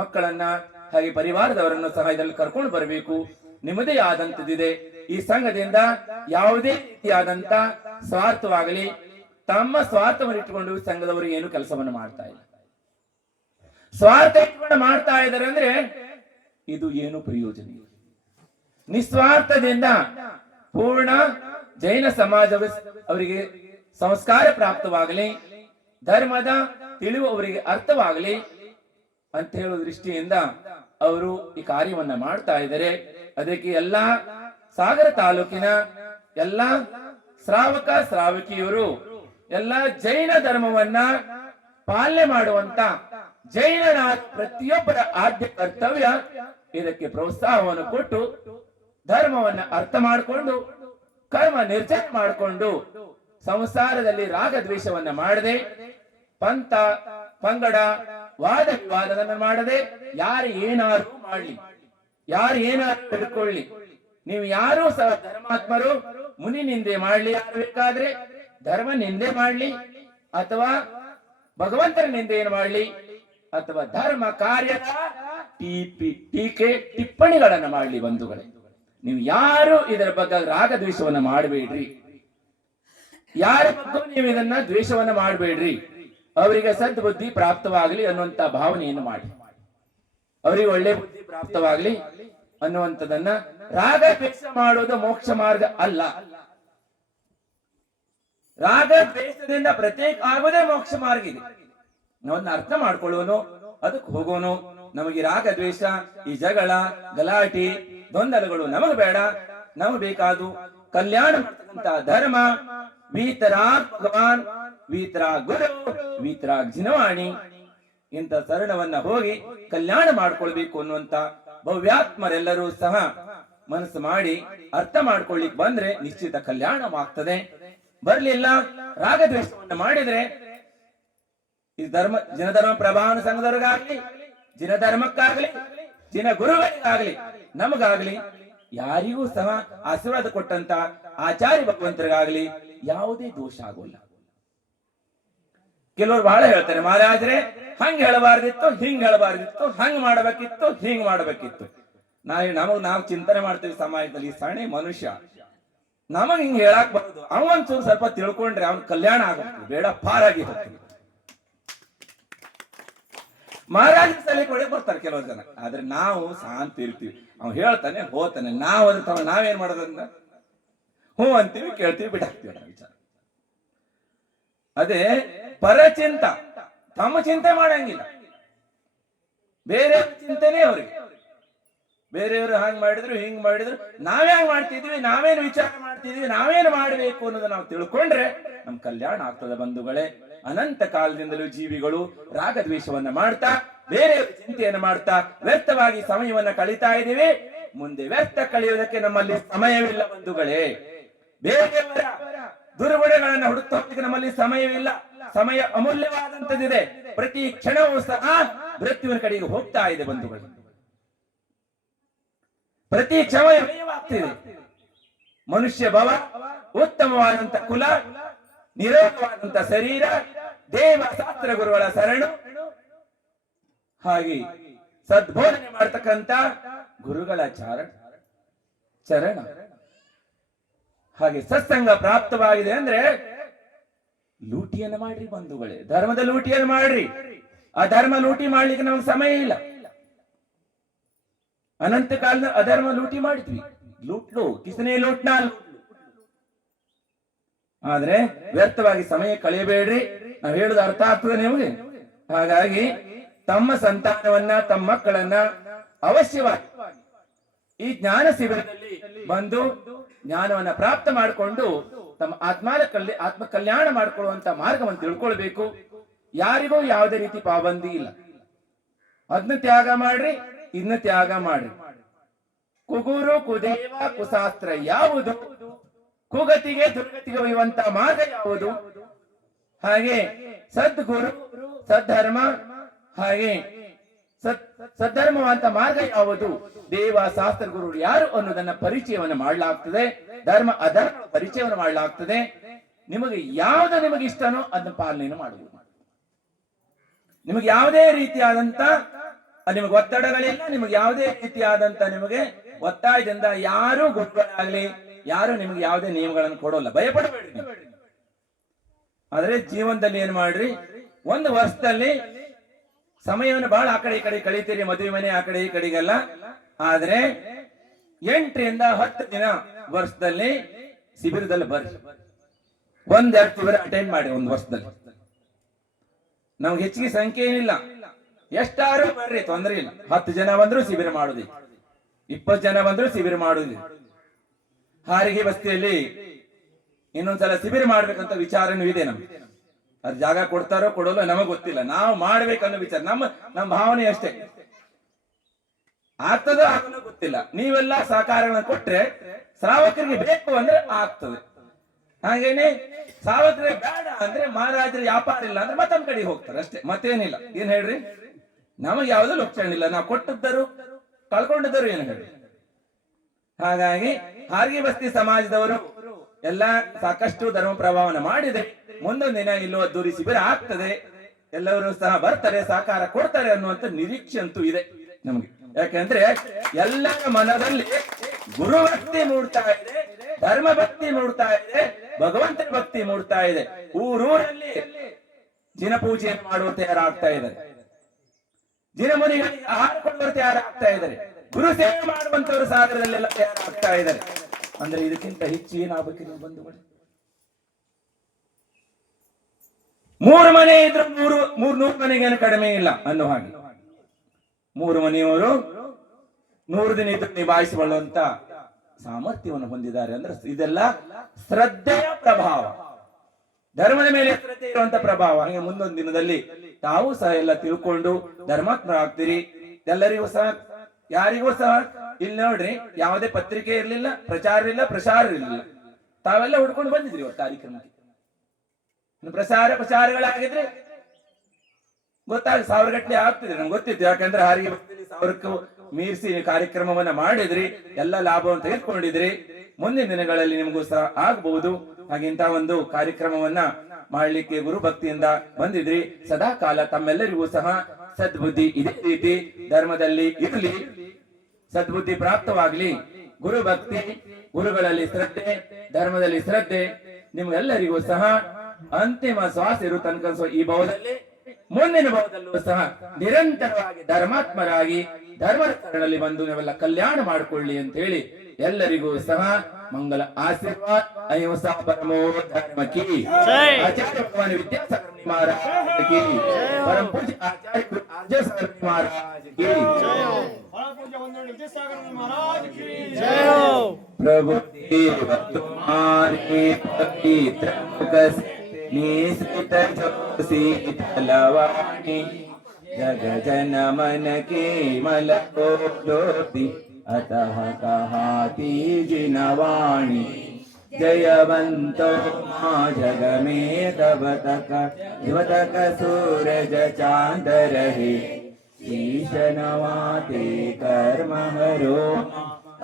ಮಕ್ಕಳನ್ನ, ಹಾಗೆ ಪರಿವಾರದವರನ್ನು ಸಹ ಇದರಲ್ಲಿ ಕರ್ಕೊಂಡು ಬರಬೇಕು. ನಿಮ್ಮದೇ ಆದಂತದಿದೆ. ಈ ಸಂಘದಿಂದ ಯಾವುದೇ ರೀತಿಯಾದಂತ ಸ್ವಾರ್ಥವಾಗಲಿ, ತಮ್ಮ ಸ್ವಾರ್ಥವನ್ನು ಇಟ್ಟುಕೊಂಡು ಸಂಘದವರು ಏನು ಕೆಲಸವನ್ನು ಮಾಡ್ತಾ ಇಲ್ಲ. ಸ್ವಾರ್ಥ ಇಟ್ಕೊಂಡು ಮಾಡ್ತಾ ಇದ್ದಾರೆ ಅಂದ್ರೆ ಇದು ಏನು ಪ್ರಯೋಜನ ಇಲ್ಲ. ನಿಸ್ವಾರ್ಥದಿಂದ ಪೂರ್ಣ ಜೈನ ಸಮಾಜ ಅವರಿಗೆ ಸಂಸ್ಕಾರ ಪ್ರಾಪ್ತವಾಗಲಿ, ಧರ್ಮದ ತಿಳಿವು ಅವರಿಗೆ ಅರ್ಥವಾಗಲಿ ಅಂತ ಹೇಳುವ ದೃಷ್ಟಿಯಿಂದ ಅವರು ಈ ಕಾರ್ಯವನ್ನ ಮಾಡ್ತಾ ಇದ್ದಾರೆ. ಅದಕ್ಕೆ ಎಲ್ಲಾ ಸಾಗರ ತಾಲೂಕಿನ ಎಲ್ಲಾ ಶ್ರಾವಕ ಶ್ರಾವಕಿಯರು ಎಲ್ಲ ಜೈನ ಧರ್ಮವನ್ನ ಪಾಲನೆ ಮಾಡುವಂತ ಜೈನನ ಪ್ರತಿಯೊಬ್ಬರ ಆದ್ಯ ಕರ್ತವ್ಯ ಇದಕ್ಕೆ ಪ್ರೋತ್ಸಾಹವನ್ನು ಕೊಟ್ಟು ಧರ್ಮವನ್ನ ಅರ್ಥ ಮಾಡಿಕೊಂಡು ಕರ್ಮ ನಿರ್ಜನ ಮಾಡಿಕೊಂಡು ಸಂಸಾರದಲ್ಲಿ ರಾಗ ದ್ವೇಷವನ್ನ ಮಾಡದೆ, ಪಂಥ ಪಂಗಡ ವಾದ ವಿವಾದವನ್ನ ಮಾಡದೆ, ಯಾರು ಏನಾರು ಮಾಡ್ಲಿ, ಯಾರು ಏನಾರು ತೆಗೆದುಕೊಳ್ಳಿ, ನೀವು ಯಾರು ಸಹ ಧರ್ಮಾತ್ಮರು ಮುನಿ ನಿಂದೆ ಮಾಡ್ಲಿ, ಯಾರು ಬೇಕಾದ್ರೆ ಧರ್ಮ ನಿಂದೆ ಮಾಡ್ಲಿ, ಅಥವಾ ಭಗವಂತನ ನಿಂದೆಯನ್ನು ಮಾಡ್ಲಿ, ಅಥವಾ ಧರ್ಮ ಕಾರ್ಯದ ಟೀಕೆ ಟಿಪ್ಪಣಿಗಳನ್ನ ಮಾಡ್ಲಿ. ಬಂಧುಗಳೇ, ನೀವು ಯಾರು ಇದರ ಬಗ್ಗೆ ರಾಗ ದ್ವೇಷವನ್ನ ಮಾಡಬೇಡ್ರಿ. ಯಾರ ಬಗ್ಗೆ ನೀವು ಇದನ್ನ ದ್ವೇಷವನ್ನ ಮಾಡಬೇಡ್ರಿ. ಅವರಿಗೆ ಸದ್ಬುದ್ಧಿ ಪ್ರಾಪ್ತವಾಗಲಿ ಅನ್ನುವಂತ ಭಾವನೆಯನ್ನು ಮಾಡಿ, ಅವರಿಗೆ ಒಳ್ಳೆ ಬುದ್ಧಿ ಪ್ರಾಪ್ತವಾಗಲಿ ಅನ್ನುವಂಥದ್ದನ್ನ. ರಾಗ ದ್ವೇಷ ಮಾಡೋದು ಮೋಕ್ಷ ಮಾರ್ಗ ಅಲ್ಲ. ರಾಗ ದ್ವೇಷದಿಂದ ಪ್ರತ್ಯೇಕ ಆಗೋದೇ ಮೋಕ್ಷ ಮಾರ್ಗ ಇದೆ. ನಾವನ್ನ ಅರ್ಥ ಮಾಡ್ಕೊಳ್ಳೋನು, ಅದಕ್ಕೆ ಹೋಗೋನು. ನಮಗೆ ರಾಗ ದ್ವೇಷ, ಈ ಜಗಳ ಗಲಾಟೆ ಗೊಂದಲಗಳು ನಮಗ್ ಬೇಡ. ನಮಗ್ ಬೇಕಾದು ಕಲ್ಯಾಣ ಮಾಡ್ತಕ್ಕಂತ ಧರ್ಮ. ವೀತರಾಗ್ ಭಗವಾನ್, ವೀತರಾಗ್ ಗುರು, ವೀತರಾಗ್ ಜಿನವಾಣಿ, ಇಂಥ ಶರಣವನ್ನ ಹೋಗಿ ಕಲ್ಯಾಣ ಮಾಡ್ಕೊಳ್ಬೇಕು ಅನ್ನುವಂತ ಭವ್ಯಾತ್ಮರೆಲ್ಲರೂ ಸಹ ಮನಸ್ಸು ಮಾಡಿ ಅರ್ಥ ಮಾಡ್ಕೊಳ್ಳಿಕ್ ಬಂದ್ರೆ ನಿಶ್ಚಿತ ಕಲ್ಯಾಣವಾಗ್ತದೆ. ಬರ್ಲಿಲ್ಲ, ರಾಗದ್ವೇಷವನ್ನ ಮಾಡಿದ್ರೆ ಈ ಜಿನಧರ್ಮ ಪ್ರಭಾವನ ಸಂಘದವ್ರಿಗಾಗ್ಲಿ, ಜಿನಧರ್ಮಕ್ಕಾಗ್ಲಿ, ಜಿನ ಗುರುಗಳಿಗಾಗ್ಲಿ, ನಮಗಾಗ್ಲಿ, ಯಾರಿಗೂ ಸಹ ಆಶೀರ್ವಾದ ಕೊಟ್ಟಂತ ಆಚಾರ್ಯ ಭಗವಂತರಿಗಾಗ್ಲಿ ಯಾವುದೇ ದೋಷ ಆಗೋಲ್ಲ. ಕೆಲವರು ಬಹಳ ಹೇಳ್ತಾರೆ, ಮಹಾರಾಜರೇ ಹಂಗ್ ಹೇಳಬಾರ್ದಿತ್ತು, ಹಿಂಗ್ ಹೇಳಬಾರ್ದಿತ್ತು, ಹಂಗ್ ಮಾಡಬೇಕಿತ್ತು, ಹಿಂಗ್ ಮಾಡಬೇಕಿತ್ತು. ನಾವು ಚಿಂತನೆ ಮಾಡ್ತೀವಿ ಸಮಾಜದಲ್ಲಿ, ಸಣ್ಣ ಮನುಷ್ಯ ನಮಗ್ ಹಿಂಗ್ ಹೇಳಕ್ ಬರೋದು, ಅವನ್ಸೂರು ಸ್ವಲ್ಪ ತಿಳ್ಕೊಂಡ್ರೆ ಅವನ್ ಕಲ್ಯಾಣ ಆಗುತ್ತೆ, ಬೇಡ ಪಾರಾಗಿ ಹೋಗ್ತೀವಿ. ಮಹಾರಾಜ ಸಲಹೆ ಕೊಡಿ ಬರ್ತಾರೆ ಕೆಲವು ಜನ, ಆದ್ರೆ ನಾವು ಶಾಂತಿ ಇರ್ತೀವಿ. ಅವ್ ಹೇಳ್ತಾನೆ ಹೋತಾನೆ, ನಾವು ಅದ್ರ ನಾವೇನ್ ಮಾಡೋದ್ರಿಂದ ಹ್ಞೂ ಅಂತೀವಿ, ಕೇಳ್ತೀವಿ, ಬಿಟ್ಟಾಕ್ತೀವಿ ವಿಚಾರ. ಅದೇ ಪರಚಿಂತ, ತಮ್ಮ ಚಿಂತೆ ಮಾಡಂಗಿಲ್ಲ, ಬೇರೆ ಚಿಂತೆನೇ ಅವ್ರಿಗೆ. ಬೇರೆಯವರು ಹಂಗ್ ಮಾಡಿದ್ರು ಹಿಂಗ್ ಮಾಡಿದ್ರು, ನಾವ್ಯಾಂಗ್ ಮಾಡ್ತಿದ್ವಿ, ನಾವೇನು ವಿಚಾರ ಮಾಡ್ತಿದ್ವಿ, ನಾವೇನು ಮಾಡ್ಬೇಕು ಅನ್ನೋದು ನಾವು ತಿಳ್ಕೊಂಡ್ರೆ ನಮ್ ಕಲ್ಯಾಣ ಆಗ್ತದೆ. ಬಂಧುಗಳೇ, ಅನಂತ ಕಾಲದಿಂದಲೂ ಜೀವಿಗಳು ರಾಗದ್ವೇಷವನ್ನ ಮಾಡ್ತಾ, ಬೇರೆ ಚಿಂತೆಯನ್ನು ಮಾಡ್ತಾ ವ್ಯರ್ಥವಾಗಿ ಸಮಯವನ್ನ ಕಳೀತಾ ಇದ್ದೀವಿ. ಮುಂದೆ ವ್ಯರ್ಥ ಕಳೆಯುವುದಕ್ಕೆ ನಮ್ಮಲ್ಲಿ ಸಮಯವಿಲ್ಲ ಬಂಧುಗಳೇ. ಬೇರೆಯವರ ದುರ್ಗುಣಗಳನ್ನ ಹುಡುಕೋದಕ್ಕೆ ನಮ್ಮಲ್ಲಿ ಸಮಯವಿಲ್ಲ. ಸಮಯ ಅಮೂಲ್ಯವಾದಂತದಿದೆ. ಪ್ರತಿ ಕ್ಷಣವೂ ಸಹ ಮೃತ್ಯುವಿನ ಕಡೆಗೆ ಹೋಗ್ತಾ ಇದೆ ಬಂಧುಗಳು. ಪ್ರತಿ ಕ್ಷಮ ವ್ಯಯವಾಗ್ತಿದೆ. ಮನುಷ್ಯ ಭವ, ಉತ್ತಮವಾದಂತ ಕುಲ, ನಿರೋಗವಾದಂತ ಶರೀರ, ದೇವ ಶಾಸ್ತ್ರ ಗುರುಗಳ ಶರಣು, ಹಾಗೆ ಸದ್ಬೋಧನೆ ಮಾಡ್ತಕ್ಕಂತ ಗುರುಗಳ ಚರಣ, ಹಾಗೆ ಸತ್ಸಂಗ ಪ್ರಾಪ್ತವಾಗಿದೆ ಅಂದ್ರೆ ಲೂಟಿಯನ್ನು ಮಾಡ್ರಿ ಬಂಧುಗಳೇ, ಧರ್ಮದ ಲೂಟಿಯನ್ನು ಮಾಡ್ರಿ. ಆ ಧರ್ಮ ಲೂಟಿ ಮಾಡ್ಲಿಕ್ಕೆ ನಮ್ಗೆ ಸಮಯ ಇಲ್ಲ. ಅನಂತ ಕಾಲದ ಅಧರ್ಮ ಲೂಟಿ ಮಾಡಿದ್ವಿ, ಲೂಟ್ಲು ಕಿಸನೆ ಲೂಟ್ನ. ಆದ್ರೆ ವ್ಯರ್ಥವಾಗಿ ಸಮಯ ಕಳೆಯಬೇಡ್ರಿ. ನಾವ್ ಹೇಳುದು ಅರ್ಥ ಆಗ್ತದೆ ನಿಮಗೆ. ಹಾಗಾಗಿ ತಮ್ಮ ಸಂತಾನವನ್ನ, ತಮ್ಮ ಮಕ್ಕಳನ್ನ ಅವಶ್ಯವಾಗಿ ಈ ಜ್ಞಾನ ಶಿಬಿರದಲ್ಲಿ ಬಂದು ಜ್ಞಾನವನ್ನ ಪ್ರಾಪ್ತ ಮಾಡಿಕೊಂಡು ತಮ್ಮ ಆತ್ಮ ಕಲ್ಯಾಣ ಮಾಡಿಕೊಳ್ಳುವಂತ ಮಾರ್ಗವನ್ನು ತಿಳ್ಕೊಳ್ಬೇಕು. ಯಾರಿಗೂ ಯಾವುದೇ ರೀತಿ ಪಾಬಂದಿ ಇಲ್ಲ. ಅದನ್ನ ತ್ಯಾಗ ಮಾಡ್ರಿ, ಇದನ್ನ ತ್ಯಾಗ ಮಾಡ್ರಿ. ಕುಗುರು ಕುದೇವ ಕುಶಾಸ್ತ್ರ ಯಾವುದು, ಕುಗತಿಗೆ ದುರ್ಗತಿಗೆ ಒಯ್ಯುವಂತ ಮಾರ್ಗ ಯಾವುದು, ಹಾಗೆ ಸದ್ಗುರು ಸದ್ಧರ್ಮ, ಹಾಗೆ ಸದ್ಧರ್ಮವಂತ ಮಾರ್ಗ ಯಾವುದು, ದೇವ ಶಾಸ್ತ್ರ ಗುರು ಯಾರು ಅನ್ನೋದನ್ನ ಪರಿಚಯವನ್ನು ಮಾಡಲಾಗ್ತದೆ. ಧರ್ಮ ಅಧರ್ಮ ಪರಿಚಯವನ್ನು ಮಾಡಲಾಗ್ತದೆ. ನಿಮಗೆ ಯಾವ್ದು ನಿಮಗೆ ಇಷ್ಟನೋ ಅದನ್ನ ಪಾಲನೆಯನ್ನು ಮಾಡುವುದು. ನಿಮಗೆ ಯಾವುದೇ ರೀತಿಯಾದಂತ ನಿಮಗೆ ಒತ್ತಡಗಳಿಲ್ಲ, ನಿಮಗೆ ಯಾವುದೇ ರೀತಿಯಾದಂತ ನಿಮಗೆ ಒತ್ತಾಯದಿಂದ ಯಾರು ಗುರುಗಳಾಗ್ಲಿ ಯಾರು ನಿಮಗೆ ಯಾವುದೇ ನಿಯಮಗಳನ್ನು ಕೊಡೋಲ್ಲ. ಭಯಪಡಬೇಡಿ. ಆದ್ರೆ ಜೀವನದಲ್ಲಿ ಏನ್ ಮಾಡ್ರಿ, ಒಂದು ವರ್ಷದಲ್ಲಿ ಸಮಯವನ್ನು ಬಹಳ ಆ ಕಡೆ ಈ ಕಡೆ ಕಳೀತೀರಿ, ಮದುವೆ ಮನೆ ಆ ಕಡೆ ಈ ಕಡೆಗೆಲ್ಲ. ಆದ್ರೆ 8 ರಿಂದ 10 ದಿನ ವರ್ಷದಲ್ಲಿ ಶಿಬಿರದಲ್ಲಿ ಬರ್ರಿ. 1-2 ಶಿಬಿರ ಅಟೆಂಡ್ ಮಾಡಿ ಒಂದು ವರ್ಷದಲ್ಲಿ. ನಮ್ಗೆ ಹೆಚ್ಚಿಗೆ ಸಂಖ್ಯೆ ಏನಿಲ್ಲ, ಎಷ್ಟಾರು ಬರ್ರಿ, ತೊಂದ್ರೆ ಇಲ್ಲ. 10 ಜನ ಬಂದ್ರು ಶಿಬಿರ ಮಾಡುದಿ, 20 ಜನ ಬಂದ್ರು ಶಿಬಿರ ಮಾಡುದಿ. ಹಾರಿಗೆ ಬಸ್ತಿಯಲ್ಲಿ ಇನ್ನೊಂದ್ಸಲ ಶಿಬಿರ ಮಾಡ್ಬೇಕಂತ ವಿಚಾರನೂ ಇದೆ ನಮ್ಗೆ. ಅದು ಜಾಗ ಕೊಡ್ತಾರೋ ಕೊಡೋಲ್ಲ ನಮಗ್ ಗೊತ್ತಿಲ್ಲ. ನಾವು ಮಾಡ್ಬೇಕನ್ನೋ ವಿಚಾರ ನಮ್ಮ ಭಾವನೆ ಅಷ್ಟೇ. ಆಗ್ತದೋ ಆಗಲೋ ಗೊತ್ತಿಲ್ಲ. ನೀವೆಲ್ಲ ಸಹಕಾರಗಳನ್ನ ಕೊಟ್ರೆ ಶ್ರಾವಕರಿಗೆ ಬೇಕು ಅಂದ್ರೆ ಆಗ್ತದೆ. ಹಾಗೇನೆ ಶ್ರಾವಕರಿಗೆ ಬೇಡ ಅಂದ್ರೆ ಮಹಾರಾಜರ ವ್ಯಾಪಾರ ಇಲ್ಲ ಅಂದ್ರೆ ಮತ್ತೊಂದ್ ಕಡೆ ಹೋಗ್ತಾರೆ ಅಷ್ಟೇ, ಮತ್ತೇನಿಲ್ಲ. ಏನ್ ಹೇಳ್ರಿ, ನಮಗೆ ಯಾವ್ದು ಲಕ್ಷಣ ಇಲ್ಲ. ನಾವು ಕೊಟ್ಟಿದ್ದರು ಕಳ್ಕೊಂಡಿದ್ದರು ಏನ್ ಹೇಳ್ರಿ. ಹಾಗಾಗಿ ಹಾರಿಗೆ ಬಸ್ತಿ ಸಮಾಜದವರು ಎಲ್ಲ ಸಾಕಷ್ಟು ಧರ್ಮ ಪ್ರಭಾವನ ಮಾಡಿದೆ. ಮುಂದೊಂದು ದಿನ ಇಲ್ಲೋ ಅದ್ದೂರಿ ಶಿಬಿರ ಆಗ್ತದೆ, ಎಲ್ಲರೂ ಸಹ ಬರ್ತಾರೆ, ಸಹಕಾರ ಕೊಡ್ತಾರೆ ಅನ್ನುವಂತ ನಿರೀಕ್ಷೆ ಅಂತೂ ಇದೆ ನಮ್ಗೆ. ಯಾಕಂದ್ರೆ ಎಲ್ಲರ ಮನದಲ್ಲಿ ಗುರು ಭಕ್ತಿ ಮೂಡ್ತಾ ಇದೆ, ಧರ್ಮ ಭಕ್ತಿ ಮೂಡ್ತಾ ಇದೆ, ಭಗವಂತನ ಭಕ್ತಿ ಮೂಡ್ತಾ ಇದೆ. ಊರೂರಲ್ಲಿ ಜಿನ ಪೂಜೆಯನ್ನು ಮಾಡುವ ತಯಾರಾಗ್ತಾ ಇದ್ದಾರೆ, ಜಿನ ಮುನಿಗಳಿಗೆ ಆಹಾರ ಕೊಡುವ ತಯಾರಾಗ್ತಾ ಇದ್ದಾರೆ, ಗುರು ಸೇವೆ ಮಾಡುವಂತವರು ಸಾಗರದಲ್ಲೆಲ್ಲ ತಯಾರಾಗ್ತಾ ಇದ್ದಾರೆ. ಅಂದ್ರೆ ಇದಕ್ಕಿಂತ ಹೆಚ್ಚು ಏನಾಗಬೇಕು ನೀವು ಬಂಧುಗಳು? 3 ಮನೆ ಇದ್ರು 300 ಮನೆಗೇನು ಕಡಿಮೆ ಇಲ್ಲ ಅನ್ನೋ ಹಾಗೆ 3 ಮನೆಯವರು 100 ದಿನ ಇದ್ದು ನಿಭಾಯಿಸಿಕೊಳ್ಳುವಂತ ಸಾಮರ್ಥ್ಯವನ್ನು ಹೊಂದಿದ್ದಾರೆ. ಅಂದ್ರೆ ಇದೆಲ್ಲ ಶ್ರದ್ಧೆಯ ಪ್ರಭಾವ, ಧರ್ಮದ ಮೇಲೆ ಶ್ರದ್ಧೆ ಇರುವಂತ ಪ್ರಭಾವ. ಹಾಗೆ ಮುಂದೊಂದು ದಿನದಲ್ಲಿ ತಾವು ಸಹ ಎಲ್ಲ ತಿಳ್ಕೊಂಡು ಧರ್ಮಾತ್ಮರಾಗ್ತೀರಿ. ಎಲ್ಲರಿಗೂ ಸಹ, ಯಾರಿಗೂ ಸಹ ಇಲ್ಲಿ ನೋಡ್ರಿ, ಯಾವುದೇ ಪತ್ರಿಕೆ ಇರ್ಲಿಲ್ಲ, ಪ್ರಚಾರ ಇಲ್ಲ, ಪ್ರಸಾರ ಇರಲಿಲ್ಲ. ತಾವೆಲ್ಲ ಹುಡ್ಕೊಂಡು ಬಂದಿದ್ರಿ ಇವತ್ತು ಕಾರ್ಯಕ್ರಮಕ್ಕೆ. ಪ್ರಚಾರಗಳಾಗಿದ್ರೆ ಗೊತ್ತಾಗ 1000 ಗಟ್ಟಲೆ ಆಗ್ತಿದ್ರೆ ನಮ್ಗೆ ಗೊತ್ತಿತ್ತು. ಯಾಕಂದ್ರೆ ಹಾರಿಗೆ 1000ಕ್ಕೂ ಮೀರಿಸಿ ಕಾರ್ಯಕ್ರಮವನ್ನ ಮಾಡಿದ್ರಿ, ಎಲ್ಲ ಲಾಭವನ್ನು ತೆಗೆದುಕೊಂಡಿದ್ರಿ. ಮುಂದಿನ ದಿನಗಳಲ್ಲಿ ನಿಮಗೂ ಸಹ ಆಗಬಹುದು. ಹಾಗಿಂತ ಒಂದು ಕಾರ್ಯಕ್ರಮವನ್ನ ಮಾಡ್ಲಿಕ್ಕೆ ಗುರು ಭಕ್ತಿಯಿಂದ ಬಂದಿದ್ರಿ. ಸದಾ ಕಾಲ ತಮ್ಮೆಲ್ಲರಿಗೂ ಸಹ ಸದ್ಬುದ್ಧಿ ಇದೇ ರೀತಿ ಧರ್ಮದಲ್ಲಿ ಇರಲಿ, ಸದ್ಬುದ್ಧಿ ಪ್ರಾಪ್ತವಾಗ್ಲಿ. ಗುರು ಭಕ್ತಿ, ಗುರುಗಳಲ್ಲಿ ಶ್ರದ್ಧೆ, ಧರ್ಮದಲ್ಲಿ ಶ್ರದ್ಧೆ ನಿಮ್ಗೆಲ್ಲರಿಗೂ ಸಹ ಅಂತಿಮ ಶ್ವಾಸ ಇರು ತನಕ ಈ ಭಾವದಲ್ಲಿ, ಮುಂದಿನ ಭಾವದಲ್ಲೂ ಸಹ ನಿರಂತರವಾಗಿ ಧರ್ಮಾತ್ಮರಾಗಿ ಧರ್ಮದ ಶರಣಲ್ಲಿ ಬಂದು ನಾವೆಲ್ಲ ಕಲ್ಯಾಣ ಮಾಡಿಕೊಳ್ಳಿ ಅಂತ ಹೇಳಿ ಎಲ್ಲರಿಗೂ ಸಹ ಮಂಗಲ ಆಶೀರ್ವಾದ. ಅಹಿಂಸಾ ಪರಮೋ ಧರ್ಮ ಕಿ, ಆಚಾರ್ಯ ಭಗವಾನ್ ವಿದ್ಯಾಸಾಗರ ಮಹಾರಾಜ್ ಕಿ, ಪರಮ ಪೂಜ್ಯ ಆಚಾರ್ಯ ಗುರು ಆರ್ಜ ಸಾಗರ ಮಹಾರಾಜ್ ಕಿ, प्रभु देव तुम्हारे पवित्र मुख से निश्चित जो शीतलवाणी, जग जन मन के मल को ज्योति अतः कहाती जिनवाणी। जयवंतो माँ जग में तब तक सूरज चांद रहे, ईश नवाते कर्म हरो,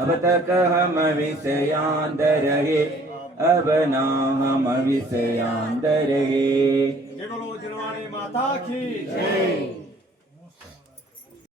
अब तक हम विषयांत रहे, अब ना हम विषयांत रहे। जय बोलो जिनवाणी माता की जय।